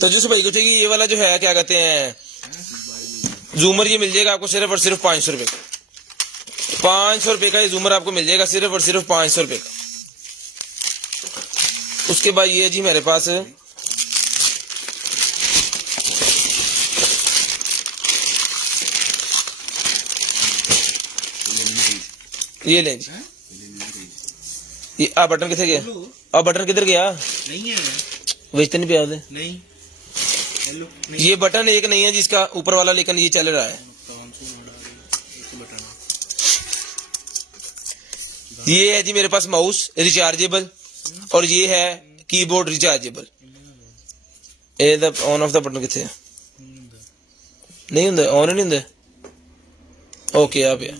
तो जिस भाई को चाहिए ये वाला जो है क्या कहते हैं जूमर, ये मिल जाएगा आपको सिर्फ और सिर्फ 500 रुपए का। 500 रुपए का ये जूमर आपको मिल जाएगा सिर्फ और सिर्फ 500 रुपए का। उसके बाद ये जी मेरे पास ये ले जी। ये आ बटन किथे गया? आ बटन किधर गया? नहीं है वेचते नहीं पे आते। नहीं हेलो ये बटन एक नहीं है जिसका ऊपर वाला, लेकिन ये चल रहा है। ये है जी मेरे पास माउस रिचार्जेबल, और ये है कीबोर्ड रिचार्जेबल। ये the on off the button किथे है? नहीं होंगे, ऑन नहीं होंगे। ओके आप है,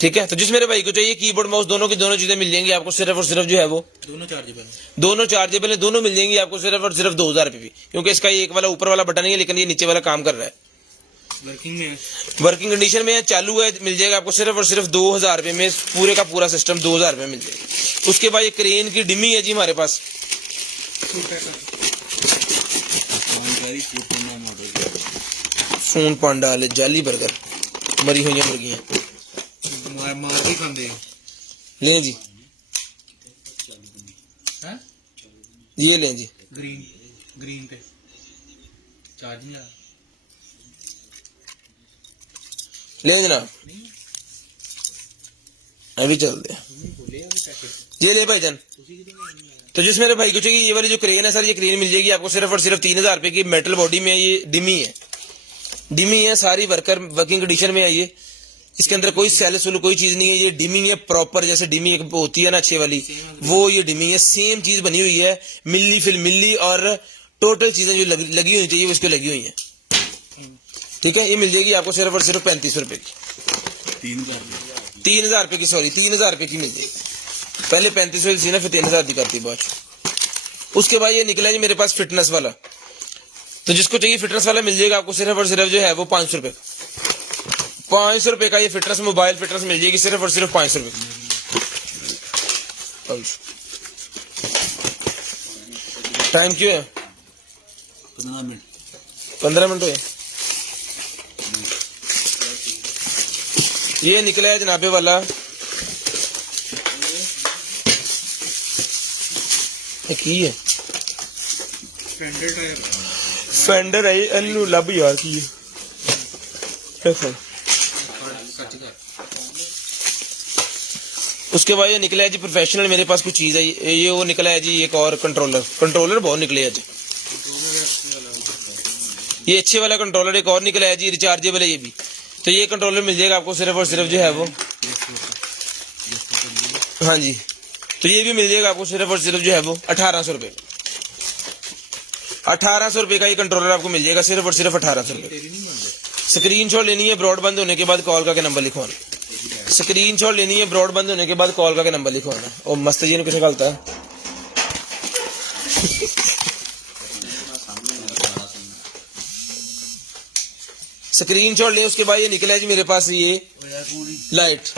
ठीक है। तो जिस मेरे भाई को चाहिए कीबोर्ड माउस दोनों की दोनों चीजें मिल जाएंगी आपको सिर्फ और सिर्फ जो है वो दोनों चार्जेबल है, दोनों मिल जाएंगी आपको सिर्फ और सिर्फ 2000 रुपए भी, क्योंकि इसका ये एक वाला ऊपर वाला बटन नहीं है, लेकिन ये नीचे वाला काम कर रहा है। वर्किंग में वर्किंग कंडीशन में है, चालू है, मिल जाएगा आपको सिर्फ और सिर्फ 2000 रुपए में। पूरे का पूरा सिस्टम 2000 रुपए मिल जाएगा। उसके बाद ये क्रेन की डिमी है जी हमारे पास। फोन पांडा वाले जाली बर्गर मरी हुई मुर्गियां मार भी खाते ले जी। हैं ये लें जी। ग्रीन पे चार्ज नहीं आ ले जनाब, अभी चलते हैं। ये ले भाईजान। तो जिस मेरे भाई को चाहिए ये वाली जो क्रेन है सर, ये क्रेन मिल जाएगी आपको सिर्फ और सिर्फ 3000 रुपए की। मेटल बॉडी में ये डिमी है, सारी वर्किंग कंडीशन में है ये। इसके अंदर कोई सेल्स कोई चीज नहीं है, ये डिमी है प्रॉपर। जैसे डिमी एक होती है ना अच्छे वाली, वो ये डिमी है, सेम चीज बनी हुई है, मिली फिल मिली, और टोटल चीजें जो लगी हुई चाहिए वो इसको लगी हुई है, ठीक है। ये मिल जाएगी आपको सिर्फ और सिर्फ 3500 रुपए की। 3000 रुपए की, सॉरी 3000 रुपए की मिल जाएगी। पहले 3500 थी ना, फिर 3000 की करती बात। उसके बाद ये निकला जी मेरे पास फिटनेस वाला। तो जिसको चाहिए फिटनेस वाला मिल जाएगा आपको सिर्फ और सिर्फ जो है वो 500 रुपए का। 500 रुपए का ये फिटनेस, मोबाइल फिटनेस मिल जाएगी सिर्फ और सिर्फ 500 रुपए। टाइम क्यों है? 15 मिनट हुए। ये निकला है जनाबे वाला, की है फेंडर है, अनु लब यार की है। उसके बाद ये निकला है जी प्रोफेशनल, मेरे पास कुछ चीज है ये वो निकला है जी एक और कंट्रोलर बहुत निकले हैं जी। ये अच्छे वाला कंट्रोलर एक और निकला है जी, रिचार्जेबल है ये भी। तो ये कंट्रोलर मिल जाएगा आपको सिर्फ और सिर्फ जो है वो, हाँ जी। तो ये भी मिल जाएगा आपको सिर्फ और सिर्फ जो है वो 1800 रुपए। 1800 रुपए का ये कंट्रोलर आपको मिल जाएगा सिर्फ और सिर्फ 1800 रुपए। स्क्रीनशॉट लेनी है ब्रॉडबैंड होने के बाद कॉल का नंबर लिखवाना। स्क्रीनशॉट लेनी है ब्रॉडबैंड होने के बाद कॉल का नंबर लिखवाना। और मस्त जी ने कुछ निकालता है। स्क्रीनशॉट ले। उसके बाद ये निकला है जी मेरे पास ये लाइट।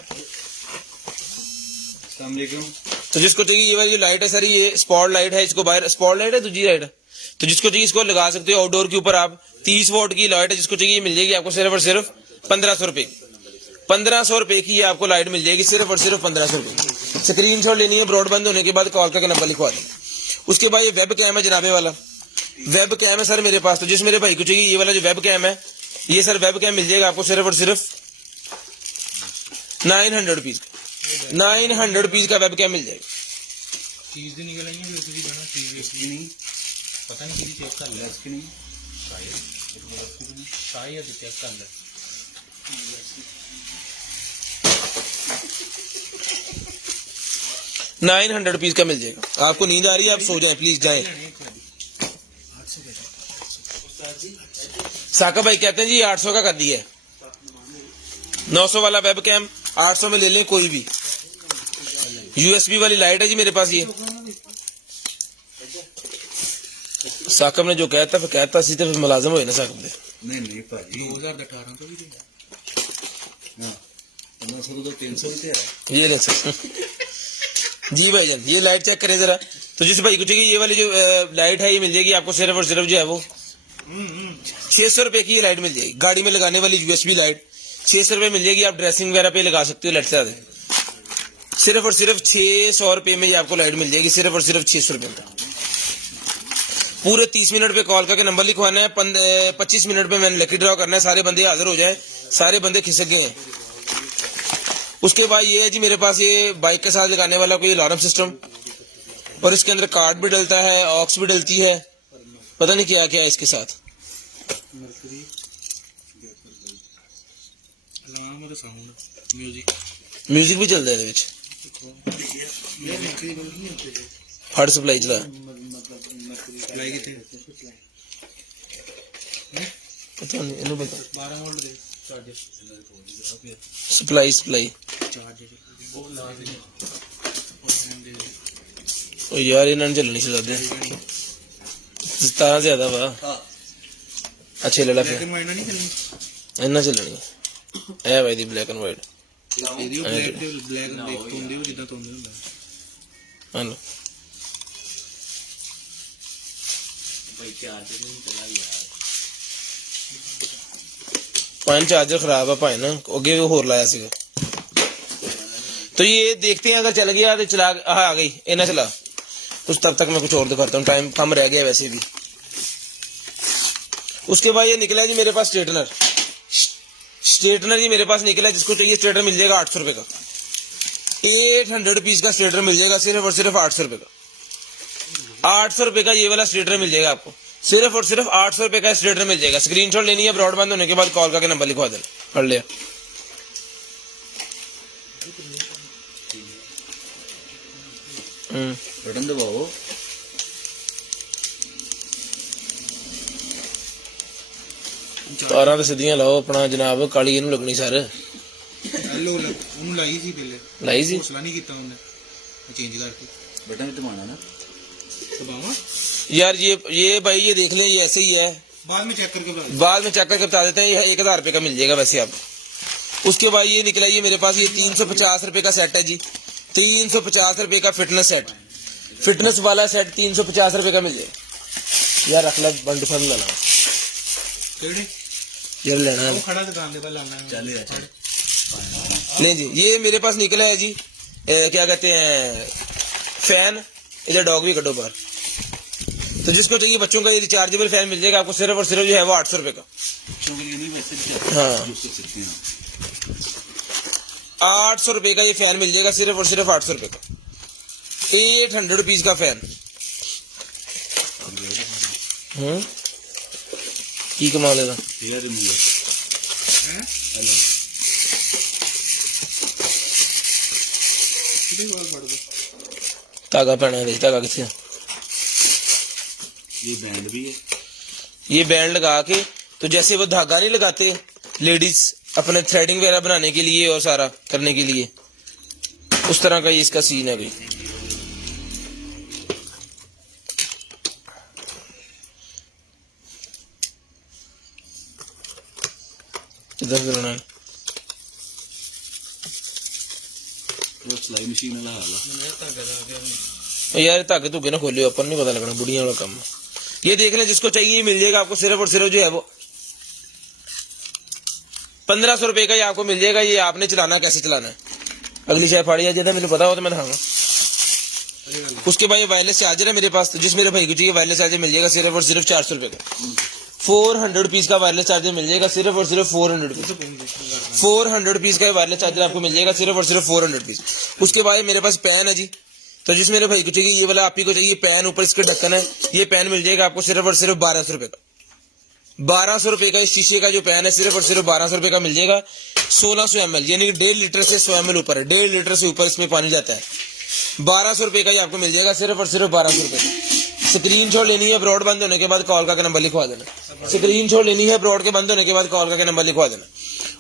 तो जिसको चाहिए ये वाली लाइट है सर, ये स्पॉट लाइट है, इसको बाहर स्पॉट लाइट है, दूसरी लाइट है। तो जिसको चाहिए इसको लगा सकते हो आउटडोर के ऊपर आप। 30 वोट की लाइट है, जिसको चाहिए मिल जाएगी आपको सिर्फ और सिर्फ 1500 रुपए। 1500 रुपए की ये आपको लाइट मिल जाएगी सिर्फ और सिर्फ 1500 रुपए। स्क्रीनशॉट लेनी है ब्रॉडबैंड होने के बाद कॉल का नंबर लिखवा दें। उसके बाद ये वेब कैम है जनाबे वाला, वेब कैम है सर मेरे पास। तो जिस मेरे भाई को चाहिए ये वाला जो वेब कैम है, ये सर वेब कैम मिल जाएगा आपको सिर्फ और सिर्फ 900 रुपीज का। 900 रुपीज का वेब कैम मिल जाएगा। चीज निकल आई है, चीज नहीं पता नहीं चेक कर ले इसकी नहीं शायद चेक कर ले। 900 रुपीज का मिल जाएगा। आपको नींद आ रही है, आप सो जाएं प्लीज, जाएं। साका भाई कहते हैं जी 800 का कर दिया है। 900 वाला वेब कैम 800 में ले लें कोई भी। यूएसबी वाली लाइट है जी मेरे पास ये। साकब ने जो कहता फिर कहता सी तो फिर मुलाजिम हो ना साकब दे। नहीं भाजी 2018 तो भी दे। हां 1500 तो 300 भी है ये ले सर। जी भाईजान, ये लाइट चेक करें जरा। तो जिस भाई को चाहिए ये वाली जो लाइट है ये मिल जाएगी आपको सिर्फ और सिर्फ जो है वो 600 रुपए की ये लाइट मिल जाएगी। गाड़ी में लगाने वाली यूएसबी लाइट 600 रुपए मिल जाएगी। आप ड्रेसिंग वगैरह पे लगा सकते हो लाइट से ज्यादा। सिर्फ और सिर्फ 600 रुपए में ये आपको लाइट मिल जाएगी, सिर्फ और सिर्फ 600 रुपए में। पूरे 30 मिनट पे कॉल करके नंबर लिखवाना है। 25 मिनट पे मैंने लकी ड्रॉ करना है, सारे बंदे हाजिर हो जाए। सारे बंदे खिसक गए हैं। उसके बाद ये है जी मेरे पास ये बाइक के साथ लगाने वाला कोई अलार्म सिस्टम, और इसके अंदर कार्ड भी डलता है, ऑक्स भी डलती है, पता नहीं क्या क्या है इसके साथ। अलार्म और साउंड म्यूजिक म्यूजिक भी चलता है ਇਹਦੇ ਵਿੱਚ। ਫੜ ਸਪਲਾਈ ਚਲਾ ਲਾਈ ਕਿਤੇ ਪਤਾ ਨਹੀਂ ਇਹਨੂੰ ਪਤਾ 12 ਵੋਲਟ ਦੇ ਚਾਰਜਰ ਸਪਲਾਈ ਚਾਰਜਰ ਉਹ ਲਾ ਦੇ ਉਹ ਯਾਰ ਇਹਨਾਂ ਨੂੰ ਚੱਲਣੀ ਚਾਹੀਦੀ 17 ਜ਼ਿਆਦਾ ਵਾ। ਅੱਛੇ ਲੈ ਲੈ ਫਿਰ ਲੈਕਿਨ ਵਾਈਟ ਨਹੀਂ ਚੱਲਣੀ ਇਹਨਾਂ ਚੱਲਣੀ ਇਹ ਭਾਈ ਦੀ ਬਲੈਕ ਐਂਡ ਵਾਈਟ ਇਹਦੀ ਬਲੈਕ ਦੇ ਬਲੈਕ ਦੇਖ ਤੋਂਦੇ ਉਹ ਜਿੱਦਾਂ ਤੋਂਦੇ ਹੁੰਦਾ ਹਲੋ पान चार्जर खराब है भाई ना अगे होर लाया सीगा। तो ये देखते हैं अगर चल गया तो चला आ गई ये ना चला कुछ तब तक मैं कुछ और दिखाता हूँ, टाइम कम रह गया वैसे भी। उसके बाद ये निकला जी मेरे पास स्ट्रेटनर ये मेरे पास निकला। जिसको चाहिए स्ट्रेटनर मिल जाएगा 800 रुपए का। 800 रुपीज का स्ट्रेटनर मिल जाएगा सिर्फ और सिर्फ 800 रुपए का। 800 रुपए का ये वाला स्ट्रेटनर मिल जाएगा आपको, सिर्फ और सिर्फ 800 रुपए का स्ट्रेटनर मिल जाएगा। स्क्रीनशॉट लेनी है, ब्रॉडबैंड होने के बाद कॉल करके नंबर लिखवा देना। कर लिया बटन दबाओ। तारा तो सीधियां लाओ अपना जनाब, काली इनू लगनी सर। ਹੈਲੋ ਉਹਨੂੰ ਲਾਈ ਸੀ ਪਹਿਲੇ लाई सी ਹੌਸਲਾ ਨਹੀਂ ਕੀਤਾ ਉਹਨੇ ਚੇਂਜ ਕਰਕੇ बटन भी दबाना ना। दबावा यार ये भाई ये देख लें, ये ऐसे ही है। बाद में चेक करके बता बाद में चेक करके बता देते हैं। ये 1000 रुपए का मिल जाएगा वैसे आप। उसके बाद ये निकला ये मेरे पास ये 350 रुपए का सेट है जी। 350 रुपए का फिटनेस सेट, फिटनेस वाला सेट 350 रुपए का मिल जाएगा। यार रख लो बंद फंद लेना ਕਿਹੜੇ यार लेना है ਉਹ ਖੜਾ ਦੁਕਾਨ ਦੇ पर लाना है चले अच्छा नहीं जी। ये मेरे पास निकला है जी क्या कहते हैं फैन। इधर डॉग भी कटो बाहर। तो जिसको चाहिए बच्चों का ये रिचार्जेबल फैन मिल जाएगा आपको सिर्फ और सिर्फ जो है वो 800 रुपए का। बच्चों के लिए नहीं वैसे भी हाँ यूज कर सकते हैं। 800 रुपए का ये फैन मिल जाएगा सिर्फ और सिर्फ 800 रुपए का। 800 रुपीज का फैन। की कमा लेगा हेयर रिमूवर हैं हेलो कितने बार पड़ गए धागा पहना है, धागा कितने। ये बैंड भी है। ये बैंड लगा के तो जैसे वो धागा नहीं लगाते लेडीज अपने थ्रेडिंग वगैरह बनाने के लिए और सारा करने के लिए, उस तरह का ये इसका सीन है कोई। किधर करना है वो सिलाई मशीन वाला हाल है। यार धागे धुगे ना खोलियो, अपन नहीं पता लगना बुढ़िया वाला काम। ये देख लें जिसको चाहिए मिल जाएगा आपको सिर्फ और सिर्फ जो है वो 1500 रुपए का ये आपको मिल जाएगा। ये आपने चलाना कैसे चलाना है। अगली शायद फाड़ी आ जाता है, मुझे पता हो तो मैं दिखाऊंगा। उसके बाद ये वायरलेस चार्जर है मेरे पास। तो जिस मेरे भाई को चाहिए वायरलेस चार्जर मिल जाएगा सिर्फ और सिर्फ 400 रुपए का। 400 रुपीज का वायरलेस चार्जर मिल जाएगा सिर्फ और सिर्फ 400 रुपीज। 400 रुपीज का वायरलेस चार्जर आपको मिल जाएगा सिर्फ और सिर्फ 400 रुपीज। उसके बाद मेरे पास पेन है जी। तो जिस मेरे भाई को चाहिए ये वाला आप ही को चाहिए पेन, ऊपर इसके ढक्कन है। ये पेन मिल जाएगा आपको सिर्फ और सिर्फ 1200 रुपए का। 1200 रुपए का इस शीशे का जो पेन है सिर्फ और सिर्फ 1200 रुपए का मिल जाएगा। 1600 ml यानी कि 1.5 लीटर से 100 ml ऊपर है। 1.5 लीटर से ऊपर इसमें पानी जाता है। 1200 रुपए का ये आपको मिल जाएगा सिर्फ और सिर्फ 1200 रुपए का। स्क्रीनशॉट लेनी है, ब्रॉड बंद होने के बाद कॉल का नंबर लिखवा देना। स्क्रीनशॉट लेनी है, ब्रॉड के बंद होने के बाद कॉल का नंबर लिखवा देना।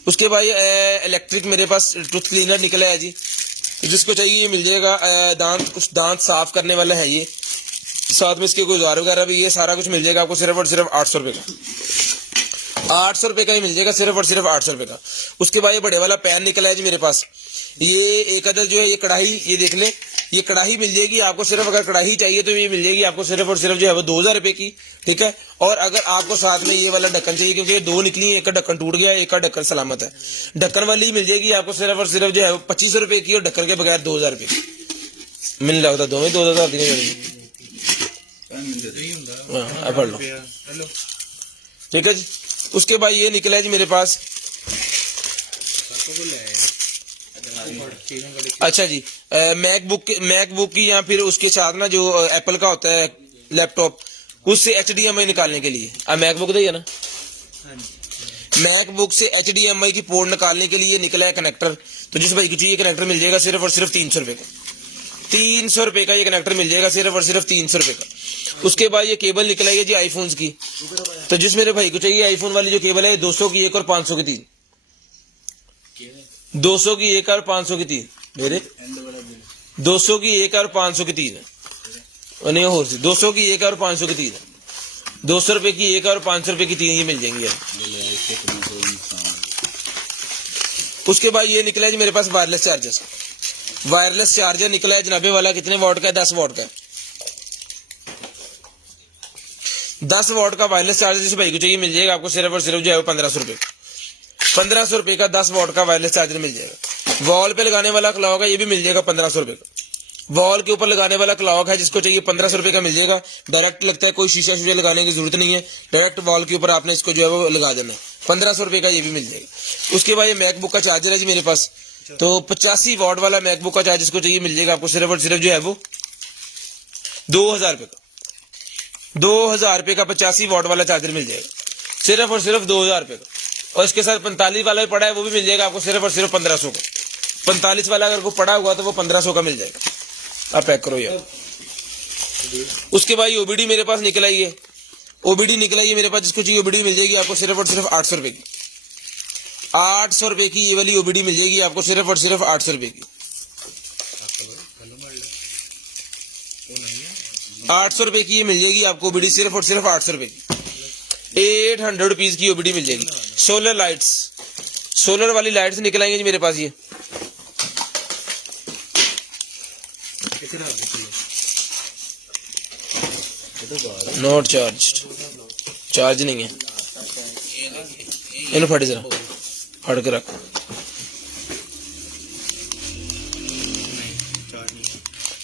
उसके बाद इलेक्ट्रिक मेरे पास टूथ क्लीनर निकला है जी। तो जिसको चाहिए ये मिल जाएगा। दांत साफ करने वाला है ये, साथ में इसके गुजार वगैरह भी, ये सारा कुछ मिल जाएगा आपको सिर्फ और सिर्फ 800 रुपए का। 800 रुपए का ही मिल जाएगा सिर्फ और सिर्फ 800 रुपए का। उसके बाद ये बड़े वाला पैन निकला है जी मेरे पास। ये एक अदर जो है ये कढ़ाई, ये देख ले, ये कढ़ाई मिल जाएगी आपको सिर्फ, अगर कढ़ाई चाहिए तो ये मिल जाएगी आपको सिर्फ और सिर्फ जो है वो 2000 रुपए की, ठीक है। और अगर आपको साथ में ये वाला ढक्कन चाहिए, क्योंकि ये दो निकली, एक का ढक्कन टूट गया, एक का ढक्कन सलामत है, ढक्कन वाली मिल जाएगी आपको सिर्फ और सिर्फ जो है 2500 रुपए की, और ढक्कन के बगैर 2000 रुपए की मिल रहा था, दोनों 2000 दी पढ़ लो, हेलो ठीक है जी। उसके बाद ये निकला है जी मेरे पास, अच्छा जी, मैकबुक की या फिर उसके साथ ना जो एप्पल का होता है लैपटॉप, उससे HDMI निकालने के लिए, अब मैकबुक दे ना, मैकबुक से HDMI की पोर्ट निकालने के लिए निकला है कनेक्टर। तो जिस भाई को चाहिए कनेक्टर मिल जाएगा सिर्फ और सिर्फ 300 रुपए का, 300 रुपए का ये कनेक्टर मिल जाएगा सिर्फ और सिर्फ 300 रुपए का। उसके बाद ये केबल निकला है जी आईफोन्स की, तो जिस मेरे भाई को चाहिए आईफोन वाली जो केबल है, 200 की एक और 500 की 3, 200 की एक और 500 की 3, मेरे 200 की एक और 500 की 3 है, नहीं हो 200 की एक और 500 की 3 है, 200 रुपए की एक और 500 रुपए की 3 ये मिल जाएंगी यार। उसके बाद ये निकला है जी मेरे पास वायरलेस चार्जर, वायरलेस चार्जर निकला है जनाबे वाला, कितने वॉट का है, 10 वॉट का है, 10 वॉट का वायरलेस चार्जर जिस भाई को चाहिए मिल जाएगा आपको सिर्फ और सिर्फ जो है 1500 रुपए, 1500 रुपए का 10 वॉट का वायरलेस चार्जर मिल जाएगा। वॉल पे लगाने वाला क्लॉक है, ये भी मिल जाएगा 1500 रुपए का, वॉल के ऊपर लगाने वाला क्लॉक है, जिसको चाहिए 1500 रुपए का मिल जाएगा। डायरेक्ट लगता है, कोई शीशा शूशा लगाने की जरूरत नहीं है, डायरेक्ट वॉल के ऊपर आपने इसको जो है वो लगा देना है, 1500 रुपए का ये भी मिल जाएगा। उसके बाद ये मैकबुक का चार्जर है जी मेरे पास, तो 85 वॉट वाला मैकबुक का चार्जर जिसको चाहिए मिल जाएगा आपको सिर्फ और सिर्फ जो है वो 2000 रुपए का, 2000 रुपए का 85 वॉट वाला चार्जर मिल जाएगा सिर्फ और सिर्फ 2000 रुपए का। और इसके साथ 45 वाला भी पड़ा है, वो भी मिल जाएगा आपको सिर्फ और सिर्फ 1500 का। 45 वाला अगर को पड़ा हुआ तो वो 1500 का मिल जाएगा, आप पैक करो यार। उसके बाद ओबीडी मेरे पास निकला ही है, ओबीडी निकला ही है मेरे पास, जिसको चाहिए ओबीडी मिल जाएगी आपको सिर्फ और सिर्फ 800 रुपए की, 800 रुपए की ये वाली ओबीडी मिल जाएगी आपको सिर्फ और सिर्फ 800 रुपए की, 800 रुपए की ये मिल जाएगी आपको ओबीडी सिर्फ और सिर्फ 800 रुपए की, 800 रुपीज की ओबीडी मिल जाएगी। सोलर लाइट्स, सोलर वाली लाइट्स निकल आएंगे जी मेरे पास, ये नॉट चार्ज, चार्ज नहीं है, इन फट जरा फट के रख,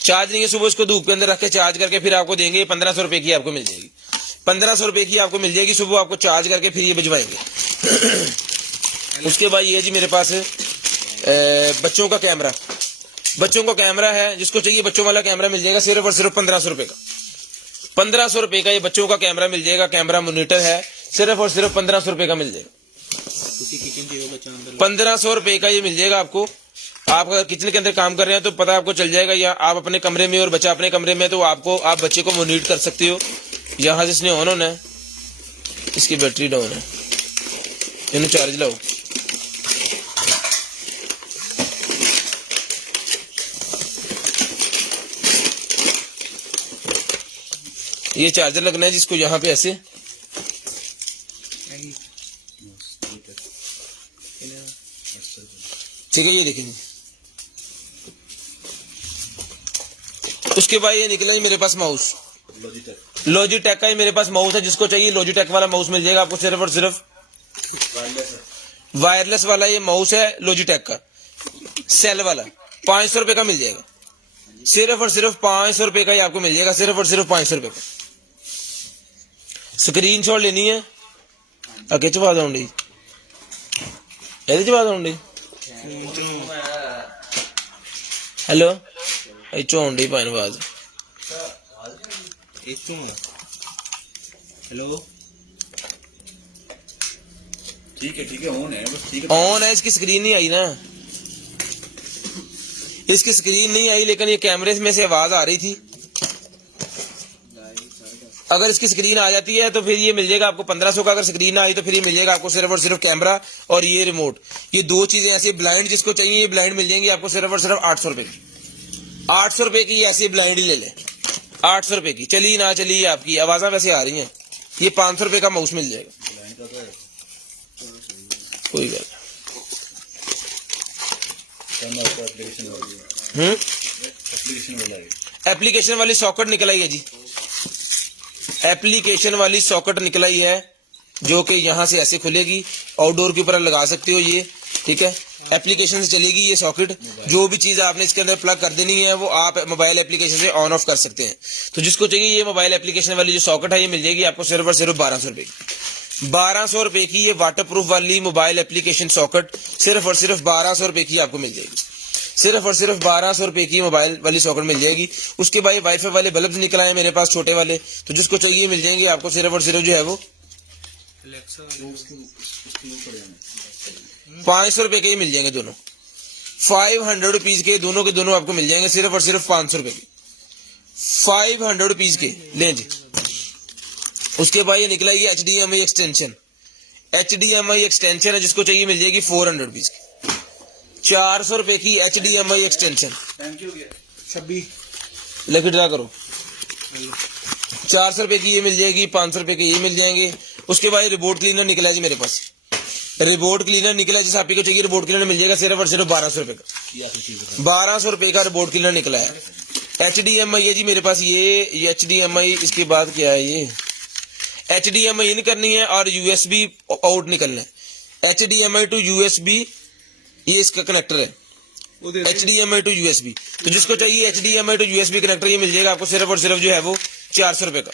चार्ज नहीं है, सुबह इसको धूप के अंदर रख के चार्ज करके फिर आपको देंगे, 1500 रुपए की आपको मिल जाएगी, 1500 रुपए की आपको मिल जाएगी, सुबह आपको चार्ज करके फिर ये भिजवाएंगे। उसके बाद ये जी मेरे पास बच्चों का कैमरा, बच्चों का कैमरा है, जिसको चाहिए बच्चों वाला कैमरा मिल जाएगा सिर्फ और सिर्फ 1500 रुपए का, 1500 रुपए का ये बच्चों का कैमरा मिल जाएगा, कैमरा मॉनिटर है, सिर्फ और सिर्फ 1500 रुपए का मिल जाएगा, 1500 रुपए का ये मिल जाएगा आपको। आप अगर किचन के अंदर काम कर रहे हैं तो पता आपको चल जाएगा, या आप अपने कमरे में और बच्चा अपने कमरे में, तो आपको आप बच्चे को मॉनिटर कर सकते हो। यहाँ से इसने ऑन होना है, इसकी बैटरी डाउन है, इन्हें चार्ज लाओ, ये चार्जर लगना है जिसको यहाँ पे ऐसे, ठीक है, ये देखेंगे। उसके बाद ये निकला है मेरे पास माउस, लॉजिटेक का ही मेरे पास माउस है, जिसको चाहिए लॉजिटेक वाला माउस मिल जाएगा आपको सिर्फ और सिर्फ, वायरलेस वाला ये माउस है लॉजिटेक का, सेल वाला 500 रुपए का मिल जाएगा, सिर्फ और सिर्फ 500 रुपए का ही आपको मिल जाएगा, सिर्फ और सिर्फ 500 रुपए का। स्क्रीन शॉट लेनी है, अगे चबा दौड़ी चबा दौड़ी, हेलो चौंडी पाइन आवाज, हेलो, ठीक है ऑन है, बस ठीक है, ऑन है, इसकी स्क्रीन नहीं आई ना, इसकी स्क्रीन नहीं आई, लेकिन ये कैमरे में से आवाज आ रही थी। अगर इसकी स्क्रीन आ जाती है तो फिर ये मिल जाएगा आपको 1500 का, अगर स्क्रीन ना आई तो फिर ये मिल जाएगा आपको सिर्फ और सिर्फ कैमरा और ये रिमोट, ये दो चीजें ऐसी। ब्लाइंड जिसको चाहिए ये ब्लाइंड मिल जाएंगी आपको सिर्फ और सिर्फ 800 रुपए की, 800 रुपए की ऐसी ब्लाइंड ही ले ले, 800 रुपए की, चली ना चली आपकी आवाजा वैसे आ रही है। ये 500 रुपए का माउस मिल जाएगा, कोई बात एप्लीकेशन वाला है। एप्लीकेशन वाली सॉकेट निकल आई है जी, एप्लीकेशन वाली सॉकेट निकल आई है जो कि यहाँ से ऐसे खुलेगी, आउटडोर के ऊपर लगा सकते हो ये, ठीक है। एप्लीकेशन से चलेगी ये सॉकेट, जो भी चीज आपने इसके अंदर प्लग कर देनी है वो आप मोबाइल एप्लीकेशन से ऑन ऑफ कर सकते हैं। तो जिसको चाहिए ये मोबाइल एप्लीकेशन वाली जो सॉकेट है ये मिल जाएगी आपको सिर्फ और सिर्फ 1200 रुपए की। 1200 रुपए की ये वाटरप्रूफ वाली मोबाइल एप्लीकेशन सॉकेट सिर्फ और सिर्फ 1200 रुपए की आपको मिल जाएगी। सिर्फ और सिर्फ 1200 रुपए की मोबाइल वाली सॉकेट मिल जाएगी। उसके बाद वाईफाई वाले बल्ब निकल आए मेरे पास छोटे वाले, तो जिसको चाहिए मिल जाएंगे आपको सिर्फ और सिर्फ जो है वो 500 रुपए के ही मिल जाएंगे दोनों। 500 रुपीज के दोनों आपको मिल जाएंगे सिर्फ और सिर्फ 500 रुपए के। 500 रुपीज के लें जी। उसके बाद ये निकला ये HDMI एक्सटेंशन, HDMI एक्सटेंशन है, जिसको चाहिए मिल जाएगी 400 रुपीज की। 400 रुपए की HDMI extension. Thank you. 26 lucky draw करो। 400 रुपए की ये मिल जाएगी, 500 रुपए के ये मिल जाएंगे। उसके बाद रिपोर्ट क्लीनर निकला है जी मेरे पास, रिपोर्ट क्लीनर निकला है। जिस आप को चाहिए रिपोर्ट क्लीनर मिल जाएगा सिर्फ और सिर्फ 1200 रुपए का। 1200 रुपए का रिपोर्ट क्लीनर निकला है। HDMI है जी मेरे पास ये HDMI। इसके बाद क्या है ये HDMI इन करनी है और USB आउट निकलना है। HDMI टू USB ये इसका कनेक्टर है, HDMI टू USB। तो जिसको चाहिए HDMI टू USB कनेक्टर ये मिल जाएगा आपको सिर्फ और सिर्फ जो है वो 400 रुपए का।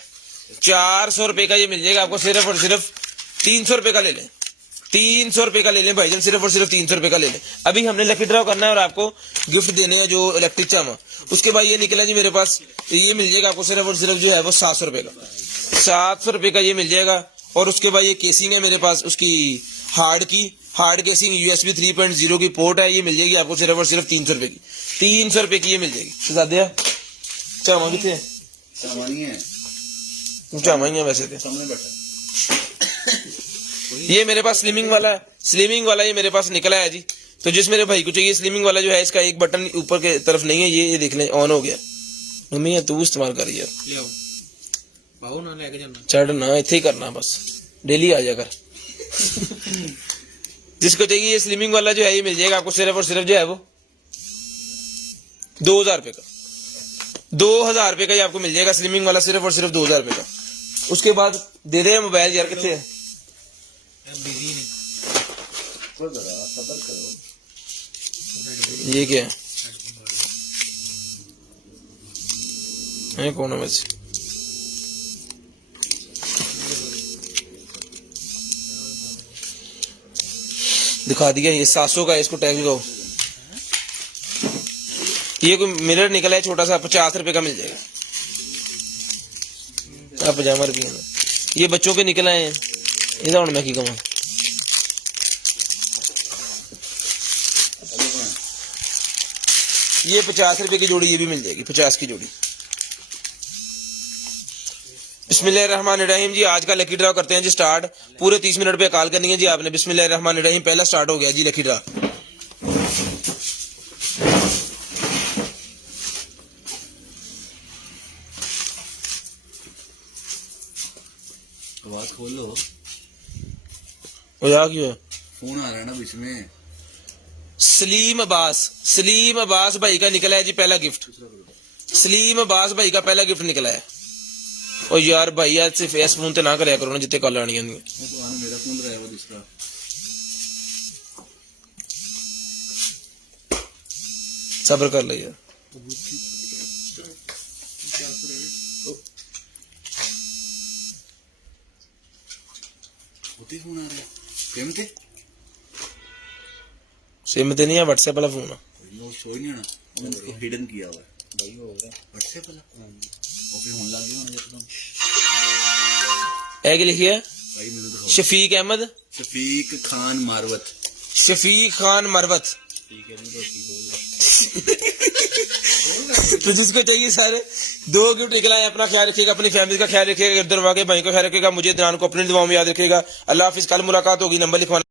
400 रुपए का ये मिल जाएगा आपको सिर्फ और सिर्फ 300 रुपए का ले लें। 300 रुपए का ले लें भाईजान, सिर्फ और सिर्फ 300 रुपए का ले लें। अभी हमने लकी ड्रॉ करना है और आपको गिफ्ट देने हैं जो इलेक्ट्रिक चामा। उसके बाद ये निकला जी मेरे पास, ये मिल जाएगा आपको सिर्फ और सिर्फ जो है वो 700 रुपए का। 700 रुपए का ये मिल जाएगा। और उसके बाद ये केसिंग है मेरे पास उसकी हार्ड केसिंग USB 3.0 की पोर्ट है, ये मिल जाएगी आपको सिर्फ और सिर्फ 300 रुपए की। 300 रुपए की ये मिल जाएगी। शहजादिया चामा कितने है? सामानी है, चामा ही है वैसे थे। सामने बैठा। ये मेरे पास स्लिमिंग वाला ये मेरे पास निकला है जी। तो जिस मेरे भाई को चाहिए स्लिमिंग वाला जो है, इसका एक बटन ऊपर के तरफ नहीं है, ये देख लें ऑन हो गया। मम्मी ये तू इस्तेमाल कर रही है, ले आओ पाओ ना लेके जाना। चढ़ ना इतने ही करना, बस डेली आ जाकर। जिसको चाहिए ये स्लिमिंग वाला जो है ये मिल जाएगा आपको सिर्फ और सिर्फ जो है वो 2000 रुपए का। 2000 रुपए का ये आपको मिल जाएगा स्लिमिंग वाला, सिर्फ और सिर्फ 2000 रुपए का। उसके बाद दे दे मोबाइल यार, कितने है बिजी ने सबर करो। ये क्या है कौन है वैसे? दिखा दिया ये 700 का है, इसको टैग लगाओ। ये कोई मिरर निकला है छोटा सा, 50 रुपए का मिल जाएगा। 50 रुपये में ये बच्चों के निकल आए हैं, इधर और मैं की कमा। ये 50 रुपए की जोड़ी ये भी मिल जाएगी, 50 की जोड़ी। बिस्मिल्लाहिर्रहमानिर्रहीम जी। आज का लकी ड्रॉ करते हैं जी स्टार्ट। पूरे 30 मिनट पे कॉल करनी है जी आपने। बिस्मिल्लाहिर्रहमानिर्रहीम, पहला स्टार्ट हो गया जी लकी ड्रॉ। आवाज खोलो, क्या क्यों? फोन आ रहा है ना बीच में। सलीम अब्बास भाई का निकला है जी पहला गिफ्ट। सलीम अब्बास भाई का पहला गिफ्ट निकला है। और यार भाई आज से फेस फोन ते ना करया करो ना जितने कॉल आनी होंगी। मेरा फोन रहा है वो दूसरा। सब्र कर ले यार। होती फोन आ रहा है प्रेम के सिम ते नहीं है, व्हाट्सएप वाला फोन है। वो शो ही नहीं आना, मैंने उसको हिडन किया हुआ है भाई। हो रहा है व्हाट्सएप वाला और फिर होने लग गया ना एकदम। क्या लिखी है? भाई मैंने दिखाओ। शफीक अहमद, शफीक खान मारवत। शफीक खान मरवत। तो जिसको चाहिए सारे 2 गिफ्ट निकला है। अपना ख्याल रखिएगा, अपनी फैमिली का ख्याल रखिएगा, इधर वाके भाई का ख्याल रखिएगा, मुझे दरान को अपनी दुआओं में याद रखिएगा। अल्लाह हाफिज। कल मुलाकात होगी, नंबर लिखवाना।